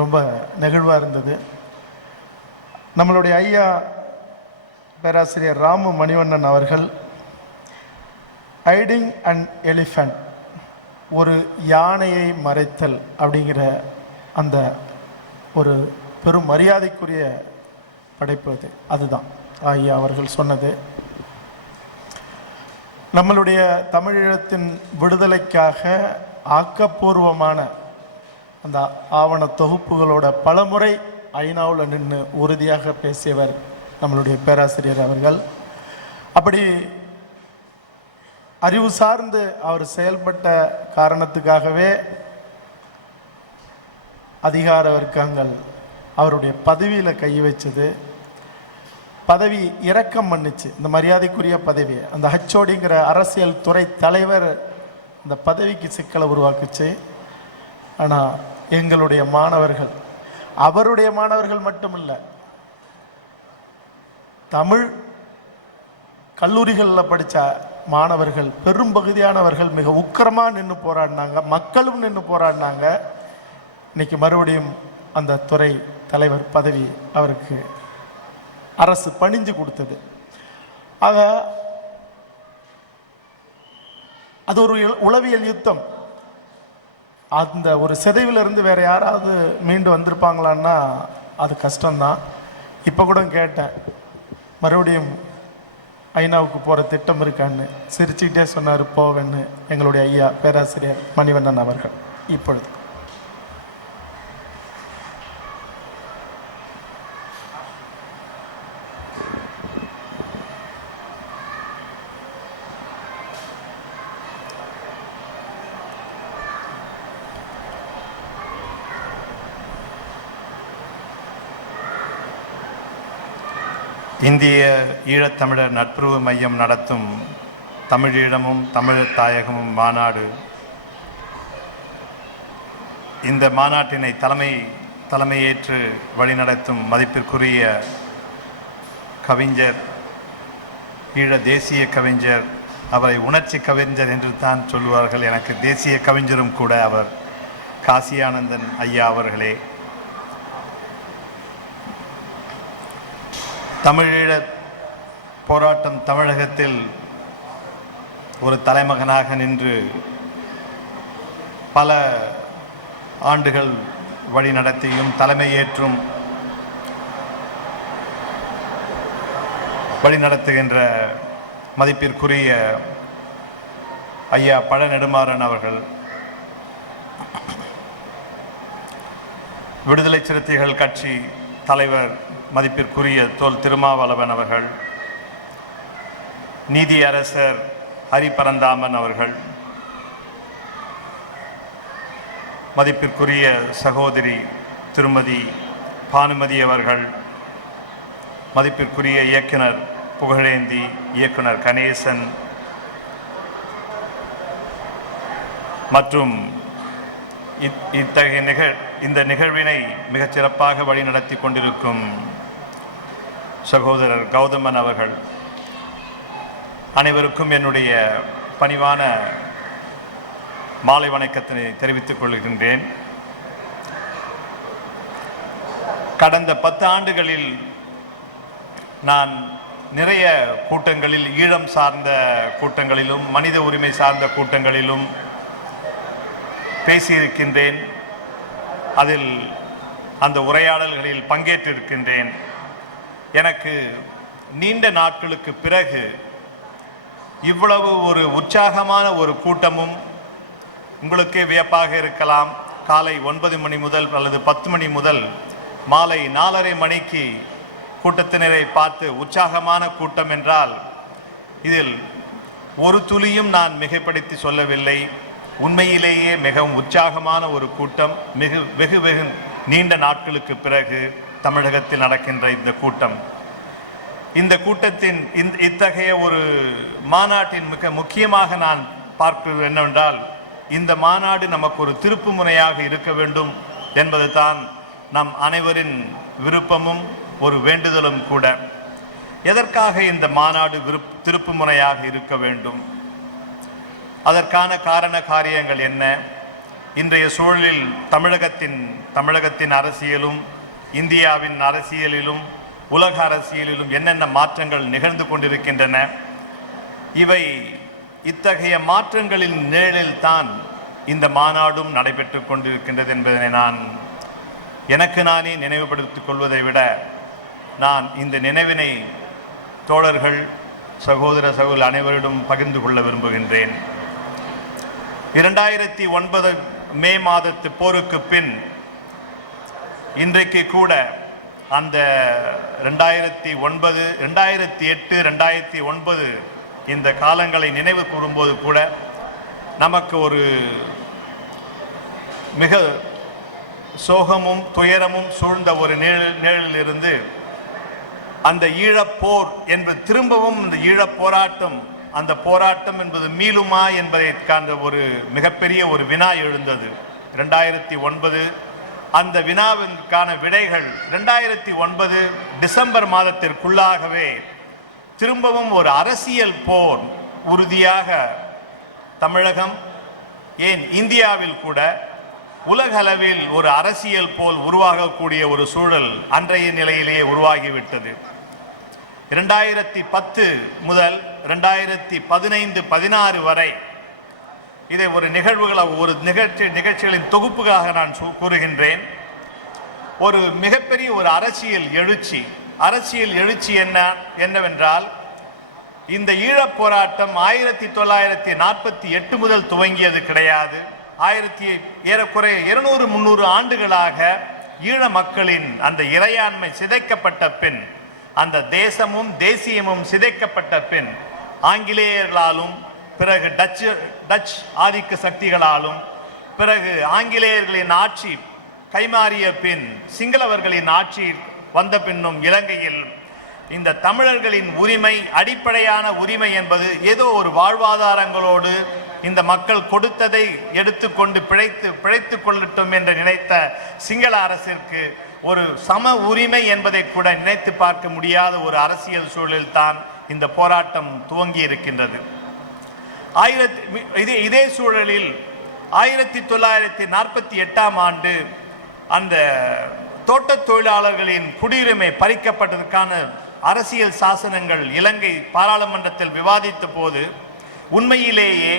ரொம்ப நெகிழ்வாக இருந்தது. நம்மளுடைய ஐயா பேராசிரியர் ராமு மணிவண்ணன் அவர்கள் ஹைடிங் அண்ட் எலிஃபண்ட், ஒரு யானையை மறைத்தல் அப்படிங்கிற அந்த ஒரு பெரும் மரியாதைக்குரிய படைப்பு அதுதான் ஐயா அவர்கள் சொன்னது. நம்மளுடைய தமிழீழத்தின் விடுதலைக்காக ஆக்கப்பூர்வமான அந்த ஆவண தொகுப்புகளோட பலமுறை ஐநாவில் நின்று உறுதியாக பேசியவர் நம்மளுடைய பேராசிரியர் அவர்கள். அப்படி அறிவு சார்ந்து அவர் செயல்பட்ட காரணத்துக்காகவே அதிகார வர்க்கங்கள் அவருடைய பதவியில் கை வச்சது, பதவி இறக்கம் பண்ணிச்சு. இந்த மரியாதைக்குரிய பதவி, அந்த ஹச்ஓடிங்கிற அரசியல் துறை தலைவர் அந்த பதவிக்கு சிக்கலை உருவாக்குச்சு. ஆனால் எங்களுடைய மாணவர்கள், அவருடைய மாணவர்கள் மட்டுமில்லை, தமிழ் கல்லூரிகளில் படித்த மாணவர்கள் பெரும்பகுதியானவர்கள் மிக உக்கிரமாக நின்று போராடினாங்க, மக்களும் நின்று போராடினாங்க. இன்னைக்கு மறுபடியும் அந்த துறை தலைவர் பதவி அவருக்கு அரசு பணிஞ்சு கொடுத்தது. ஆக அது ஒரு உளவியல் யுத்தம். அந்த ஒரு சிதைவிலிருந்து வேற யாராவது மீண்டு வந்திருப்பாங்களான்னா அது கஷ்டம்தான். இப்போ கூட கேட்டேன், மறுபடியும் ஐநாவுக்கு போகிற திட்டம் இருக்கான்னு. சிரிச்சுக்கிட்டே சொன்னார் போவேன்னு எங்களுடைய ஐயா பேராசிரியர் மணிவண்ணன் அவர்கள். இப்பொழுது இந்திய ஈழத்தமிழர் நட்புறவு மையம் நடத்தும் தமிழீழமும் தமிழர் தாயகமும் மாநாடு. இந்த மாநாட்டினை தலைமையேற்று வழிநடத்தும் மதிப்பிற்குரிய கவிஞர், ஈழ தேசிய கவிஞர், அவரை உணர்ச்சி கவிஞர் என்று தான் சொல்லுவார்கள். எனக்கு தேசிய கவிஞரும் கூட அவர், காசி ஆனந்தன் ஐயா அவர்களே. தமிழீழ போராட்டம் தமிழகத்தில் ஒரு தலைமகனாக நின்று பல ஆண்டுகள் வழிநடத்தியும் தலைமையேற்றும் வழிநடத்துகின்ற மதிப்பிற்குரிய ஐயா பழ நெடுமாறன் அவர்கள், விடுதலை சிறுத்தைகள் கட்சி தலைவர் மதிப்பிற்குரிய தொல் திருமாவளவன் அவர்கள், நீதி அரசர் ஹரிபரந்தாமன் அவர்கள், மதிப்பிற்குரிய சகோதரி திருமதி பானுமதி அவர்கள், மதிப்பிற்குரிய இயக்குனர் புகழேந்தி, இயக்குனர் கணேசன் மற்றும் இந்த நிகழ்வினை மிகச் சிறப்பாக வழிநடத்தி கொண்டிருக்கும் சகோதரர் கௌதமன் அவர்கள், அனைவருக்கும் என்னுடைய பணிவான மாலை வணக்கத்தினை தெரிவித்துக் கொள்கின்றேன். கடந்த 10 ஆண்டுகளில் நான் நிறைய கூட்டங்களில், ஈழம் சார்ந்த கூட்டங்களிலும் மனித உரிமை சார்ந்த கூட்டங்களிலும் பேசியிருக்கின்றேன். அதில் அந்த உரையாடல்களில் பங்கேற்றிருக்கின்றேன். எனக்கு நீண்ட நாட்களுக்கு பிறகு இவ்வளவு ஒரு உற்சாகமான ஒரு கூட்டமும், உங்களுக்கே வியப்பாக இருக்கலாம், காலை 9 மணி முதல் அல்லது 10 மணி முதல் மாலை 4:30 மணிக்கு கூட்டத்தினரை பார்த்து உற்சாகமான கூட்டம் என்றால் இதில் ஒரு துளியும் நான் மிகைப்படுத்தி சொல்லவில்லை. உண்மையிலேயே மிகவும் உற்சாகமான ஒரு கூட்டம். வெகு நீண்ட நாட்களுக்கு பிறகு தமிழகத்தில் நடக்கின்ற இந்த கூட்டம். இந்த கூட்டத்தின் இத்தகைய ஒரு மாநாட்டின் மிக முக்கியமாக நான் பார்ப்பது என்னவென்றால், இந்த மாநாடு நமக்கு ஒரு திருப்பு முனையாக இருக்க வேண்டும் என்பது தான் நம் அனைவரின் விருப்பமும் ஒரு வேண்டுதலும் கூட. எதற்காக இந்த மாநாடு திருப்பு முனையாக இருக்க வேண்டும்? அதற்கான காரண காரியங்கள் என்ன? இன்றைய சூழலில் தமிழகத்தின் அரசியலும், இந்தியாவின் அரசியலிலும், உலக அரசியலிலும் என்னென்ன மாற்றங்கள் நிகழ்ந்து கொண்டிருக்கின்றன? இத்தகைய மாற்றங்களின் நிழலில் தான் இந்த மாநாடும் நடைபெற்று கொண்டிருக்கின்றது என்பதனை நான் எனக்கு நானே நினைவுபடுத்திக் கொள்வதை விட, நான் இந்த நினைவினை தோழர்கள், சகோதர அனைவரிடம் பகிர்ந்து கொள்ள விரும்புகின்றேன். 2009 மே மாதத்து போருக்கு பின் இன்றைக்கு கூட அந்த 2009, 2008, 2009 இந்த காலங்களை நினைவு கூறும்போது கூட நமக்கு ஒரு மிக சோகமும் துயரமும் சூழ்ந்த ஒரு நிழலிலிருந்து அந்த ஈழப்போர் என்பது திரும்பவும், இந்த ஈழப் போராட்டம், அந்த போராட்டம் என்பது மீளுமா என்பதை காண்ற ஒரு மிகப்பெரிய ஒரு வினா எழுந்தது 2009. அந்த வினாவிற்கான விடைகள் 2009 டிசம்பர் மாதத்திற்குள்ளாகவே திரும்பவும் ஒரு அரசியல் போர் உறுதியாக தமிழகம், ஏன் இந்தியாவில் கூட உலக அளவில் ஒரு அரசியல் போல் உருவாகக்கூடிய ஒரு சூழல் அன்றைய நிலையிலேயே உருவாகிவிட்டது. 2010 முதல் 2015-16 வரை இதை ஒரு நிகழ்ச்சிகளின் தொகுப்புக்காக நான் கூறுகின்றேன். ஒரு மிகப்பெரிய ஒரு அரசியல் எழுச்சி என்னவென்றால், இந்த ஈழப் போராட்டம் 1948 முதல் துவங்கியது கிடையாது. ஏறக்குறைய 200-300 ஆண்டுகளாக ஈழ மக்களின் அந்த இறையாண்மை சிதைக்கப்பட்ட பின், அந்த தேசமும் தேசியமும் சிதைக்கப்பட்ட பின், ஆங்கிலேயர்களாலும் பிறகு டச் ஆதிக்க சக்திகளாலும், பிறகு ஆங்கிலேயர்களின் ஆட்சி கைமாறிய பின் சிங்களவர்களின் ஆட்சி வந்த பின்னும் இலங்கையில் இந்த தமிழர்களின் உரிமை, அடிப்படையான உரிமை என்பது ஏதோ ஒரு வாழ்வாதாரங்களோடு இந்த மக்கள் கொடுத்ததை எடுத்துக்கொண்டு பிழைத்து கொள்ளட்டும் என்று நினைத்த சிங்கள அரசிற்கு ஒரு சம உரிமை என்பதை கூட நினைத்து பார்க்க முடியாத ஒரு அரசியல் சூழலில் தான் இந்த போராட்டம் துவங்கி இருக்கின்றது. இதே சூழலில் 1948ஆம் ஆண்டு அந்த தோட்டத் தொழிலாளர்களின் குடியுரிமை பறிக்கப்பட்டதற்கான அரசியல் சாசனங்கள் இலங்கை பாராளுமன்றத்தில் விவாதித்த போது உண்மையிலேயே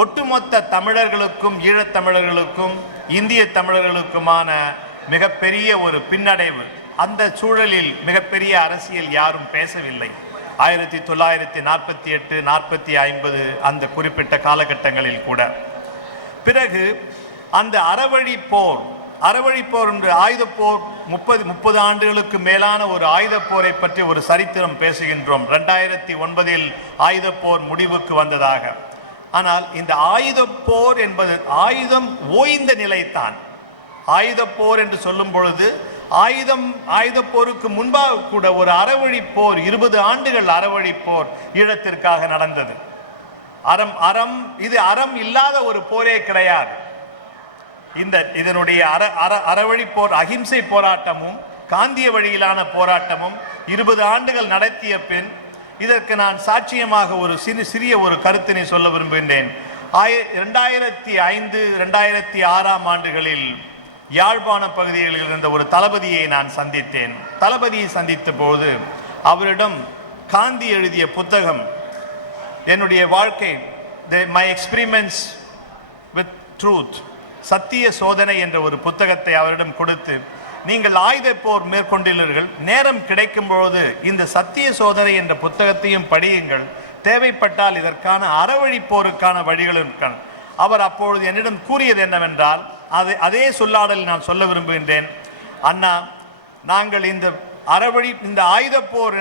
ஒட்டுமொத்த தமிழர்களுக்கும் ஈழத்தமிழர்களுக்கும் இந்திய தமிழர்களுக்குமான மிகப்பெரிய ஒரு பின்னடைவு. அந்த சூழலில் மிகப்பெரிய அரசியல் யாரும் பேசவில்லை. 1948, 40, 50 அந்த குறிப்பிட்ட காலகட்டங்களில் கூட. பிறகு அந்த அறவழி போர் என்று ஆயுதப்போர் 30 ஆண்டுகளுக்கு மேலான ஒரு ஆயுதப்போரை பற்றி ஒரு சரித்திரம் பேசுகின்றோம். 2009 ஆயுதப்போர் முடிவுக்கு வந்ததாக. ஆனால் இந்த ஆயுதப்போர் என்பது ஆயுதம் ஓய்ந்த நிலைத்தான். ஆயுதப்போர் என்று சொல்லும் பொழுது ஆயுதப்போருக்கு முன்பாக கூட ஒரு அறவழி போர், 20 ஆண்டுகள் அறவழி போர் ஈழத்திற்காக நடந்தது. இது அறம் இல்லாத ஒரு போரே கிடையாது. இதனுடைய அறவழி போர், அகிம்சை போராட்டமும் காந்திய வழியிலான போராட்டமும் 20 ஆண்டுகள் நடத்திய பின் இதற்கு நான் சாட்சியமாக ஒரு சிறிய ஒரு கருத்தினை சொல்ல விரும்புகின்றேன். 2005, 2006ஆம் ஆண்டுகளில் யாழ்ப்பாண பகுதிகளில் இருந்த ஒரு தளபதியை நான் சந்தித்தேன். தளபதியை சந்தித்த போது அவரிடம் காந்தி எழுதிய புத்தகம், என்னுடைய வாழ்க்கை, மை எக்ஸ்பிரிமெண்ட்ஸ் வித் ட்ரூத், சத்திய சோதனை என்ற ஒரு புத்தகத்தை அவரிடம் கொடுத்து, நீங்கள் ஆயுத போர் மேற்கொண்டுள்ளீர்கள், நேரம் கிடைக்கும் பொழுது இந்த சத்திய சோதனை என்ற புத்தகத்தையும் படியுங்கள், தேவைப்பட்டால் இதற்கான அறவழி போருக்கான வழிகள் இருக்கான. அவர் அப்பொழுது என்னிடம் கூறியது என்னவென்றால், அதே சொல்லாடலில் நான் சொல்ல விரும்புகின்றேன். அண்ணா, நாங்கள் இந்த ஆயுத போர்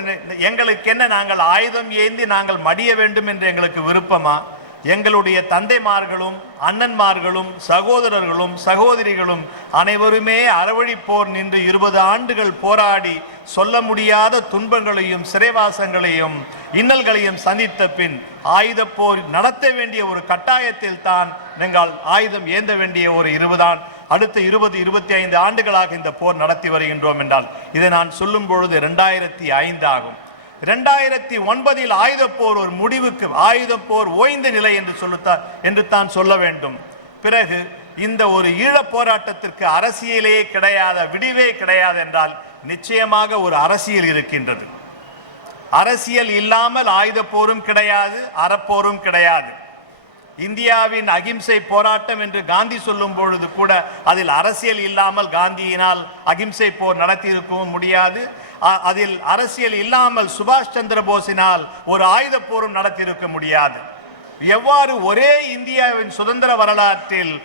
எங்களுக்கு என்ன, நாங்கள் ஆயுதம் ஏந்தி நாங்கள் மடிய வேண்டும் என்று எங்களுக்கு விருப்பமா? எங்களுடைய தந்தைமார்களும் அண்ணன்மார்களும் சகோதரர்களும் சகோதரிகளும் அனைவருமே அறவழி போர் நின்று 20 ஆண்டுகள் போராடி சொல்ல முடியாத துன்பங்களையும் சிறைவாசங்களையும் இன்னல்களையும் சந்தித்த பின் ஆயுத போர் நடத்த வேண்டிய ஒரு கட்டாயத்தில் தான் நீங்கள் ஆயுதம் ஏந்த வேண்டிய ஒரு அடுத்த 20-25 ஆண்டுகளாக இந்த போர் நடத்தி வருகின்றோம் என்றால், இதை நான் சொல்லும் பொழுது 2005 ஆகும். 2009 ஆயுதப்போர் ஒரு முடிவுக்கு, ஆயுதப்போர் ஓய்ந்த நிலை என்று தான் சொல்ல வேண்டும். பிறகு இந்த ஒரு ஈழப் போராட்டத்திற்கு அரசியலே கிடையாத, விடிவே கிடையாது என்றால் நிச்சயமாக ஒரு அரசியல் இருக்கின்றது. அரசியல் இல்லாமல் ஆயுதப்போரும் கிடையாது, அறப்போரும் கிடையாது. இந்தியாவின் அகிம்சை போராட்டம் என்று காந்தி சொல்லும் பொழுது கூட அதில் அரசியல் இல்லாமல் காந்தியினால் அகிம்சை போர் நடத்தி இருக்கவும் முடியாது. அதில் அரசியல் இல்லாமல் சுபாஷ் சந்திர போஸினால் ஒரு ஆயுத போரும் நடத்தியிருக்க முடியாது. எவ்வாறு ஒரே இந்தியாவின் சுதந்திர வரலாற்றில்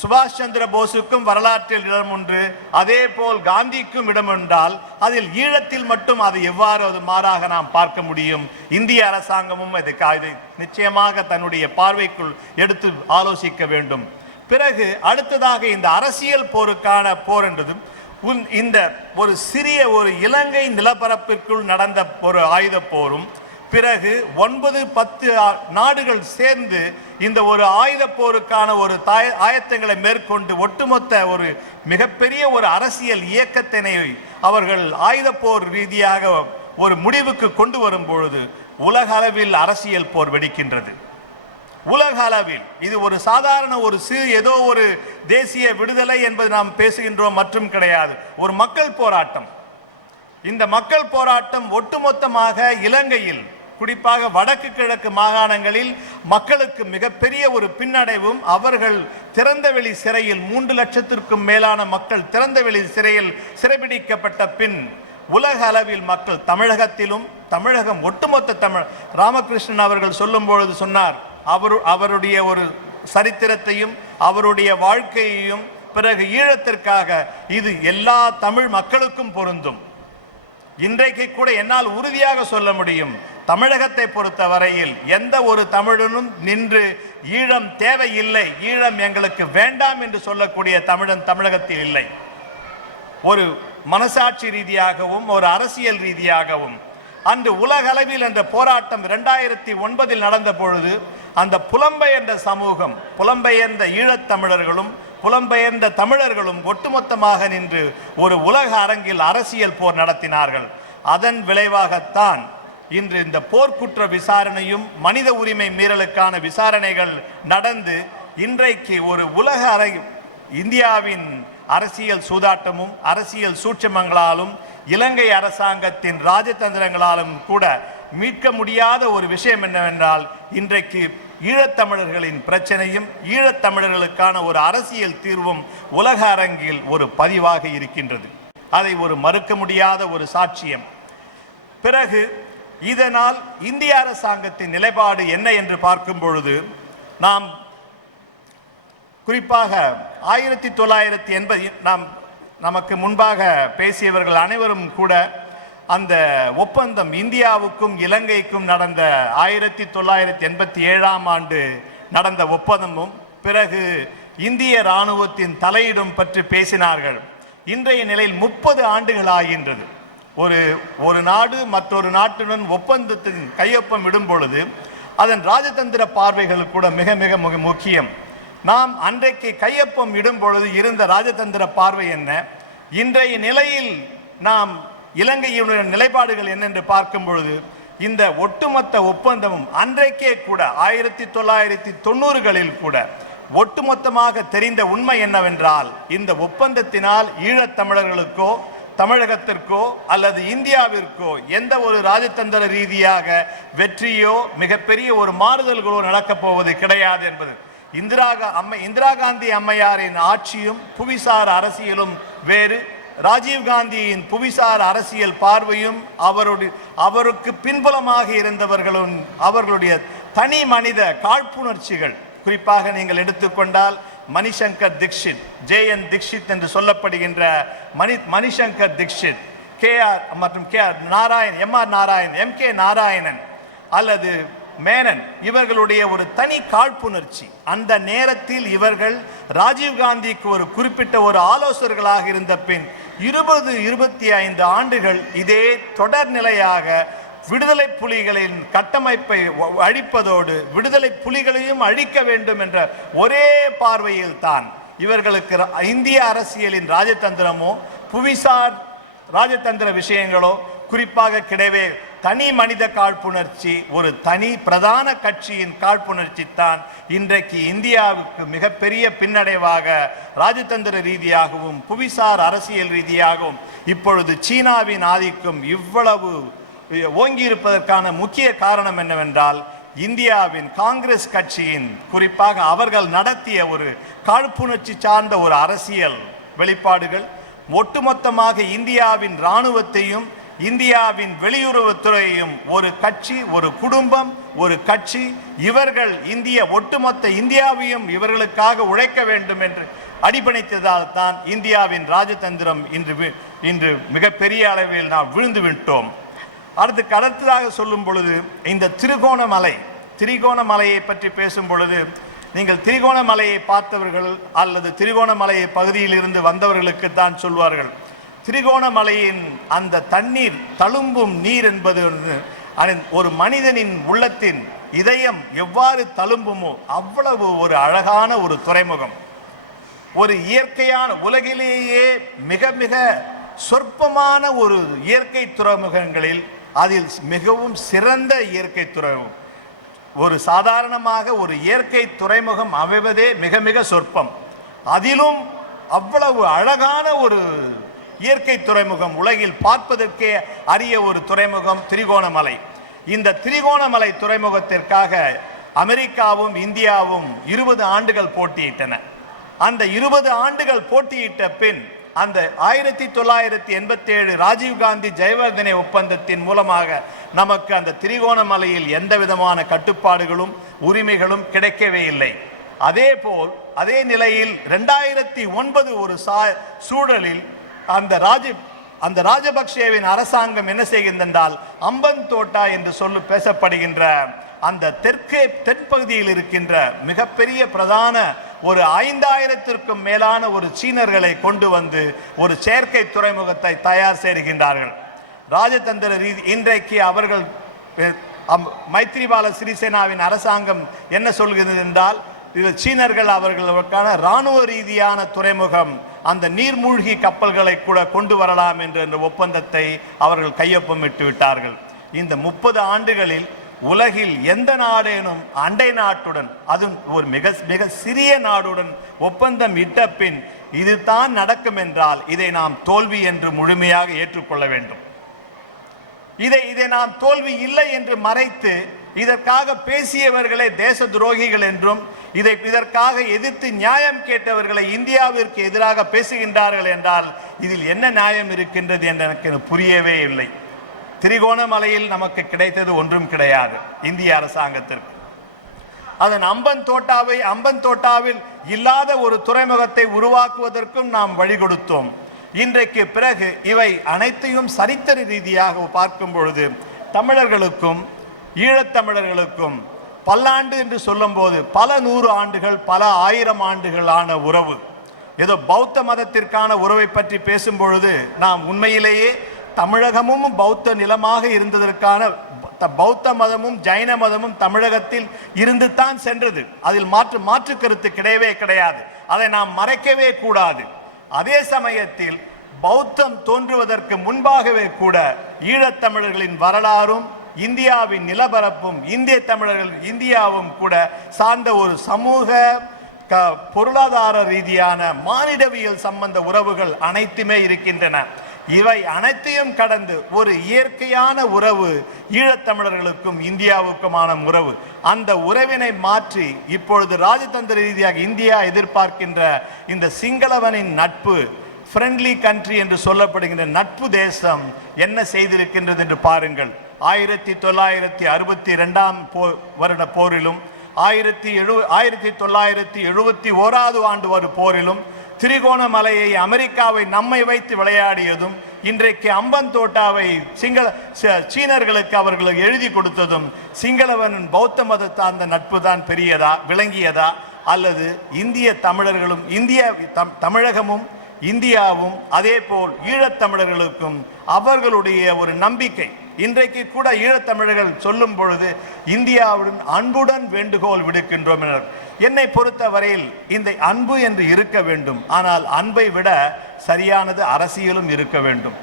சுபாஷ் சந்திர போஸுக்கும் வரலாற்றில் இடம் உண்டு, அதே போல் காந்திக்கும் இடம் என்றால் அதில் ஈழத்தில் மட்டும் அது எவ்வாறு அது மாறாக நாம் பார்க்க முடியும்? இந்திய அரசாங்கமும் இது நிச்சயமாக தன்னுடைய பார்வைக்குள் எடுத்து ஆலோசிக்க வேண்டும். பிறகு அடுத்ததாக இந்த அரசியல் போருக்கான போர் என்றதும் இந்த ஒரு சிறிய ஒரு இலங்கை நிலப்பரப்பிற்குள் நடந்த ஒரு ஆயுத போரும், பிறகு 9-10 நாடுகள் சேர்ந்து இந்த ஒரு ஆயுத போருக்கான ஒரு ஆயத்தங்களை மேற்கொண்டு ஒட்டுமொத்த ஒரு மிகப்பெரிய ஒரு அரசியல் இயக்கத்தினை அவர்கள் ஆயுத போர் ரீதியாக ஒரு முடிவுக்கு கொண்டு வரும் பொழுது உலக அளவில் அரசியல் போர் வெடிக்கின்றது. உலக அளவில் இது ஒரு சாதாரண ஒரு ஏதோ ஒரு தேசிய விடுதலை என்பது நாம் பேசுகின்றோம் மற்றும் கிடையாது, ஒரு மக்கள் போராட்டம். இந்த மக்கள் போராட்டம் ஒட்டுமொத்தமாக இலங்கையில், குறிப்பாக வடக்கு கிழக்கு மாகாணங்களில் மக்களுக்கு மிகப்பெரிய ஒரு பின்னடைவும், அவர்கள் திறந்தவெளி சிறையில் 3 லட்சத்திற்கும் மேலான மக்கள் திறந்தவெளி சிறையில் சிறைபிடிக்கப்பட்ட பின் உலக அளவில் மக்கள், தமிழகத்திலும், தமிழகம் ஒட்டுமொத்த ராமகிருஷ்ணன் அவர்கள் சொல்லும் பொழுது சொன்னார், அவருடைய ஒரு சரித்திரத்தையும் அவருடைய வாழ்க்கையையும், பிறகு ஈழத்திற்காக இது எல்லா தமிழ் மக்களுக்கும் பொருந்தும். இன்றைக்கு கூட என்னால் உறுதியாக சொல்ல முடியும், தமிழகத்தை பொறுத்த வரையில் எந்த ஒரு தமிழனும் நின்று ஈழம் தேவையில்லை, ஈழம் எங்களுக்கு வேண்டாம் என்று சொல்லக்கூடிய தமிழன் தமிழகத்தில் இல்லை. ஒரு மனசாட்சி ரீதியாகவும் ஒரு அரசியல் ரீதியாகவும் அன்று உலகளவில் என்ற போராட்டம் 2009 நடந்த பொழுது அந்த புலம்பெயர்ந்த சமூகம், புலம்பெயர்ந்த ஈழத்தமிழர்களும் புலம்பெயர்ந்த தமிழர்களும் ஒட்டுமொத்தமாக நின்று ஒரு உலக அரங்கில் அரசியல் போர் நடத்தினார்கள். அதன் விளைவாகத்தான் இன்று இந்த போர்க்குற்ற விசாரணையும் மனித உரிமை மீறலுக்கான விசாரணைகள் நடந்து இன்றைக்கு ஒரு உலக இந்தியாவின் அரசியல் சூதாட்டமும் அரசியல் சூட்சமங்களாலும் இலங்கை அரசாங்கத்தின் ராஜதந்திரங்களாலும் கூட மீட்க முடியாத ஒரு விஷயம் என்னவென்றால், இன்றைக்கு ஈழத்தமிழர்களின் பிரச்சனையும் ஈழத்தமிழர்களுக்கான ஒரு அரசியல் தீர்வும் உலக அரங்கில் ஒரு பதிவாக இருக்கின்றது. அதை ஒரு மறுக்க முடியாத ஒரு சாட்சியம். பிறகு இதனால் இந்திய அரசாங்கத்தின் நிலைப்பாடு என்ன என்று பார்க்கும் பொழுது, நாம் குறிப்பாக 1980 நமக்கு முன்பாக பேசியவர்கள் அனைவரும் கூட அந்த ஒப்பந்தம் இந்தியாவுக்கும் இலங்கைக்கும் நடந்த 1987ஆம் ஆண்டு நடந்த ஒப்பந்தமும் பிறகு இந்திய இராணுவத்தின் தலையீடும் பற்றி பேசினார்கள். இன்றைய நிலையில் 30 ஆண்டுகள் ஆகின்றது. ஒரு நாடு மற்றொரு நாட்டுடன் ஒப்பந்தத்தின் கையொப்பம் இடும் பொழுது அதன் ராஜதந்திர பார்வைகள் கூட மிக மிக முக்கியம். நாம் அன்றைக்கு கையொப்பம் இடும் பொழுது இருந்த ராஜதந்திர பார்வை என்ன, இன்றைய நிலையில் நாம் இலங்கையினுடைய நிலைப்பாடுகள் என்னென்று பார்க்கும் பொழுது இந்த ஒட்டுமொத்த ஒப்பந்தமும் அன்றைக்கே கூட 1990களில் கூட ஒட்டுமொத்தமாக தெரிந்த உண்மை என்னவென்றால், இந்த ஒப்பந்தத்தினால் ஈழத்தமிழர்களுக்கோ தமிழகத்திற்கோ அல்லது இந்தியாவிற்கோ எந்த ஒரு ராஜதந்திர ரீதியாக வெற்றியோ மிகப்பெரிய ஒரு மாறுதல்களோ நடக்கப் போவது கிடையாது என்பது. இந்திரா காந்தி அம்மையாரின் ஆட்சியும் புவிசார் அரசியலும் வேறு, ராஜீவ்காந்தியின் புவிசார் அரசியல் பார்வையும் அவருக்கு பின்புலமாக இருந்தவர்களும் அவர்களுடைய தனி மனித காழ்ப்புணர்ச்சிகள், குறிப்பாக நீங்கள் எடுத்துக்கொண்டால் மணிசங்கர் தீக்ஷித், JN தீக்ஷித் என்று சொல்லப்படுகின்ற மணிசங்கர் தீக்ஷித், KR மற்றும் MR நாராயணன், MK நாராயணன் அல்லது மேனன், இவர்களுடைய ஒரு தனி காழ்ப்புணர்ச்சி. அந்த நேரத்தில் இவர்கள் ராஜீவ்காந்திக்கு ஒரு குறிப்பிட்ட ஒரு ஆலோசகர்களாக இருந்த பின் 20-25 ஆண்டுகள் இதே தொடர் நிலையாக விடுதலை புலிகளின் கட்டமைப்பை அழிப்பதோடு விடுதலை புலிகளையும் அழிக்க வேண்டும் என்ற ஒரே பார்வையில் தான் இவர்களுக்கு இந்திய அரசியலின் ராஜதந்திரமோ புவிசார் ராஜதந்திர விஷயங்களோ குறிப்பாக கிடையவே. தனி மனித காழ்ப்புணர்ச்சி, ஒரு தனி பிரதான கட்சியின் காழ்ப்புணர்ச்சி தான் இன்றைக்கு இந்தியாவுக்கு மிகப்பெரிய பின்னடைவாக ராஜதந்திர ரீதியாகவும் புவிசார் அரசியல் ரீதியாகவும் இப்பொழுது சீனாவின் ஆதிக்கம் இவ்வளவு ஓங்கி இருப்பதற்கான முக்கிய காரணம் என்னவென்றால், இந்தியாவின் காங்கிரஸ் கட்சியின் குறிப்பாக அவர்கள் நடத்திய ஒரு காழ்ப்புணர்ச்சி சார்ந்த ஒரு அரசியல் வெளிப்பாடுகள் ஒட்டுமொத்தமாக இந்தியாவின் இராணுவத்தையும் இந்தியாவின் வெளியுறவுத்துறையையும் ஒரு கட்சி, ஒரு குடும்பம், ஒரு கட்சி, இவர்கள் ஒட்டுமொத்த இந்தியாவையும் இவர்களுக்காக உழைக்க வேண்டும் என்று அடிபணித்ததால் தான் இந்தியாவின் ராஜதந்திரம் இன்று மிகப்பெரிய அளவில் நாம் விழுந்து விட்டோம். அடுத்ததாக சொல்லும் பொழுது இந்த திரிகோணமலையை பற்றி பேசும் பொழுது, நீங்கள் திரிகோணமலையை பார்த்தவர்கள் அல்லது திரிகோணமலை பகுதியில் இருந்து வந்தவர்களுக்கு தான் சொல்வார்கள், திரிகோணமலையின் அந்த தண்ணீர் தழும்பும் நீர் என்பது ஒரு மனிதனின் உள்ளத்தின் இதயம் எவ்வாறு தழும்புமோ அவ்வளவு ஒரு அழகான ஒரு துறைமுகம். ஒரு இயற்கையான உலகிலேயே மிக மிக சொற்பமான ஒரு இயற்கை துறைமுகங்களில் அதில் மிகவும் சிறந்த இயற்கை துறைமுகம். ஒரு சாதாரணமாக ஒரு இயற்கை துறைமுகம் அமைவதே மிக மிக சொற்பம். அதிலும் அவ்வளவு அழகான ஒரு இயற்கை துறைமுகம், உலகில் பார்ப்பதற்கே அரிய ஒரு துறைமுகம் திரிகோணமலை. இந்த திரிகோணமலை துறைமுகத்திற்காக அமெரிக்காவும் இந்தியாவும் 20 ஆண்டுகள் போட்டியிட்டன. அந்த 20 ஆண்டுகள் போட்டியிட்ட பின் அந்த 1987 ராஜீவ்காந்தி ஜெயவர்தனே ஒப்பந்தத்தின் மூலமாக நமக்கு அந்த திரிகோணமலையில் எந்த விதமான கட்டுப்பாடுகளும் உரிமைகளும் கிடைக்கவே இல்லை. அதே நிலையில் 2009 ஒரு சூழலில் அந்த ராஜபக்சேவின் அரசாங்கம் என்ன செய்கின்றால், அம்பன் தோட்டா என்று பேசப்படுகின்ற அந்த தென்பகுதியில் இருக்கின்ற மிகப்பெரிய பிரதான ஒரு 5000த்திற்கும் மேலான ஒரு சீனர்களை கொண்டு வந்து ஒரு செயற்கை துறைமுகத்தை தயார் செய்கின்றார்கள். ராஜதந்திர ரீதி இன்றைக்கு அவர்கள் மைத்ரிபால சிறிசேனாவின் அரசாங்கம் என்ன சொல்கிறது என்றால், இது சீனர்கள் அவர்களுக்கான இராணுவ ரீதியான துறைமுகம், அந்த நீர்மூழ்கி கப்பல்களை கூட கொண்டு வரலாம் என்ற ஒப்பந்தத்தை அவர்கள் கையொப்பமிட்டு விட்டார்கள். இந்த 30 ஆண்டுகளில் உலகில் எந்த நாடேனும் அண்டை நாட்டுடன், அதுவும் ஒரு மிக மிக சிறிய நாடுடன் ஒப்பந்தம் இட்ட பின் இதுதான் நடக்கும் என்றால் இதை நாம் தோல்வி என்று முழுமையாக ஏற்றுக்கொள்ள வேண்டும். இதை நாம் தோல்வி இல்லை என்று மறைத்து இதற்காக பேசியவர்களை தேச துரோகிகள் என்றும் இதற்காக எதிர்த்து நியாயம் கேட்டவர்களை இந்தியாவிற்கு எதிராக பேசுகின்றார்கள் என்றால் இதில் என்ன நியாயம் இருக்கின்றது என்று எனக்கு புரியவே இல்லை. திரிகோணமலையில் நமக்கு கிடைத்தது ஒன்றும் கிடையாது இந்திய அரசாங்கத்திற்கு. அதன் அம்பன் தோட்டாவில் இல்லாத ஒரு துறைமுகத்தை உருவாக்குவதற்கும் நாம் வழி கொடுத்தோம். இன்றைக்கு பிறகு இவை அனைத்தையும் சரித்திர ரீதியாக பார்க்கும் பொழுது தமிழர்களுக்கும் ஈழத்தமிழர்களுக்கும் பல்லாண்டு என்று சொல்லும் போது பல 100 ஆண்டுகள் பல 1000 ஆண்டுகளான உறவு. ஏதோ பௌத்த மதத்திற்கான உறவை பற்றி பேசும் பொழுது நாம் உண்மையிலேயே தமிழகமும் பௌத்த நிலமாக இருந்ததற்கான பௌத்த மதமும் ஜைன மதமும் தமிழகத்தில் இருந்து தான் சென்றது. அதில் மாற்று கருத்து கிடையவே கிடையாது. அதை நாம் மறைக்கவே கூடாது. அதே சமயத்தில் பௌத்தம் தோன்றுவதற்கு முன்பாகவே கூட ஈழத்தமிழர்களின் வரலாறும் இந்தியாவின் நிலப்பரப்பும் இந்திய தமிழர்கள் இந்தியாவும் கூட சார்ந்த ஒரு சமூக பொருளாதார ரீதியான மானிடவியல் சம்பந்த உறவுகள் அனைத்துமே இருக்கின்றன. இவை அனைத்தையும் கடந்து ஒரு இயற்கையான உறவு ஈழத்தமிழர்களுக்கும் இந்தியாவுக்குமான உறவு. அந்த உறவினை மாற்றி இப்பொழுது ராஜதந்திர ரீதியாக இந்தியா எதிர்பார்க்கின்ற இந்த சிங்களவனின் நட்பு, ஃப்ரெண்ட்லி கண்ட்ரி என்று சொல்லப்படுகின்ற நட்பு தேசம் என்ன செய்திருக்கின்றது என்று பாருங்கள். 1962 வருட போரிலும் 1971 ஆண்டு போரிலும் திரிகோணமலையை அமெரிக்காவை நம்மை வைத்து விளையாடியதும், இன்றைக்கு அம்பன் தோட்டாவை சீனர்களுக்கு அவர்கள் எழுதி கொடுத்ததும் சிங்களவன் பௌத்த மத சார்ந்த நட்பு தான் விளங்கியதா அல்லது இந்திய தமிழர்களும் தமிழகமும் இந்தியாவும் அதே போல் ஈழத்தமிழர்களுக்கும் அவர்களுடைய ஒரு நம்பிக்கை. இன்றைக்கு கூட ஈழத்தமிழர்கள் சொல்லும் பொழுது இந்தியாவுடன் அன்புடன் வேண்டுகோள் விடுக்கின்றோம் என. என்னை பொறுத்த வரையில் இந்த அன்பு என்று இருக்க வேண்டும். ஆனால் அன்பை விட சரியானது அரசியலும் இருக்க வேண்டும்.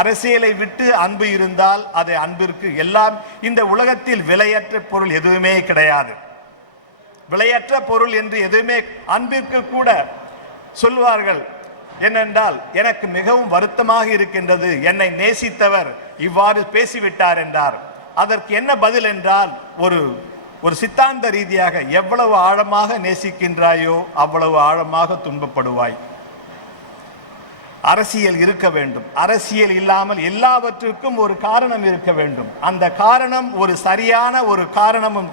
அரசியலை விட்டு அன்பு இருந்தால் அது அன்பிற்கு எல்லாம் இந்த உலகத்தில் விலையற்ற பொருள் எதுவுமே கிடையாது. விலையற்ற பொருள் என்று எதுவுமே அன்பிற்கு கூட சொல்வார்கள். என்னென்றால் எனக்கு மிகவும் வருத்தமாக இருக்கின்றது, என்னை நேசித்தவர் இவ்வாறு பேசிவிட்டார் என்றார். அதற்கு என்ன பதில் என்றால், ஒரு சித்தாந்த ரீதியாக எவ்வளவு ஆழமாக நேசிக்கின்றாயோ அவ்வளவு ஆழமாக துன்பப்படுவாய். அரசியல் இருக்க வேண்டும். அரசியல் இல்லாமல் எல்லாவற்றுக்கும் ஒரு காரணம் இருக்க வேண்டும். அந்த காரணம் ஒரு சரியான ஒரு காரணமும்.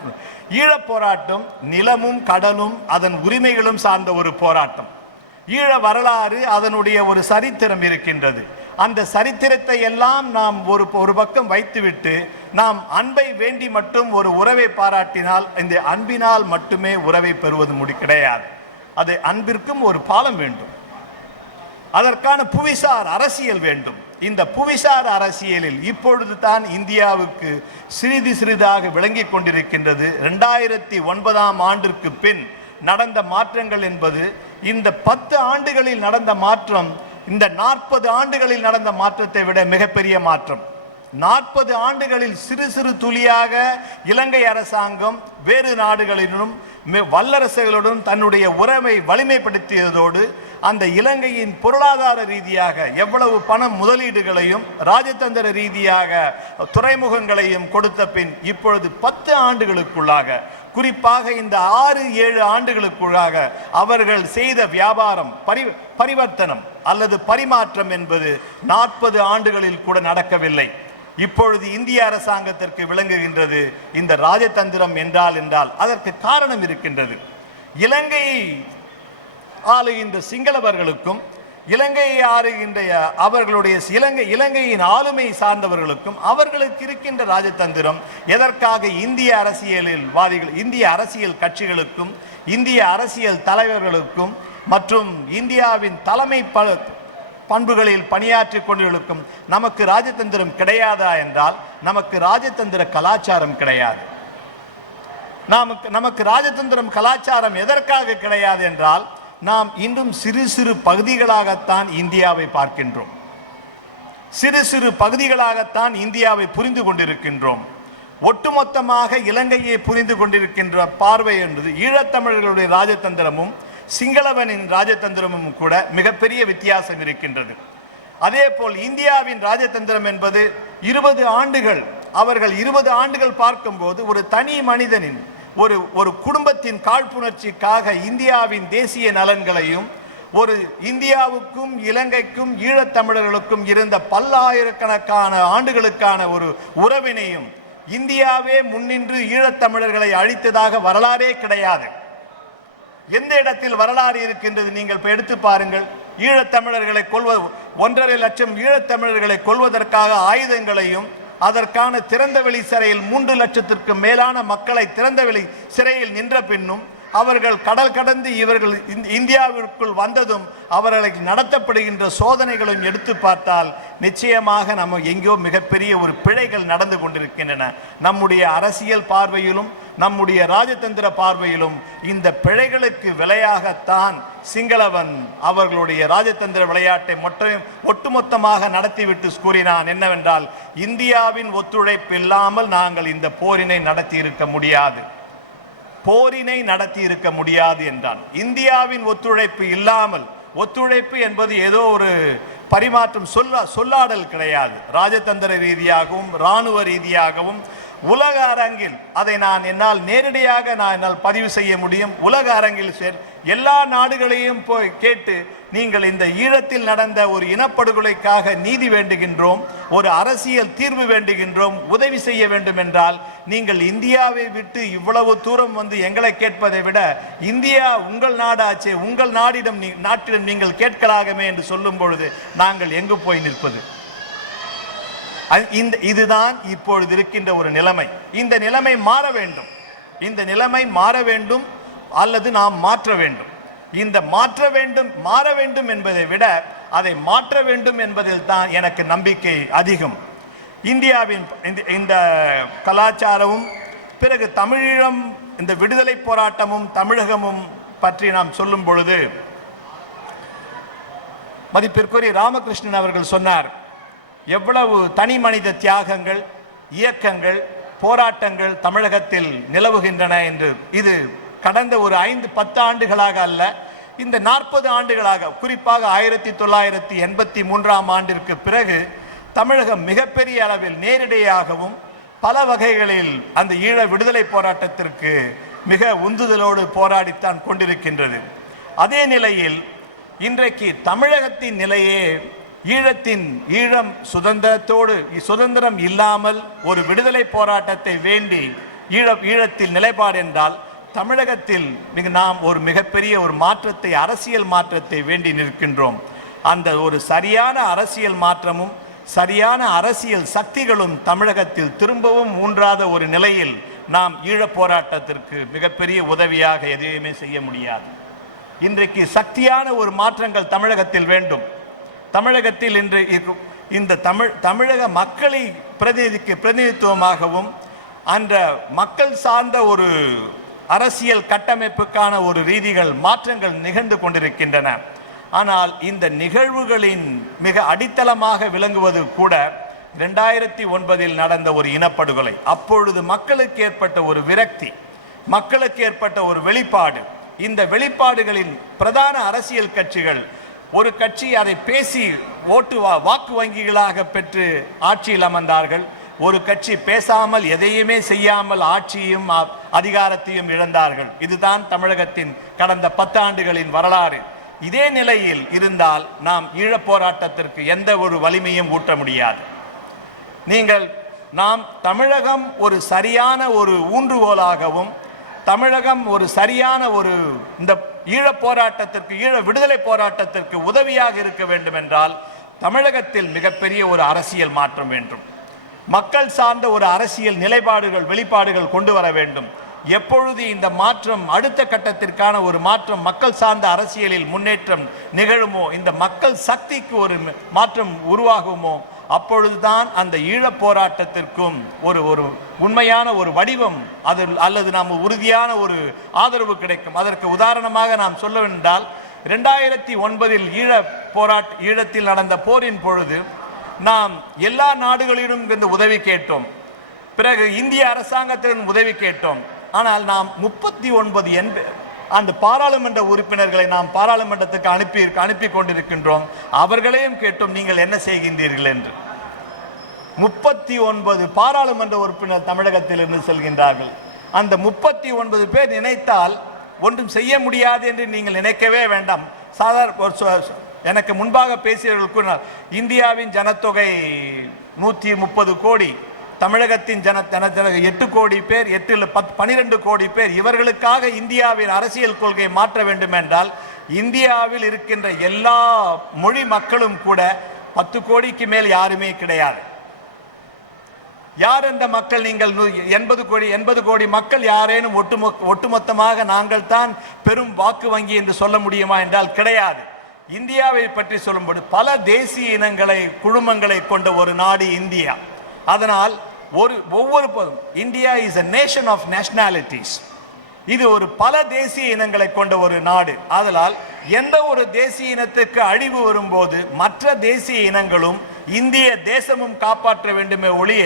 ஈழப் போராட்டம் நிலமும் கடலும் அதன் உரிமைகளும் சார்ந்த ஒரு போராட்டம். ஈழ வரலாறு அதனுடைய ஒரு சரித்திரம் இருக்கின்றது. அந்த சரித்திரத்தை எல்லாம் நாம் ஒரு பக்கம் வைத்துவிட்டு நாம் அன்பை வேண்டி மட்டும் ஒரு உறவை பாராட்டினால் இந்த அன்பினால் மட்டுமே உறவை பெறுவது கிடையாது. அது அன்பிற்கும் ஒரு பாலம் வேண்டும். அதற்கான புவிசார் அரசியல் வேண்டும். இந்த புவிசார் அரசியலில் இப்பொழுது தான் இந்தியாவுக்கு சிறிதாக விளங்கி கொண்டிருக்கின்றது. 2009 ஆண்டிற்கு பின் நடந்த மாற்றங்கள் என்பது இந்த 10 ஆண்டுகளில் நடந்த மாற்றம் இந்த 40 ஆண்டுகளில் நடந்த மாற்றத்தை விட மிகப்பெரிய மாற்றம். 40 ஆண்டுகளில் சிறு துளியாக இலங்கை அரசாங்கம் வேறு நாடுகளிலும் வல்லரசுகளுடன் தன்னுடைய உறவை வலிமைப்படுத்தியதோடு அந்த இலங்கையின் பொருளாதார ரீதியாக எவ்வளவு பணம் முதலீடுகளையும் ராஜதந்திர ரீதியாக துறைமுகங்களையும் கொடுத்த பின் இப்பொழுது 10 ஆண்டுகளுக்குள்ளாக, குறிப்பாக இந்த 6-7 ஆண்டுகளுக்குள்ளாக அவர்கள் செய்த வியாபாரம் பரிவர்த்தனம் அல்லது பரிமாற்றம் என்பது 40 ஆண்டுகளில் கூட நடக்கவில்லை. இப்பொழுது இந்திய அரசாங்கத்திற்கு விளங்குகின்றது இந்த ராஜதந்திரம் என்றால் அதற்கு காரணம் இருக்கின்றது. இலங்கையை ஆளுகின்ற சிங்களவர்களுக்கும் இலங்கையை ஆளுகின்ற அவர்களுடைய இலங்கையின் ஆளுமை சார்ந்தவர்களுக்கும் அவர்களுக்கு இருக்கின்ற ராஜதந்திரம் எதற்காக இந்திய அரசியல் கட்சிகளுக்கும் இந்திய அரசியல் தலைவர்களுக்கும் மற்றும் இந்தியாவின் பண்புகளில் பணியாற்றி கொண்டிருக்கும் நமக்கு ராஜதந்திரம் கிடையாதா என்றால் நமக்கு ராஜதந்திர கலாச்சாரம் கிடையாது. நமக்கு ராஜதந்திரம் கலாச்சாரம் எதற்காக கிடையாது என்றால் நாம் இன்னும் சிறு சிறு பகுதிகளாகத்தான் இந்தியாவை பார்க்கின்றோம். சிறு சிறு பகுதிகளாகத்தான் இந்தியாவை புரிந்து கொண்டிருக்கின்றோம். ஒட்டுமொத்தமாக இலங்கையை புரிந்து கொண்டிருக்கின்ற பார்வை என்பது ஈழத்தமிழர்களுடைய ராஜதந்திரமும் சிங்களவனின் ராஜதந்திரமும் கூட மிகப்பெரிய வித்தியாசம் இருக்கின்றது. அதே போல் இந்தியாவின் ராஜதந்திரம் என்பது 20 ஆண்டுகள், அவர்கள் 20 ஆண்டுகள் பார்க்கும்போது ஒரு தனி மனிதனின் ஒரு குடும்பத்தின் காழ்ப்புணர்ச்சிக்காக இந்தியாவின் தேசிய நலன்களையும் ஒரு இந்தியாவுக்கும் இலங்கைக்கும் ஈழத்தமிழர்களுக்கும் இருந்த பல்லாயிரக்கணக்கான ஆண்டுகளுக்கான ஒரு உறவினையும் இந்தியாவே முன்னின்று ஈழத்தமிழர்களை அழித்ததாக வரலாறே கிடையாது. எந்த இடத்தில் வரலாறு இருக்கின்றது? நீங்கள் இப்ப எடுத்து பாருங்கள். ஈழத்தமிழர்களை 1.5 லட்சம் ஈழத்தமிழர்களை கொல்வதற்காக ஆயுதங்களையும் அதற்கான திறந்தவெளி சிறையில் 3 லட்சத்திற்கு மேலான மக்களை திறந்தவெளி சிறையில் நின்ற பின்னும் அவர்கள் கடல் கடந்து இவர்கள் இந்தியாவிற்குள் வந்ததும் அவர்களுக்கு நடத்தப்படுகின்ற சோதனைகளும் எடுத்து பார்த்தால் நிச்சயமாக நம்ம எங்கேயோ மிகப்பெரிய ஒரு பிழைகள் நடந்து கொண்டிருக்கின்றன. நம்முடைய அரசியல் பார்வையிலும் நம்முடைய ராஜதந்திர பார்வையிலும் இந்த பிழைகளுக்கு விலையாகத்தான் சிங்களவன் அவர்களுடைய ராஜதந்திர விளையாட்டை ஒட்டுமொத்தமாக நடத்திவிட்டு கூறினான் என்னவென்றால், இந்தியாவின் ஒத்துழைப்பு இல்லாமல் நாங்கள் இந்த போரினை நடத்தி இருக்க முடியாது என்றான். இந்தியாவின் ஒத்துழைப்பு இல்லாமல், ஒத்துழைப்பு என்பது ஏதோ ஒரு பரிமாற்றம் சொல்லாடல் கிடையாது. ராஜதந்திர ரீதியாகவும் இராணுவ ரீதியாகவும் உலக அரங்கில் அதை என்னால் நேரடியாக என்னால் பதிவு செய்ய முடியும். உலக அரங்கில் எல்லா நாடுகளையும் போய் கேட்டு, நீங்கள் இந்த ஈழத்தில் நடந்த ஒரு இனப்படுகொலைக்காக நீதி வேண்டுகின்றோம், ஒரு அரசியல் தீர்வு வேண்டுகின்றோம், உதவி செய்ய வேண்டும் என்றால் நீங்கள் இந்தியாவை விட்டு இவ்வளவு தூரம் வந்து எங்களை கேட்பதை விட இந்தியா உங்கள் நாடாச்சே, உங்கள் நாட்டிடம் நீங்கள் கேட்கலாகவே என்று சொல்லும் பொழுது நாங்கள் எங்கு போய் நிற்பது? இதுதான் இப்பொழுது இருக்கின்ற ஒரு நிலைமை. இந்த நிலைமை மாற வேண்டும். இந்த நிலைமை மாற வேண்டும் அல்லது நாம் மாற்ற வேண்டும். இந்த மாற வேண்டும் என்பதை விட அதை மாற்ற வேண்டும் என்பதில் தான் எனக்கு நம்பிக்கை அதிகம். இந்தியாவின் இந்த கலாச்சாரமும் பிறகு தமிழீழம், இந்த விடுதலை போராட்டமும் தமிழகமும் பற்றி நாம் சொல்லும் பொழுது மதிப்பிற்குரிய ராமகிருஷ்ணன் அவர்கள் சொன்னார், எவ்வளவு தனி மனித தியாகங்கள், இயக்கங்கள், போராட்டங்கள் தமிழகத்தில் நிலவுகின்றன என்று. இது கடந்த ஒரு 5-10 ஆண்டுகளாக அல்ல, இந்த 40 ஆண்டுகளாக, குறிப்பாக 1983ஆம் ஆண்டிற்கு பிறகு தமிழகம் மிகப்பெரிய அளவில் நேரடியாகவும் பல வகைகளில் அந்த ஈழ விடுதலை போராட்டத்திற்கு மிக உந்துதலோடு போராடித்தான் கொண்டிருக்கின்றது. அதே நிலையில் இன்றைக்கு தமிழகத்தின் நிலையே ஈழம் சுதந்திரம் இல்லாமல் ஒரு விடுதலை போராட்டத்தை வேண்டி ஈழத்தில் நிலைப்பாடு என்றால், தமிழகத்தில் நாம் ஒரு மிகப்பெரிய ஒரு மாற்றத்தை, அரசியல் மாற்றத்தை வேண்டி நிற்கின்றோம். அந்த ஒரு சரியான அரசியல் மாற்றமும் சரியான அரசியல் சக்திகளும் தமிழகத்தில் திரும்பவும் ஊன்றாத ஒரு நிலையில் நாம் ஈழப் போராட்டத்திற்கு மிகப்பெரிய உதவியாக எதையுமே செய்ய முடியாது. இன்றைக்கு சக்தியான ஒரு மாற்றங்கள் தமிழகத்தில் வேண்டும். தமிழகத்தில் இன்று இந்த தமிழக மக்களை பிரதிநிதித்துவமாகவும் அந்த மக்கள் சார்ந்த ஒரு அரசியல் கட்டமைப்புக்கான ஒரு ரீதிகள் மாற்றங்கள் நிகழ்ந்து கொண்டிருக்கின்றன. ஆனால் இந்த நிகழ்வுகளின் மிக அடித்தளமாக விளங்குவது கூட 2009 நடந்த ஒரு இனப்படுகொலை. அப்பொழுது மக்களுக்கு ஏற்பட்ட ஒரு விரக்தி, மக்களுக்கு ஏற்பட்ட ஒரு வெளிப்பாடு. இந்த வெளிப்பாடுகளின் பிரதான அரசியல் கட்சிகள், ஒரு கட்சி அதை பேசி வாக்கு வங்கிகளாக பெற்று ஆட்சியில் அமர்ந்தார்கள். ஒரு கட்சி பேசாமல் எதையுமே செய்யாமல் ஆட்சியும் அதிகாரத்தையும் இழந்தார்கள். இதுதான் தமிழகத்தின் கடந்த 10 ஆண்டுகளின் வரலாறு. இதே நிலையில் இருந்தால் நாம் ஈழப் போராட்டத்திற்கு எந்த ஒரு வலிமையும் ஊட்ட முடியாது. தமிழகம் ஒரு சரியான ஒரு ஊன்றுகோலாகவும், தமிழகம் ஒரு சரியான ஒரு இந்த ஈழப் போராட்டத்திற்கு, ஈழ விடுதலை போராட்டத்திற்கு உதவியாக இருக்க வேண்டும் என்றால் தமிழகத்தில் மிகப்பெரிய ஒரு அரசியல் மாற்றம் வேண்டும். மக்கள் சார்ந்த ஒரு அரசியல் நிலைப்பாடுகள், வெளிப்பாடுகள் கொண்டு வர வேண்டும். எப்பொழுது இந்த மாற்றம் அடுத்த கட்டத்திற்கான ஒரு மாற்றம் மக்கள் சார்ந்த அரசியலில் முன்னேற்றம் நிகழுமோ, இந்த மக்கள் சக்திக்கு ஒரு மாற்றம் உருவாகுமோ, அப்பொழுதுதான் அந்த ஈழப் போராட்டத்திற்கும் ஒரு ஒரு உண்மையான ஒரு வடிவம் அல்லது நாம் உறுதியான ஒரு ஆதரவு கிடைக்கும். அதற்கு உதாரணமாக நாம் சொல்ல வேண்டால் 2009 ஈழத்தில் நடந்த போரின் பொழுது நாம் எல்லா நாடுகளிலும் இருந்து உதவி கேட்டோம். பிறகு இந்திய அரசாங்கத்திடம் உதவி கேட்டோம். ஆனால் நாம் 39 அந்த பாராளுமன்ற உறுப்பினர்களை நாம் பாராளுமன்றத்துக்கு அனுப்பி கொண்டிருக்கின்றோம். அவர்களையும் கேட்டோம், நீங்கள் என்ன செய்கின்றீர்கள் என்று. 39 பாராளுமன்ற உறுப்பினர் தமிழகத்திலிருந்து செல்கின்றார்கள். அந்த 39 பேர் நினைத்தால் ஒன்றும் செய்ய முடியாது என்று நீங்கள் நினைக்கவே வேண்டாம். எனக்கு முன்பாக பேசியவர்களுக்கு இந்தியாவின் ஜனத்தொகை 130 கோடி, தமிழகத்தின் 8 கோடி பேர், 12 கோடி பேர். இவர்களுக்காக இந்தியாவின் அரசியல் கொள்கையை மாற்ற வேண்டும் என்றால் இந்தியாவில் இருக்கின்ற எல்லா மொழி மக்களும் கூட 10 கோடிக்கு மேல் யாருமே கிடையாது. யார் அந்த மக்கள்? நீங்கள் 80 கோடி மக்கள் யாரேனும் ஒட்டுமொத்தமாக நாங்கள் தான் பெரும் வாக்கு வங்கி என்று சொல்ல முடியுமா என்றால் கிடையாது. இந்தியாவை பற்றி சொல்லும்போது பல தேசிய இனங்களை குழுமங்களை கொண்ட ஒரு நாடு இந்தியா. அதனால் ஒவ்வொரு India is a nation of nationalities. இது ஒரு பல தேசிய இனங்களை கொண்ட ஒரு நாடு. அதனால் எந்த ஒரு தேசிய இனத்துக்கு அழிவு வரும்போது மற்ற தேசிய இனங்களும் இந்திய தேசமும் காப்பாற்ற வேண்டுமே ஒழிய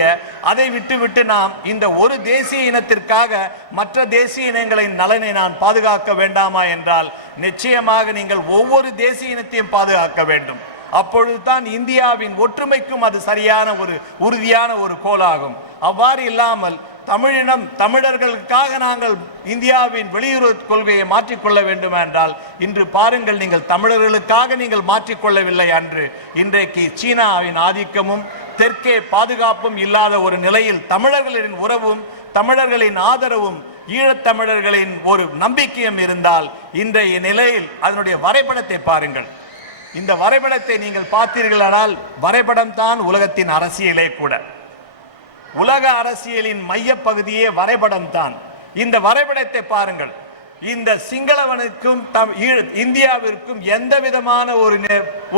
அதை விட்டுவிட்டு நாம் இந்த ஒரு தேசிய இனத்திற்காக மற்ற தேசிய இனங்களின் நலனை நான் பாதுகாக்க வேண்டாமா என்றால் நிச்சயமாக நீங்கள் ஒவ்வொரு தேசிய இனத்தையும் பாதுகாக்க வேண்டும். அப்பொழுதுதான் இந்தியாவின் ஒற்றுமைக்கும் அது சரியான ஒரு உறுதியான ஒரு கோலாகும். அவ்வாறு இல்லாமல் தமிழர்களுக்காக நாங்கள் இந்தியாவின் வெளியுறவு கொள்கையை மாற்றிக்கொள்ள வேண்டும் என்றால் இன்று பாருங்கள், நீங்கள் தமிழர்களுக்காக நீங்கள் மாற்றிக்கொள்ளவில்லை. அன்று இன்றைக்கு சீனாவின் ஆதிக்கமும் தெற்கே பாதுகாப்பும் இல்லாத ஒரு நிலையில் தமிழர்களின் உறவும் தமிழர்களின் ஆதரவும் ஈழத்தமிழர்களின் ஒரு நம்பிக்கையும் இருந்தால் இன்றைய நிலையில் அதனுடைய வரைபடத்தை பாருங்கள். இந்த வரைபடத்தை நீங்கள் பார்த்தீர்களானால் வரைபடம் தான் உலகத்தின் அரசியலே கூட. உலக அரசியலின் மைய பகுதியே வரைபடம் தான். இந்த வரைபடத்தை பாருங்கள். இந்த சிங்களவனுக்கும் இந்தியாவிற்கும் எந்த விதமான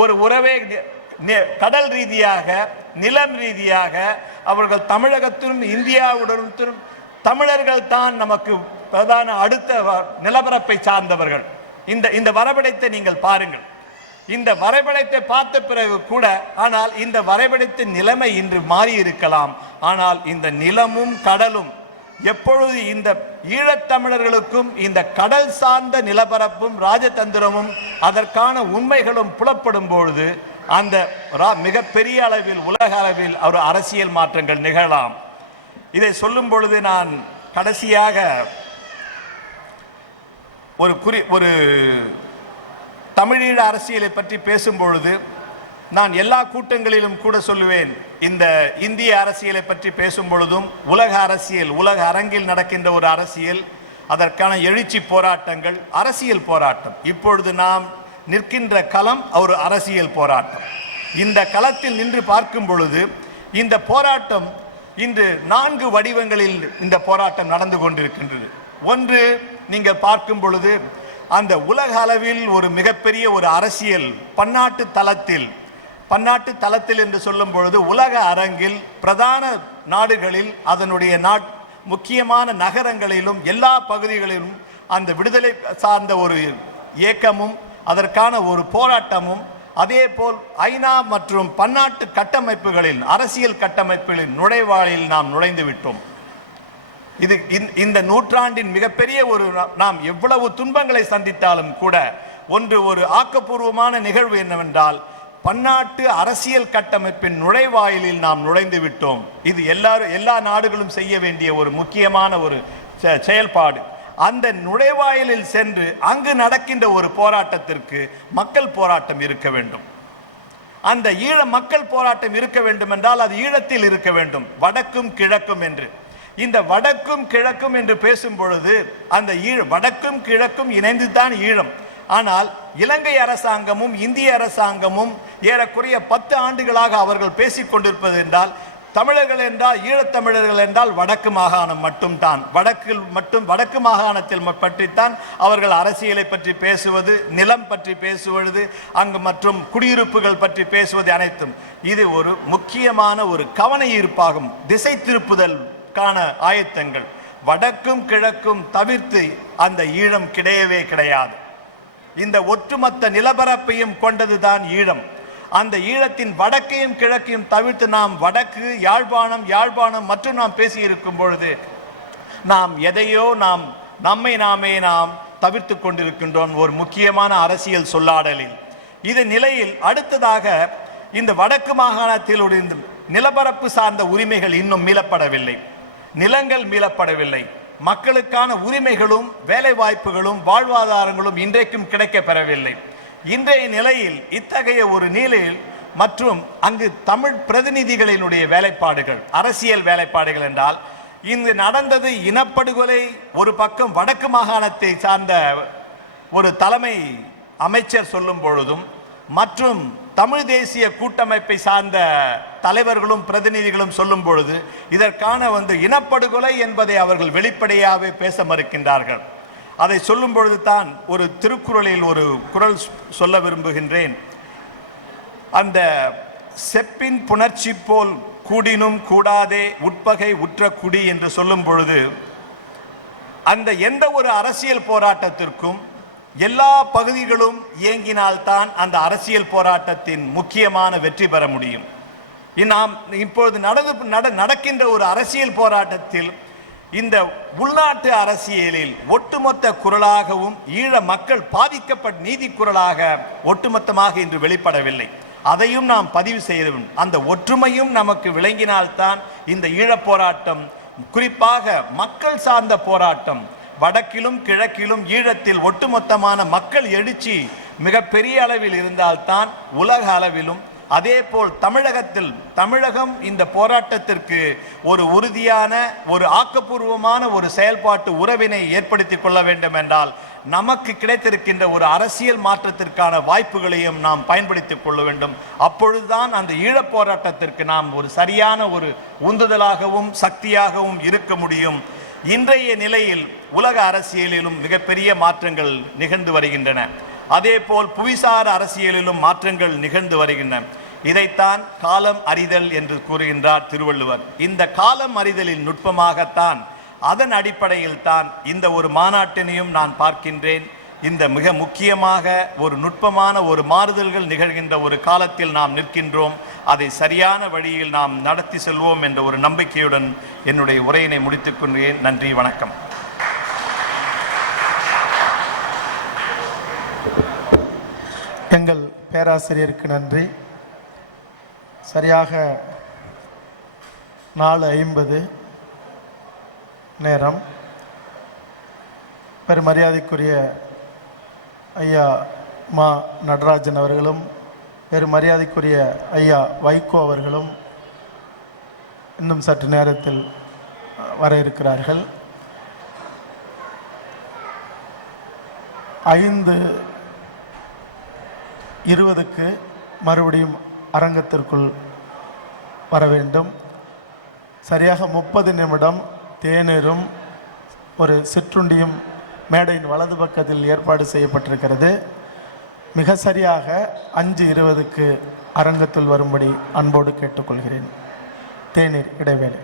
ஒரு உறவே கடல் ரீதியாக நிலம் ரீதியாக அவர்கள் தமிழகத்திலும் இந்தியாவுடனும் தமிழர்கள் தான் நமக்கு பிரதான அடுத்த நிலப்பரப்பை சார்ந்தவர்கள். இந்த வரைபடத்தை நீங்கள் பாருங்கள். இந்த வரைபடத்தை பார்த்த பிறகு கூட ஆனால் இந்த வரைபடத்தின் நிலைமை இன்று மாறி இருக்கலாம். ஆனால் இந்த நிலமும் கடலும் எப்பொழுது இந்த ஈழத்தமிழர்களுக்கும் இந்த கடல் சார்ந்த நிலப்பரப்பும் ராஜதந்திரமும் அதற்கான உண்மைகளும் புலப்படும் பொழுது அந்த மிகப்பெரிய அளவில் உலக அளவில் ஒரு அரசியல் மாற்றங்கள் நிகழலாம். இதை சொல்லும் பொழுது நான் கடைசியாக ஒரு தமிழீழ அரசியலை பற்றி பேசும் பொழுது நான் எல்லா கூட்டங்களிலும் கூட சொல்லுவேன், இந்த இந்திய அரசியலை பற்றி பேசும் பொழுதும் உலக அரசியல், உலக அரங்கில் நடக்கின்ற ஒரு அரசியல், அதற்கான எழுச்சி போராட்டங்கள், அரசியல் போராட்டம். இப்பொழுது நாம் நிற்கின்ற களம் ஒரு அரசியல் போராட்டம். இந்த களத்தில் நின்று பார்க்கும் பொழுது இந்த போராட்டம் இன்று 4 வடிவங்களில் இந்த போராட்டம் நடந்து கொண்டிருக்கின்றது. ஒன்று, நீங்கள் பார்க்கும் பொழுது அந்த உலக அளவில் ஒரு மிகப்பெரிய ஒரு அரசியல் பன்னாட்டு தளத்தில் என்று சொல்லும் பொழுது உலக அரங்கில் பிரதான நாடுகளில் அதனுடைய முக்கியமான நகரங்களிலும் எல்லா பகுதிகளிலும் அந்த விடுதலை சார்ந்த ஒரு இயக்கமும் அதற்கான ஒரு போராட்டமும், அதே போல் ஐநா மற்றும் பன்னாட்டு கட்டமைப்புகளில் அரசியல் கட்டமைப்புகளின் நுழைவாளில் நாம் நுழைந்து விட்டோம். இது இந்த நூற்றாண்டின் மிகப்பெரிய நாம் எவ்வளவு துன்பங்களை சந்தித்தாலும் கூட ஒரு ஆக்கப்பூர்வமான நிகழ்வு என்னவென்றால் பன்னாட்டு அரசியல் கட்டமைப்பின் நுழைவாயிலில் நாம் நுழைந்து விட்டோம். இது எல்லா நாடுகளும் செய்ய வேண்டிய ஒரு முக்கியமான ஒரு செயல்பாடு. அந்த நுழைவாயிலில் சென்று அங்கு நடக்கின்ற ஒரு போராட்டத்திற்கு மக்கள் போராட்டம் இருக்க வேண்டும். அந்த ஈழ மக்கள் போராட்டம் இருக்க வேண்டும் என்றால் அது ஈழத்தில் இருக்க வேண்டும், வடக்கும் கிழக்கும் என்று. இந்த வடக்கும் கிழக்கும் என்று பேசும் பொழுது அந்த வடக்கும் கிழக்கும் இணைந்து தான் ஈழம். ஆனால் இலங்கை அரசாங்கமும் இந்திய அரசாங்கமும் ஏறக்குறைய 10 ஆண்டுகளாக அவர்கள் பேசிக் கொண்டிருப்பது என்றால் தமிழர்கள் என்றால் ஈழத்தமிழர்கள் என்றால் வடக்கு மாகாணம் மட்டும்தான். வடக்கு மாகாணத்தில் பற்றித்தான் அவர்கள் அரசியலை பற்றி பேசுவது, நிலம் பற்றி பேசுவது, அங்கு மற்றும் குடியிருப்புகள் பற்றி பேசுவது அனைத்தும். இது ஒரு முக்கியமான ஒரு கவன ஈர்ப்பாகும். திசை திருப்புதலுக்கான ஆயத்தங்கள் வடக்கும் கிழக்கும் தவிர்த்து அந்த ஈழம் கிடையவே கிடையாது. இந்த ஒட்டுமொத்த நிலப்பரப்பையும் கொண்டதுதான் ஈழம். அந்த ஈழத்தின் வடக்கையும் கிழக்கையும் தவிர்த்து நாம் வடக்கு யாழ்ப்பாணம் மற்றும் நாம் பேசியிருக்கும் பொழுது நாம் எதையோ நம்மை நாமே தவிர்த்து கொண்டிருக்கின்றோம் ஒரு முக்கியமான அரசியல் சொல்லாடலில். இது நிலையில் அடுத்ததாக இந்த வடக்கு மாகாணத்தில் நிலப்பரப்பு சார்ந்த உரிமைகள் இன்னும் மீளப்படவில்லை, நிலங்கள் மீளப்படவில்லை, மக்களுக்கான உரிமைகளும் வேலை வாய்ப்புகளும் வாழ்வாதாரங்களும் இன்றைக்கும் கிடைக்கப் பெறவில்லை. இன்றைய நிலையில் இத்தகைய ஒரு நிலையில் மற்றும் அங்கு தமிழ் பிரதிநிதிகளினுடைய வேலைப்பாடுகள், அரசியல் வேலைப்பாடுகள் என்றால் இங்கு நடந்தது இனப்படுகொலை ஒரு பக்கம் வடக்கு மாகாணத்தை சார்ந்த ஒரு தலைமை அமைச்சர் சொல்லும் பொழுதும் மற்றும் தமிழ் தேசிய கூட்டமைப்பை சார்ந்த தலைவர்களும் பிரதிநிதிகளும் சொல்லும் பொழுது இதற்கான இனப்படுகொலை என்பதை அவர்கள் வெளிப்படையாகவே பேச மறுக்கின்றார்கள். அதை சொல்லும் பொழுது தான் ஒரு திருக்குறளில் ஒரு குறள் சொல்ல விரும்புகின்றேன். அந்த செப்பின் புணர்ச்சி போல் கூடினும் கூடாதே உட்பகை உற்ற குடி என்று சொல்லும் பொழுது அந்த எந்த ஒரு அரசியல் போராட்டத்திற்கும் எல்லா பகுதிகளும் இயங்கினால்தான் அந்த அரசியல் போராட்டத்தின் முக்கியமான வெற்றி பெற முடியும். நாம் இப்பொழுது நடக்கின்ற ஒரு அரசியல் போராட்டத்தில் இந்த உள்நாட்டு அரசியலில் ஒட்டுமொத்த குரலாகவும் ஈழ மக்கள் பாதிக்கப்பட்ட நீதி குரலாக ஒட்டுமொத்தமாக இன்று வெளிப்படவில்லை. அதையும் நாம் பதிவு செய்யவும் அந்த ஒற்றுமையும் நமக்கு விளங்கினால்தான் இந்த ஈழப் போராட்டம், குறிப்பாக மக்கள் சார்ந்த போராட்டம், வடக்கிலும் கிழக்கிலும் ஈழத்தில் ஒட்டுமொத்தமான மக்கள் எழுச்சி மிகப்பெரிய அளவில் இருந்தால்தான் உலக அளவிலும் அதேபோல் தமிழகம் இந்த போராட்டத்திற்கு ஒரு உறுதியான ஒரு ஆக்கப்பூர்வமான ஒரு செயல்பாட்டு உறவினை ஏற்படுத்தி கொள்ள வேண்டும் என்றால் நமக்கு கிடைத்திருக்கின்ற ஒரு அரசியல் மாற்றத்திற்கான வாய்ப்புகளையும் நாம் பயன்படுத்திக் கொள்ள வேண்டும். அப்பொழுதுதான் அந்த ஈழப் போராட்டத்திற்கு நாம் ஒரு சரியான ஒரு உந்துதலாகவும் சக்தியாகவும் இருக்க முடியும். இன்றைய நிலையில் உலக அரசியலிலும் மிகப்பெரிய மாற்றங்கள் நிகழ்ந்து வருகின்றன. அதேபோல் புவிசார் அரசியலிலும் மாற்றங்கள் நிகழ்ந்து வருகின்றன. இதைத்தான் காலம் அறிதல் என்று கூறுகின்றார் திருவள்ளுவர். இந்த காலம் அறிதலின் நுட்பமாகத்தான், அதன் அடிப்படையில் தான் இந்த ஒரு மாநாட்டினையும் நான் பார்க்கின்றேன். இந்த மிக முக்கியமாக ஒரு நுட்பமான ஒரு மாறுதல்கள் நிகழ்கின்ற ஒரு காலத்தில் நாம் நிற்கின்றோம். அதை சரியான வழியில் நாம் நடத்தி செல்வோம் என்ற ஒரு நம்பிக்கையுடன் என்னுடைய உரையினை முடித்துக் கொள்கிறேன். நன்றி, வணக்கம். எங்கள் பேராசிரியருக்கு நன்றி. சரியாக 4:50 நேரம். பெருமரியாதைக்குரிய ஐயா மா நடராஜன் அவர்களும் பெருமரியாதைக்குரிய ஐயா வைகோ அவர்களும் இன்னும் சற்று நேரத்தில் வர இருக்கிறார்கள். 5:20 மறுபடியும் அரங்கத்திற்குள் வர வேண்டும். சரியாக 30 நிமிடம் தேநீரும் ஒரு சிற்றுண்டியும் மேடையின் வலது பக்கத்தில் ஏற்பாடு செய்யப்பட்டிருக்கிறது. மிக சரியாக 5:20 அரங்கத்தில் வரும்படி அன்போடு கேட்டுக்கொள்கிறேன். தேநீர் இடைவேளை.